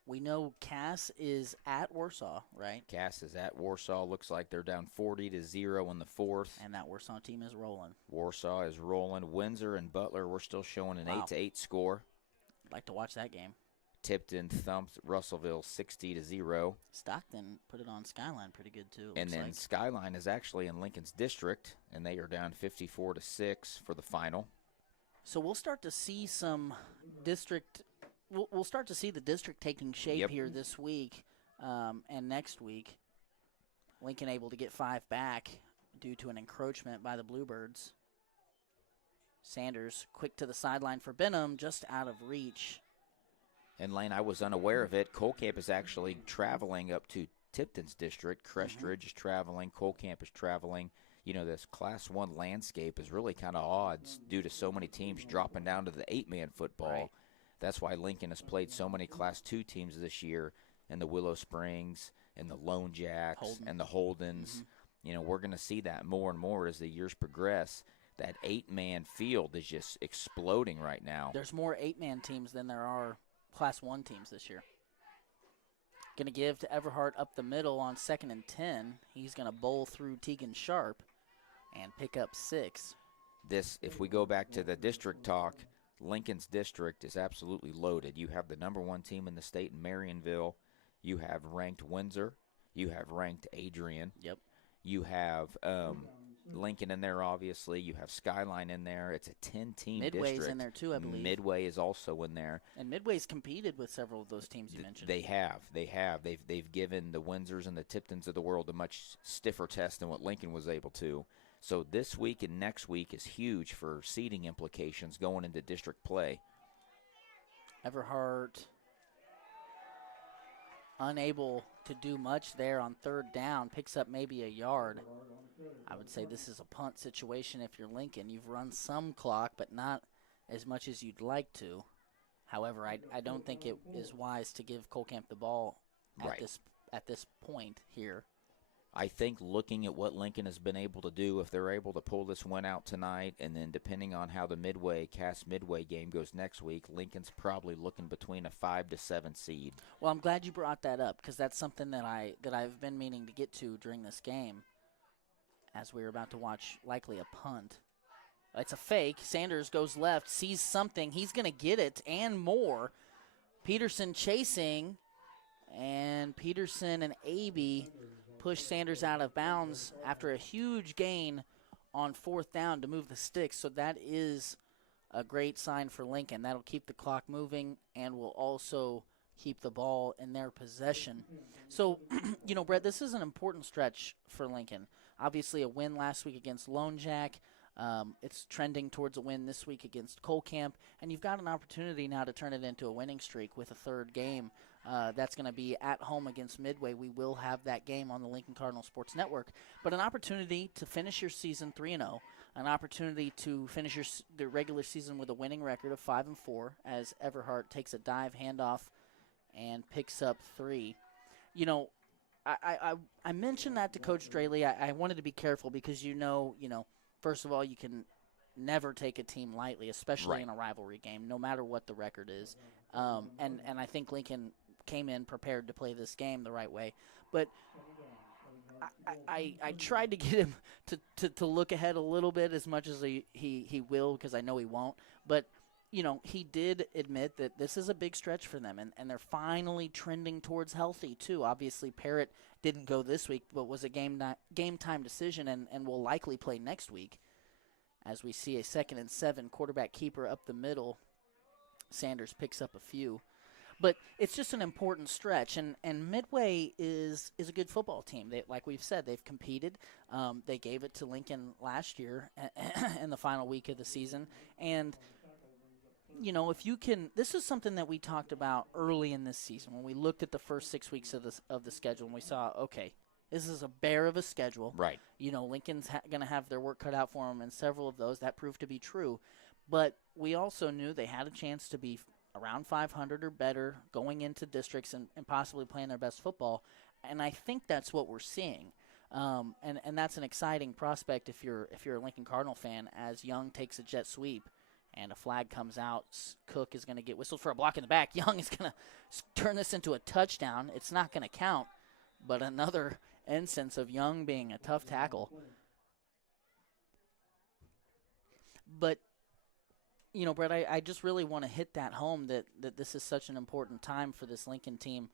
We know Cass is at Warsaw, right? Cass is at Warsaw. Looks like they're down 40-0 in the fourth. And that Warsaw team is rolling. Warsaw is rolling. Windsor and Butler, we're still showing an Wow. 8-8 score. I'd like to watch that game. Tipton thumped Russellville 60-0. Stockton put it on Skyline pretty good, too. And then Skyline is actually in Lincoln's district, and they are down 54-6 for the final. So we'll start to see some district. We'll start to see the district taking shape here this week and next week. Lincoln able to get 5 back due to an encroachment by the Bluebirds. Sanders quick to the sideline for Benham, just out of reach. And Lane, I was unaware of it. Cole Camp is actually traveling up to Tipton's district. Crestridge is traveling. Cole Camp is traveling. This Class 1 landscape is really kind of odd due to so many teams dropping down to the 8-man football. Right. That's why Lincoln has played so many Class 2 teams this year, and the Willow Springs and the Lone Jacks and the Holdens. We're going to see that more and more as the years progress. That 8-man field is just exploding right now. There's more 8-man teams than there are Class 1 teams this year. Going to give to Everhart up the middle on 2nd and 10. He's going to bowl through Tegan Sharp and pick up 6. If we go back to the district talk, Lincoln's district is absolutely loaded. You have the number 1 team in the state in Marionville. You have ranked Windsor. You have ranked Adrian. Yep. You have Lincoln in there, obviously. You have Skyline in there. It's a 10-team district. Midway's in there, too, I believe. Midway is also in there. And Midway's competed with several of those teams you mentioned. They have. They've given the Windsors and the Tiptons of the world a much stiffer test than what Lincoln was able to. So this week and next week is huge for seeding implications going into district play. Everhart unable to do much there on 3rd down, picks up maybe a yard. I would say this is a punt situation if you're Lincoln. You've run some clock, but not as much as you'd like to. However, I don't think it is wise to give Cole Camp the ball at this point here. I think looking at what Lincoln has been able to do, if they're able to pull this one out tonight, and then depending on how the Cass Midway game goes next week, Lincoln's probably looking between a 5 to 7 seed. Well, I'm glad you brought that up because that's something that I've been meaning to get to during this game, as we're about to watch likely a punt. It's a fake. Sanders goes left, sees something. He's going to get it and more. Peterson chasing, and Peterson and Aby push Sanders out of bounds after a huge gain on 4th down to move the sticks. So that is a great sign for Lincoln. That'll keep the clock moving and will also keep the ball in their possession. So, Brett, this is an important stretch for Lincoln. Obviously, a win last week against Lone Jack. It's trending towards a win this week against Cole Camp, and you've got an opportunity now to turn it into a winning streak with a third game. That's going to be at home against Midway. We will have that game on the Lincoln Cardinal Sports Network, but an opportunity to finish your season 3-0, an opportunity to finish the regular season with a winning record of 5-4 as Everhart takes a dive handoff and picks up 3. I mentioned that to Coach Straley. I wanted to be careful because first of all, you can never take a team lightly, especially in a rivalry game, no matter what the record is. And I think Lincoln came in prepared to play this game the right way. But I tried to get him to look ahead a little bit as much as he will, because I know he won't. But he did admit that this is a big stretch for them, and they're finally trending towards healthy, too. Obviously, Parrott didn't go this week, but was a game-time decision and will likely play next week, as we see a 2nd and 7 quarterback keeper up the middle. Sanders picks up a few. But it's just an important stretch, and Midway is a good football team. Like we've said, they've competed. They gave it to Lincoln last year in the final week of the season, and if you can, this is something that we talked about early in this season when we looked at the first 6 weeks of the schedule, and we saw, okay, this is a bear of a schedule. Right. Lincoln's going to have their work cut out for them in several of those. That proved to be true. But we also knew they had a chance to be around 500 or better going into districts and possibly playing their best football. And I think that's what we're seeing. And that's an exciting prospect if you're a Lincoln Cardinal fan, as Young takes a jet sweep. And a flag comes out. Cook is going to get whistled for a block in the back. Young is going to turn this into a touchdown. It's not going to count, but another instance of Young being a tough tackle. But, Brett, I just really want to hit that home that this is such an important time for this Lincoln team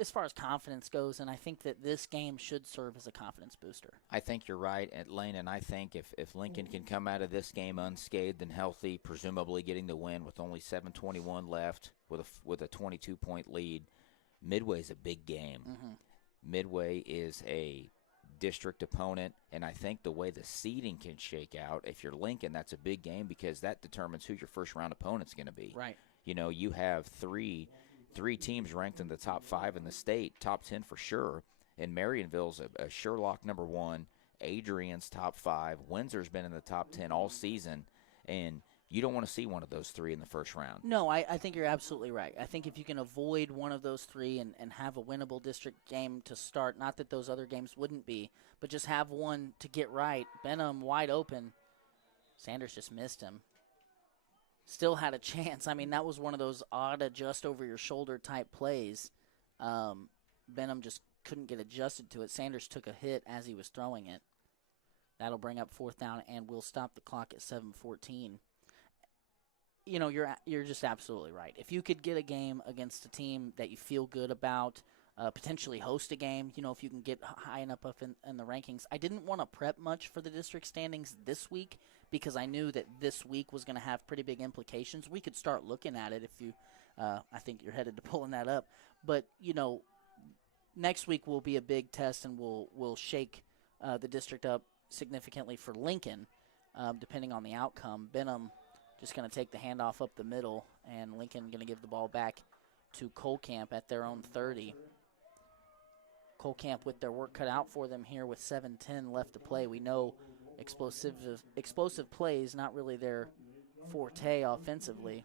as far as confidence goes, and I think that this game should serve as a confidence booster. I think you're right, Lane, and I think if Lincoln can come out of this game unscathed and healthy, presumably getting the win with only 7:21 left with a 22-point lead, Midway's a big game. Mm-hmm. Midway is a district opponent, and I think the way the seeding can shake out, if you're Lincoln, that's a big game because that determines who your first-round opponent's going to be. Right. You have three teams ranked in the top 5 in the state, top 10 for sure. And Marionville's a Sherlock number 1. Adrian's top 5. Windsor's been in the top 10 all season. And you don't want to see one of those 3 in the first round. No, I think you're absolutely right. I think if you can avoid one of those 3 and have a winnable district game to start, not that those other games wouldn't be, but just have one to get right. Benham wide open. Sanders just missed him. Still had a chance. I mean, that was one of those odd adjust-over-your-shoulder type plays. Benham just couldn't get adjusted to it. Sanders took a hit as he was throwing it. That'll bring up 4th down, and we'll stop the clock at 7:14. You're just absolutely right. If you could get a game against a team that you feel good about, potentially host a game, if you can get high enough up in the rankings. I didn't want to prep much for the district standings this week because I knew that this week was going to have pretty big implications. We could start looking at it if you I think you're headed to pulling that up. But, next week will be a big test, and we'll shake the district up significantly for Lincoln, depending on the outcome. Benham just going to take the handoff up the middle, and Lincoln going to give the ball back to Cole Camp at their own 30. Cole Camp with their work cut out for them here with 7:10 left to play. We know explosive plays, not really their forte offensively.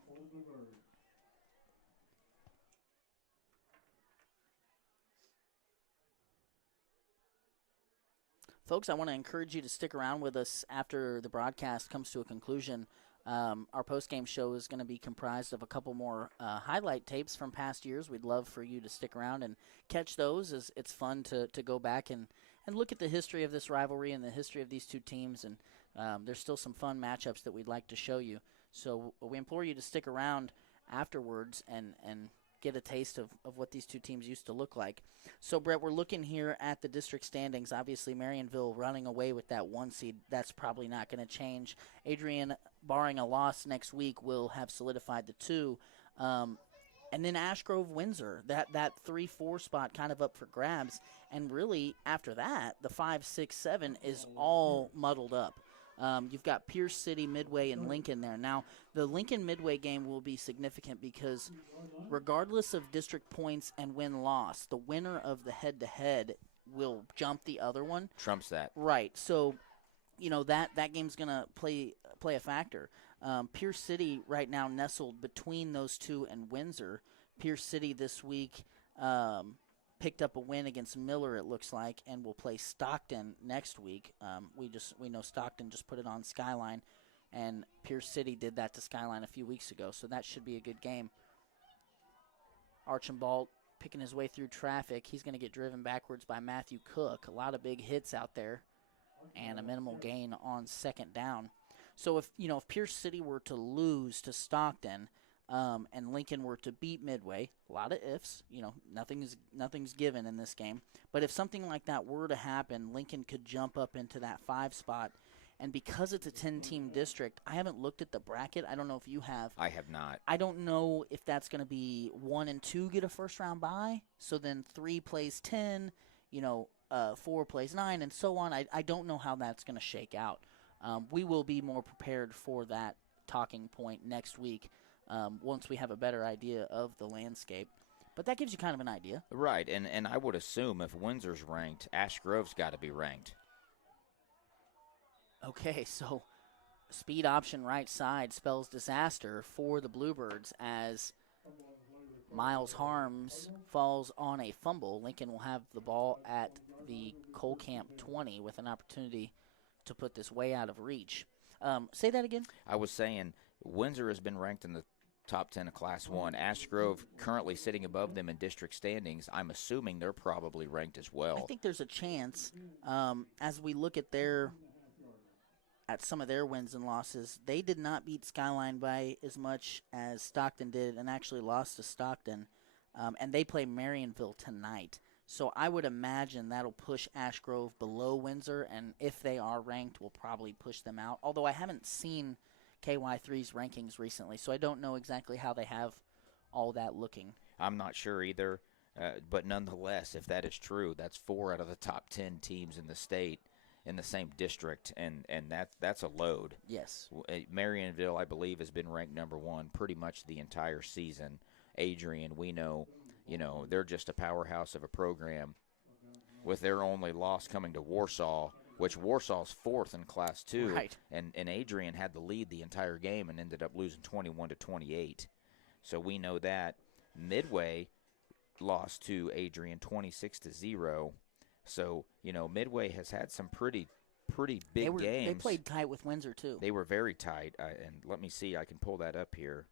Folks, I want to encourage you to stick around with us after the broadcast comes to a conclusion. Our postgame show is going to be comprised of a couple more highlight tapes from past years. We'd love for you to stick around and catch those. As it's fun to go back and look at the history of this rivalry and the history of these two teams. And there's still some fun matchups that we'd like to show you. So we implore you to stick around afterwards and get a taste of what these two teams used to look like. So, Brett, we're looking here at the district standings. Obviously, Marionville running away with that 1 seed. That's probably not going to change. Adrian, barring a loss next week, will have solidified the 2. And then Ashgrove Windsor, that 3-4 spot kind of up for grabs. And really, after that, the 5, 6, 7 is all muddled up. You've got Pierce City, Midway, and Lincoln there. Now, the Lincoln Midway game will be significant because regardless of district points and win-loss, the winner of the head-to-head will jump the other one. Trumps that. Right. So, that game's going to play a factor. Pierce City right now nestled between those two and Windsor. Pierce City this week picked up a win against Miller, it looks like, and will play Stockton next week. We know Stockton just put it on Skyline, and Pierce City did that to Skyline a few weeks ago, so that should be a good game. Archambault picking his way through traffic. He's going to get driven backwards by Matthew Cook. A lot of big hits out there and a minimal gain on second down. So if Pierce City were to lose to Stockton and Lincoln were to beat Midway, a lot of ifs, nothing's given in this game. But if something like that were to happen, Lincoln could jump up into that 5 spot. And because it's a 10-team district, I haven't looked at the bracket. I don't know if you have. I have not. I don't know if that's going to be 1 and 2 get a first-round bye. So then 3 plays 10, 4 plays 9, and so on. I don't know how that's going to shake out. We will be more prepared for that talking point next week once we have a better idea of the landscape. But that gives you kind of an idea. Right, and I would assume if Windsor's ranked, Ash Grove's got to be ranked. Okay, so speed option right side spells disaster for the Bluebirds as Miles Harms falls on a fumble. Lincoln will have the ball at the Cole Camp 20 with an opportunity to put this way out of reach. Say that again? I was saying Windsor has been ranked in the top 10 of Class 1. Ash Grove currently sitting above them in district standings. I'm assuming they're probably ranked as well. I think there's a chance as we look at some of their wins and losses. They did not beat Skyline by as much as Stockton did and actually lost to Stockton. And they play Marionville tonight. So I would imagine that'll push Ash Grove below Windsor, and if they are ranked, we'll probably push them out. Although I haven't seen KY3's rankings recently, so I don't know exactly how they have all that looking. I'm not sure either, but nonetheless, if that is true, that's 4 out of the top 10 teams in the state in the same district, and that's a load. Yes. Marionville, I believe, has been ranked number 1 pretty much the entire season. Adrian, we know, they're just a powerhouse of a program with their only loss coming to Warsaw, which Warsaw's 4th in Class 2. Right. And Adrian had the lead the entire game and ended up losing 21-28. So we know that. Midway lost to Adrian 26-0. So, Midway has had some pretty big games. They played tight with Windsor, too. They were very tight. And let me see. I can pull that up here.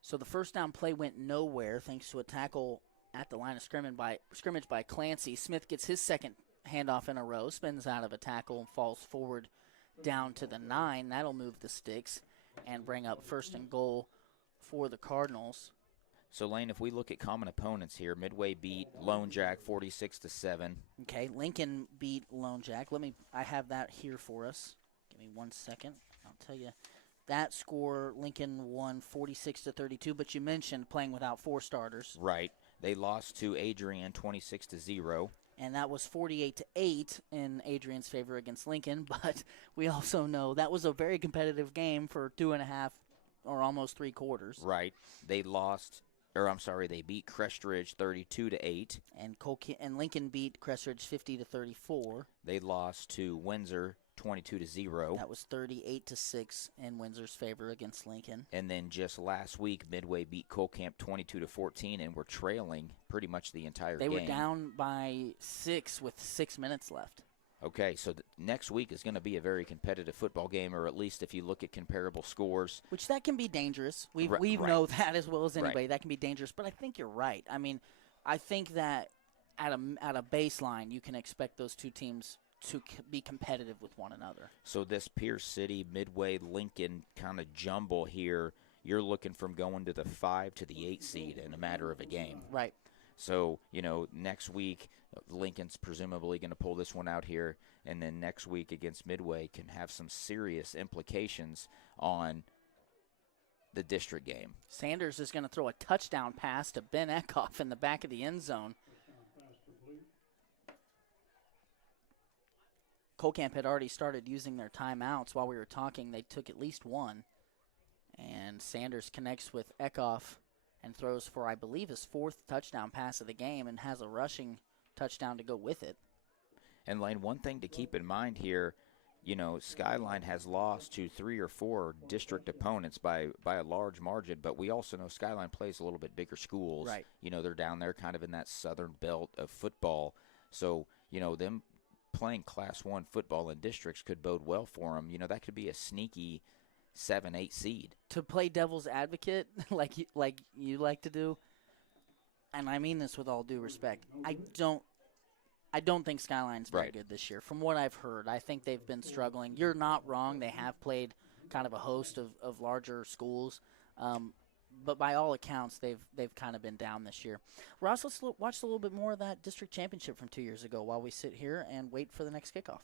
So the first down play went nowhere thanks to a tackle at the line of scrimmage by Clancy. Smith gets his second handoff in a row, spins out of a tackle, and falls forward down to the 9. That'll move the sticks and bring up 1st and goal for the Cardinals. So, Lane, if we look at common opponents here, Midway beat Lone Jack 46-7. Okay, Lincoln beat Lone Jack. I have that here for us. Give me 1 second. I'll tell you. That score, Lincoln won 46-32, but you mentioned playing without 4 starters. Right. They lost to Adrian 26-0. And that was 48-8 in Adrian's favor against Lincoln, but we also know that was a very competitive game for 2.5 or almost 3 quarters. Right. They beat Crestridge 32-8. And Lincoln beat Crestridge 50-34. They lost to Windsor 22-0. That was 38-6 in Windsor's favor against Lincoln. And then just last week, Midway beat Cole Camp 22-14, and were trailing pretty much the entire game. They were down by 6 with 6 minutes left. Okay, so next week is going to be a very competitive football game, or at least if you look at comparable scores. Which that can be dangerous. We Right. know that as well as anybody. Right. That can be dangerous, but I think you're right. I mean, I think that at a baseline, you can expect those two teams to be competitive with one another. So this Pierce City, Midway, Lincoln kind of jumble here, you're looking from going to the 5 to the 8 seed in a matter of a game. Right. So, next week, Lincoln's presumably going to pull this one out here, and then next week against Midway can have some serious implications on the district game. Sanders is going to throw a touchdown pass to Ben Eckhoff in the back of the end zone. Touchdown pass complete. Colcamp had already started using their timeouts while we were talking. They took at least one. And Sanders connects with Eckhoff and throws for, I believe, his 4th touchdown pass of the game and has a rushing touchdown to go with it. And, Lane, one thing to keep in mind here, you know, Skyline has lost to 3 or 4 district opponents by a large margin, but we also know Skyline plays a little bit bigger schools. Right. You know, they're down there kind of in that southern belt of football. So, you know, them playing Class 1 football in districts could bode well for them. You know, that could be a sneaky 7-8 seed. To play devil's advocate, like you like to do, and I mean this with all due respect, I don't think Skyline's very Right. good this year. From what I've heard, I think they've been struggling. You're not wrong. They have played kind of a host of larger schools. But by all accounts, they've kind of been down this year. Ross, let's watch a little bit more of that district championship from 2 years ago while we sit here and wait for the next kickoff.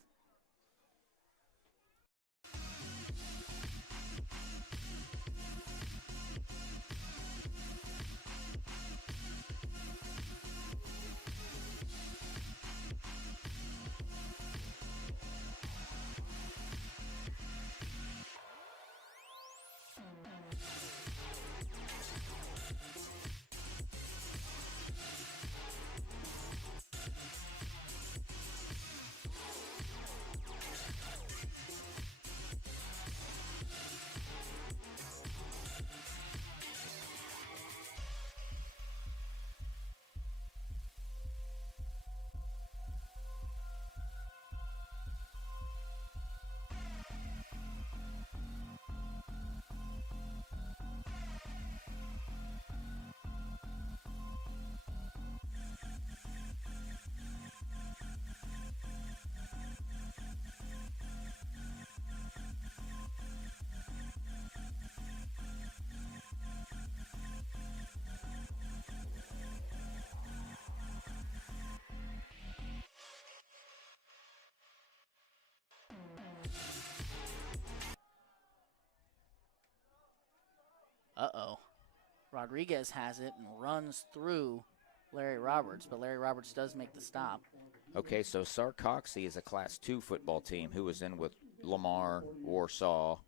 Uh-oh. Rodriguez has it and runs through Larry Roberts, but Larry Roberts does make the stop. Okay, so Sarcoxy is a Class 2 football team who was in with Lamar, Warsaw.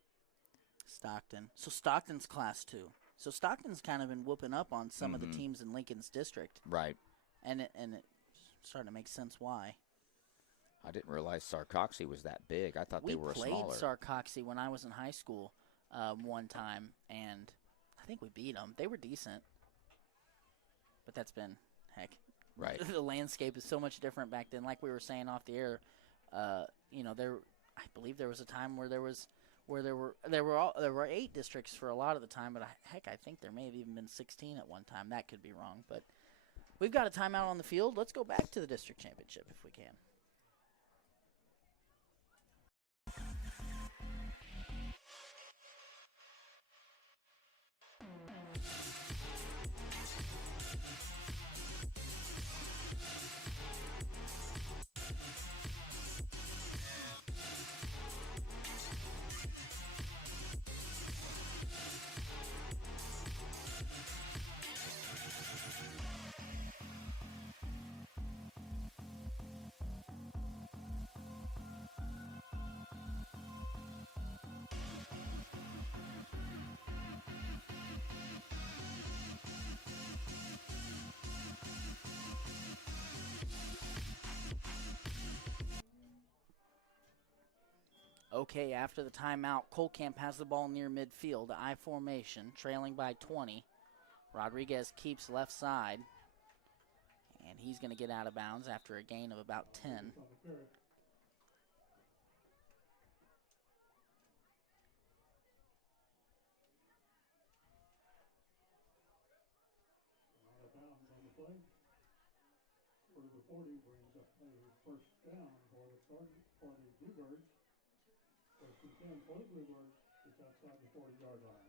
Stockton. So Stockton's Class 2. So Stockton's kind of been whooping up on some of the teams in Lincoln's district. Right. And it's starting to make sense why. I didn't realize Sarcoxy was that big. I thought they were smaller. We played Sarcoxy when I was in high school one time, and I think we beat them. They were decent. But that's been, heck. Right. The landscape is so much different back then. Like we were saying off the air, you know, I believe there was a time where there were 8 districts for a lot of the time, but heck, I think there may have even been 16 at one time. That could be wrong, but we've got a timeout on the field. Let's go back to the district championship if we can. Okay, after the timeout, Colcamp has the ball near midfield, I formation, trailing by 20. Rodriguez keeps left side, and he's going to get out of bounds after a gain of about 10. Out of bounds on the play. For the 40 brings up a first down for the Bluebirds. First and 10 for the Bluebirds. It's outside the 40-yard line.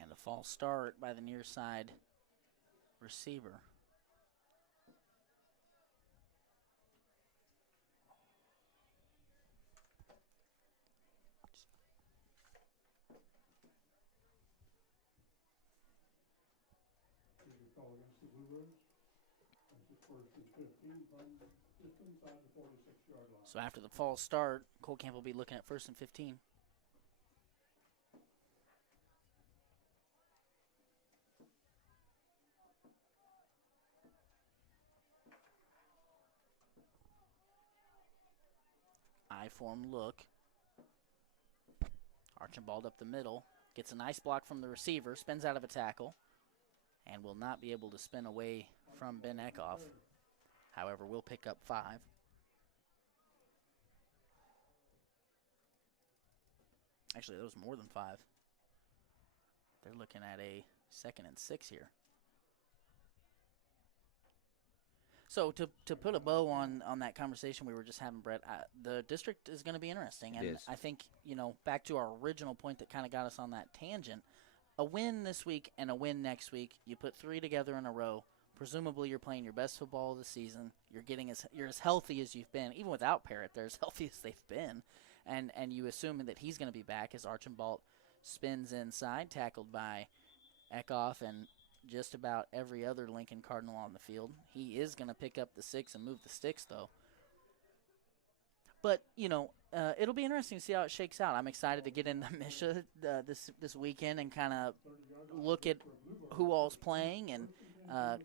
And a false start by the near side receiver. Call against the Bluebirds. That's his first and 15 from just inside the 46-yard line. So after the false start, Cole Camo will be looking at 1st and 15. I-form look. Archibald up the middle. Gets a nice block from the receiver. Spins out of a tackle. And will not be able to spin away from Ben Eckhoff. However, will pick up 5. Actually, that was more than 5. They're looking at a 2nd and 6 here. So to put a bow on that conversation we were just having, Brett, the district is going to be interesting. And It is. I think, back to our original point that kind of got us on that tangent, a win this week and a win next week, you put 3 together in a row. Presumably you're playing your best football of the season. You're as healthy as you've been. Even without Parrott, they're as healthy as they've been. And you assume that he's going to be back as Archambault spins inside, tackled by Eckhoff and just about every other Lincoln Cardinal on the field. He is going to pick up the 6 and move the sticks, though. But, it'll be interesting to see how it shakes out. I'm excited to get into Misha this weekend and kind of look at who all's playing and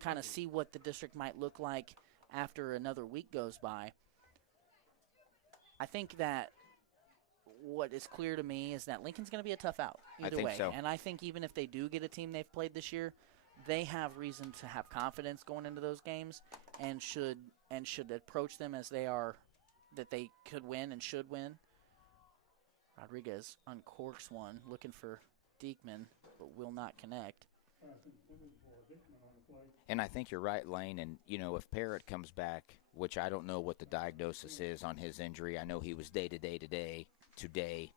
kind of see what the district might look like after another week goes by. I think that what is clear to me is that Lincoln's going to be a tough out either way. So. And I think even if they do get a team they've played this year, they have reason to have confidence going into those games and should approach them as they are, that they could win and should win. Rodriguez uncorks one, looking for Diekman, but will not connect. And I think you're right, Lane. And, if Parrott comes back, which I don't know what the diagnosis is on his injury. I know he was day-to-day today,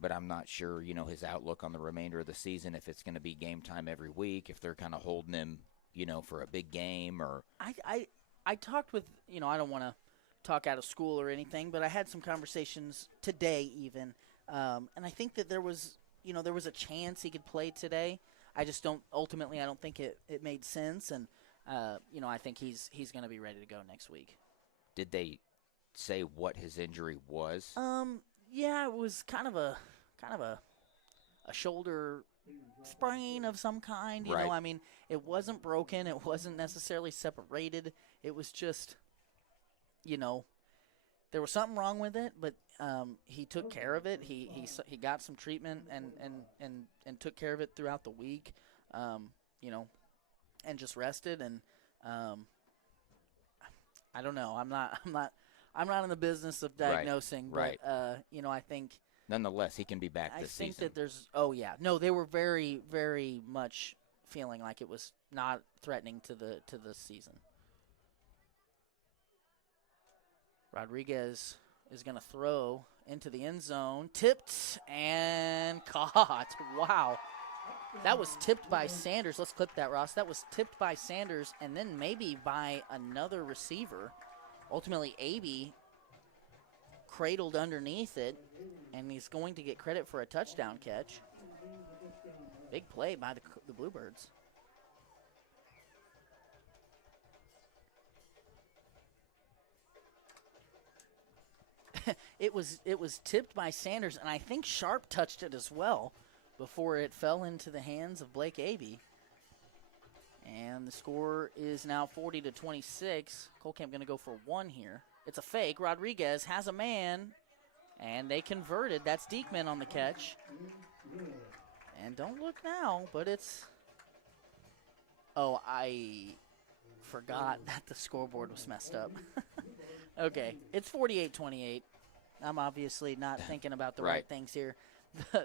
but I'm not sure, his outlook on the remainder of the season, if it's going to be game time every week, if they're kind of holding him, for a big game or. I talked with, I don't want to talk out of school or anything, but I had some conversations today even, and I think that there was a chance he could play today. I just ultimately I don't think it made sense, and I think he's going to be ready to go next week. Did they say what his injury was? Yeah, it was kind of a shoulder sprain of some kind. You Right. know, I mean, it wasn't broken. It wasn't necessarily separated. It was just, there was something wrong with it, but he took care of it. He got some treatment and took care of it throughout the week, and just rested. And I don't know. I'm not in the business of diagnosing, Right. but I think. Nonetheless, he can be back this I think season. that there's. Oh yeah, no, they were very, very much feeling like it was not threatening to the season. Rodriguez is going to throw into the end zone, tipped and caught. Wow, that was tipped by Sanders. Let's clip that, Ross. That was tipped by Sanders and then maybe by another receiver. Ultimately, Aby cradled underneath it, and he's going to get credit for a touchdown catch. Big play by the Bluebirds. It was tipped by Sanders, and I think Sharp touched it as well before it fell into the hands of Blake Aby. And the score is now 40-26. Cole Camo going to go for one here. It's a fake. Rodriguez has a man, and they converted. That's Diekman on the catch. And don't look now, but it's... Oh, I forgot that the scoreboard was messed up. Okay, it's 48-28. I'm obviously not thinking about the right things here.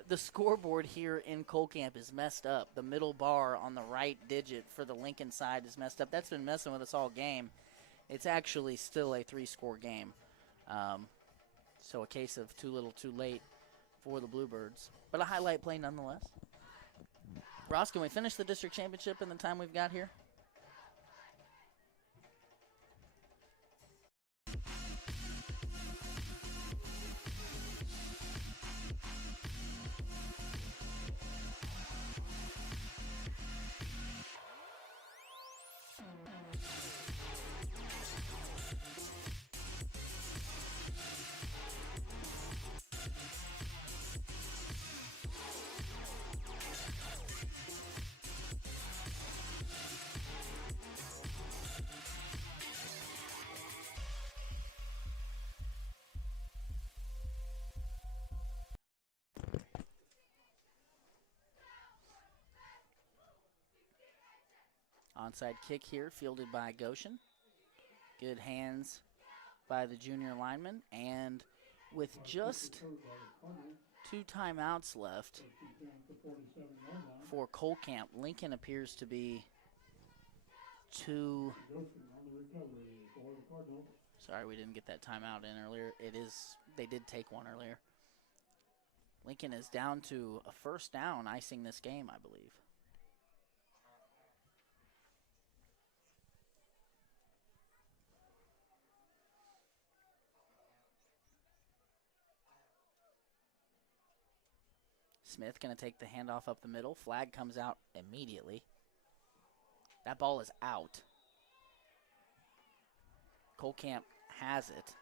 The scoreboard here in Cole Camo is messed up. The middle bar on the right digit for the Lincoln side is messed up. That's been messing with us all game. It's actually still a 3-score game. So a case of too little too late for the Bluebirds. But a highlight play nonetheless. Ross, can we finish the district championship in the time we've got here? Onside kick here, fielded by Goshen. Good hands by the junior lineman. And with just 2 timeouts left for Cole Camp, Lincoln appears to be too... Sorry, we didn't get that timeout in earlier. They did take one earlier. Lincoln is down to a first down, icing this game, I believe. Smith going to take the handoff up the middle. Flag comes out immediately. That ball is out. Cole Camp has it.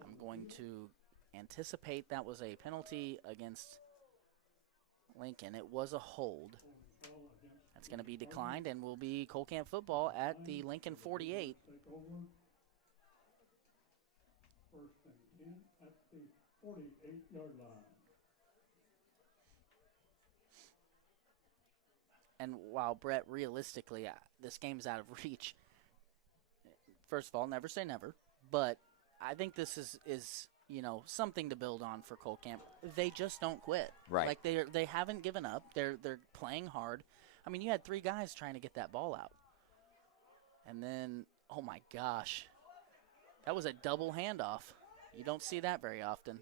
I'm going to anticipate that was a penalty against Lincoln. It was a hold. That's going to be declined and will be Cole Camp football at the Lincoln 48. First and 10 at the 48-yard line. And while, Brett, realistically, this game's out of reach, first of all, never say never, but I think this is something to build on for Cole Camp. They just don't quit. Right. Like, they haven't given up. They're playing hard. I mean, you had 3 guys trying to get that ball out. And then, oh, my gosh. That was a double handoff. You don't see that very often.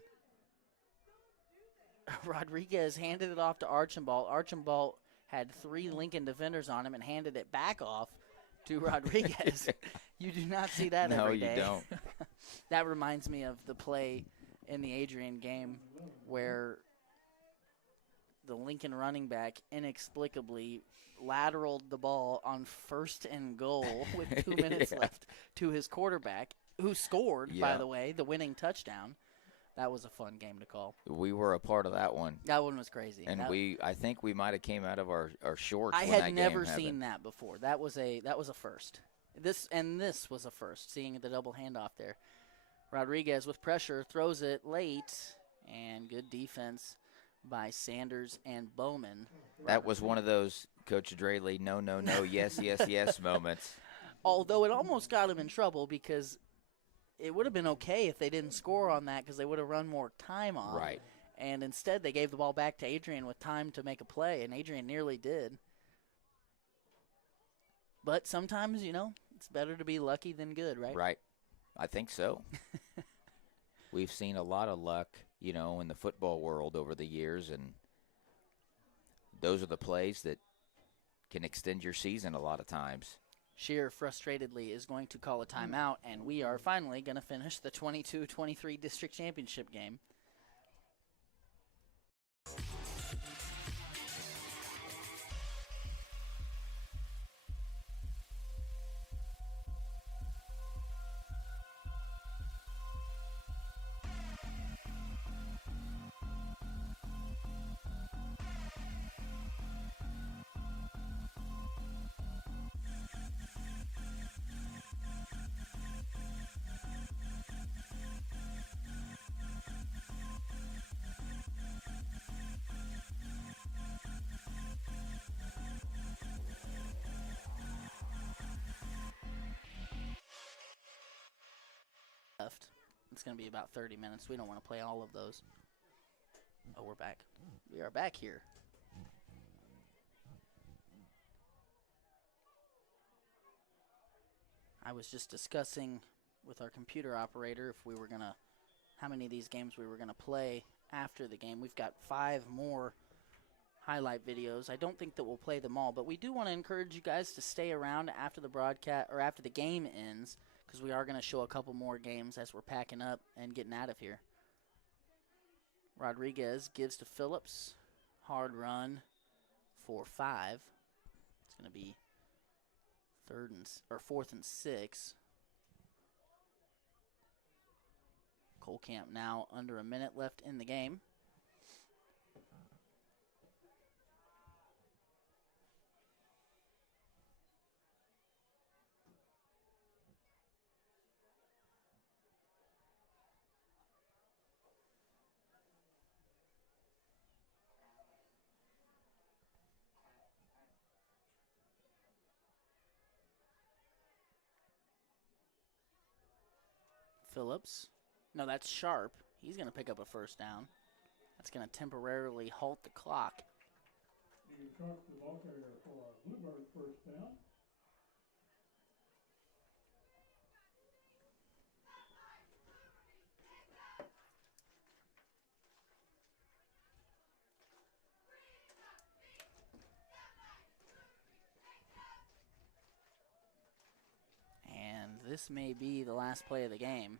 Rodriguez handed it off to Archambault. Archambault had 3 Lincoln defenders on him and handed it back off to Rodriguez. You do not see that every day. No, you don't. That reminds me of the play in the Adrian game where the Lincoln running back inexplicably lateraled the ball on 1st and goal with 2 minutes left to his quarterback, who scored, by the way, the winning touchdown. That was a fun game to call. We were a part of that one. That one was crazy. And I think we might have came out of our shorts. I had never seen that before. That was a first. This was a first, seeing the double handoff there. Rodriguez with pressure throws it late, and good defense by Sanders and Bowman. That was one of those Coach Draley, no, yes, yes, yes moments. Although it almost got him in trouble because it would have been okay if they didn't score on that because they would have run more time off. Right. And instead they gave the ball back to Adrian with time to make a play, and Adrian nearly did. But sometimes, it's better to be lucky than good, right? Right. I think so. We've seen a lot of luck, in the football world over the years, and those are the plays that can extend your season a lot of times. Shear frustratedly is going to call a timeout, and we are finally going to finish the 22-23 district championship game. Left. It's going to be about 30 minutes. We don't want to play all of those. Oh, we're back. We are back here. I was just discussing with our computer operator if we were going to, how many of these games we were going to play after the game. We've got 5 more highlight videos. I don't think that we'll play them all, but we do want to encourage you guys to stay around after the broadcast or after the game ends, because we are going to show a couple more games as we're packing up and getting out of here. Rodriguez gives to Phillips. Hard run for 5. It's going to be 4th and 6. Cole Camp now under a minute left in the game. Phillips. No, that's Sharp. He's going to pick up a first down. That's going to temporarily halt the clock. Needed Sharp, the ball carrier for Bluebird, first down. And this may be the last play of the game.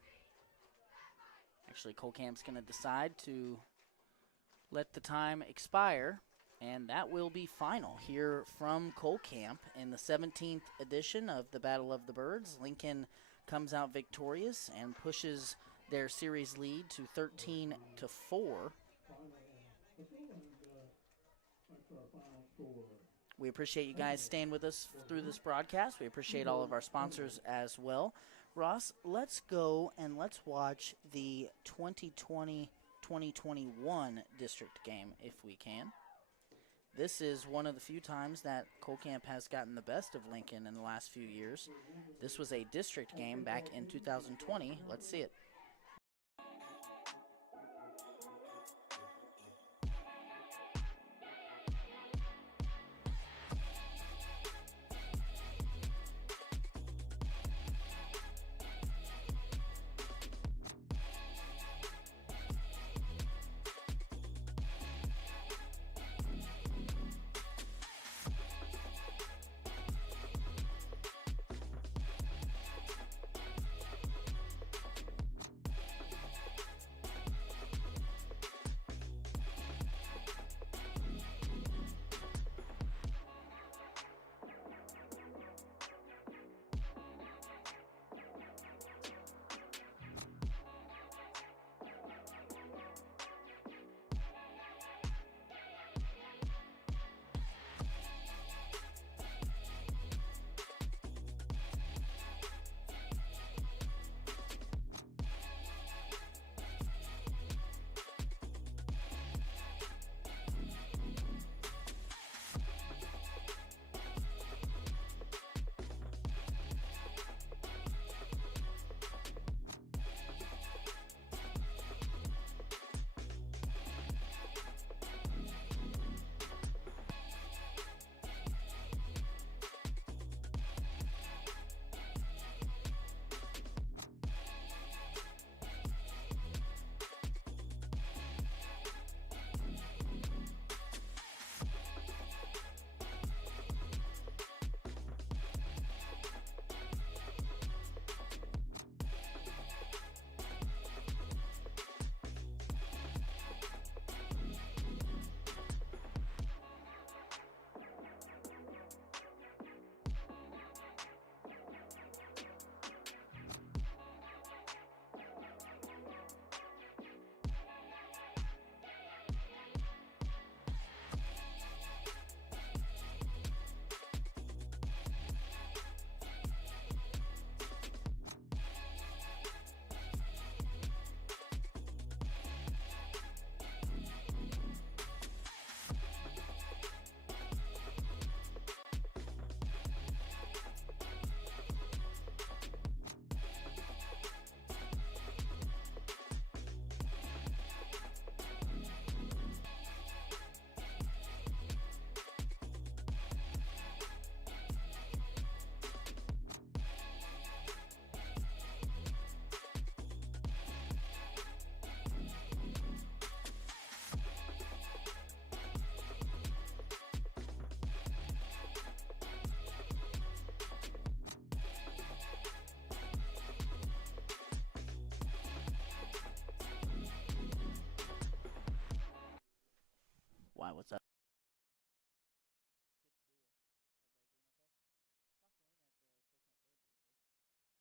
Actually, Cole Cam's going to decide to let the time expire, and that will be final here from Cole Camp in the 17th edition of the Battle of the Birds. Lincoln comes out victorious and pushes their series lead to 13-4. That's our final score. We appreciate you guys staying with us through this broadcast. We appreciate all of our sponsors as well. Ross, let's go and let's watch the 2020-2021 district game if we can. This is one of the few times that Cole Camp has gotten the best of Lincoln in the last few years. This was a district game back in 2020. Let's see it. Why, what's up? Good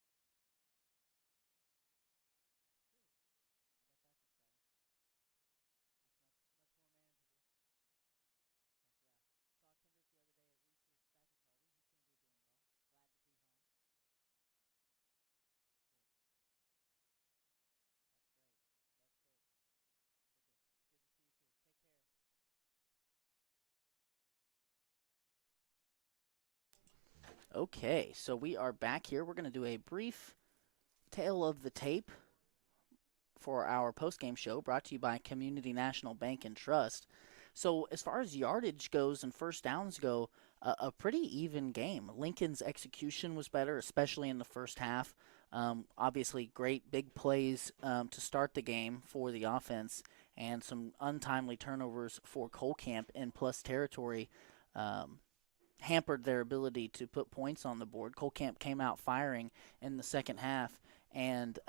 to see you. Everybody doing okay? Saw Colleen at the Cole Camp Fair briefly. Good. I bet that's exciting. That's much more manageable. Heck yeah. Saw Kendrick the other day at Reese's diaper party. He seemed to be doing well. Glad to be home. Good. That's great. That's great. Good deal. It's good to see you too. Take care. Okay, so we are back here. We're going to do a brief tale of the tape for our post-game show, brought to you by Community National Bank and Trust. So as far as yardage goes and first downs go, a pretty even game. Lincoln's execution was better, especially in the first half. Obviously, great big plays to start the game for the offense, and some untimely turnovers for Cole Camp in plus territory hampered their ability to put points on the board. Cole Camp came out firing in the second half, and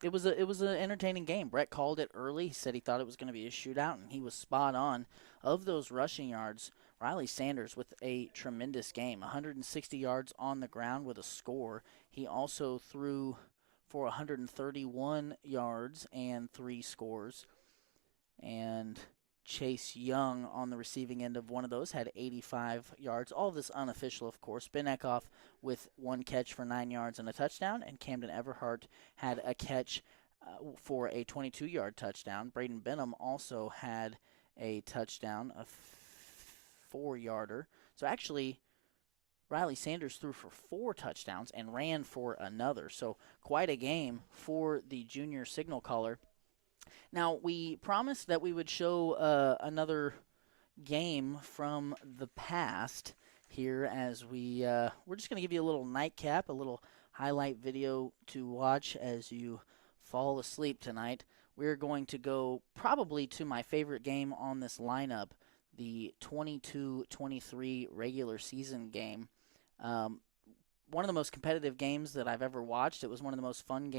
it was an entertaining game. Brett called it early. He said he thought it was going to be a shootout, and he was spot on. Of those rushing yards, Riley Sanders with a tremendous game, 160 yards on the ground with a score. He also threw for 131 yards and 3 scores. And Chase Young on the receiving end of one of those had 85 yards. All of this unofficial, of course. Ben Eckhoff with 1 catch for 9 yards and a touchdown, and Camden Everhart had a catch for a 22-yard touchdown. Braden Benham also had a touchdown, a 4-yarder. So actually, Riley Sanders threw for 4 touchdowns and ran for another. So quite a game for the junior signal caller. Now, we promised that we would show another game from the past here as we're just going to give you a little nightcap, a little highlight video to watch as you fall asleep tonight. We're going to go probably to my favorite game on this lineup, the 22-23 regular season game. One of the most competitive games that I've ever watched. It was one of the most fun,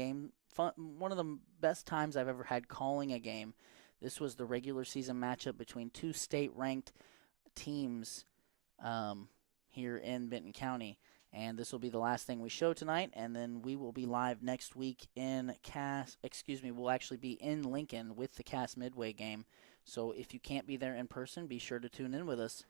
one of the best times I've ever had calling a game. This was the regular season matchup between 2 state-ranked teams here in Benton County. And this will be the last thing we show tonight, and then we will be live next week in we'll actually be in Lincoln with the Cass Midway game. So if you can't be there in person, be sure to tune in with us.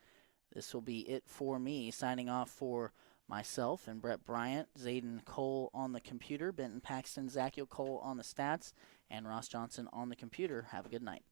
This will be it for me, signing off for myself and Brett Bryant, Zayden Cole on the computer, Benton Paxton, Zachiel Cole on the stats, and Ross Johnson on the computer. Have a good night.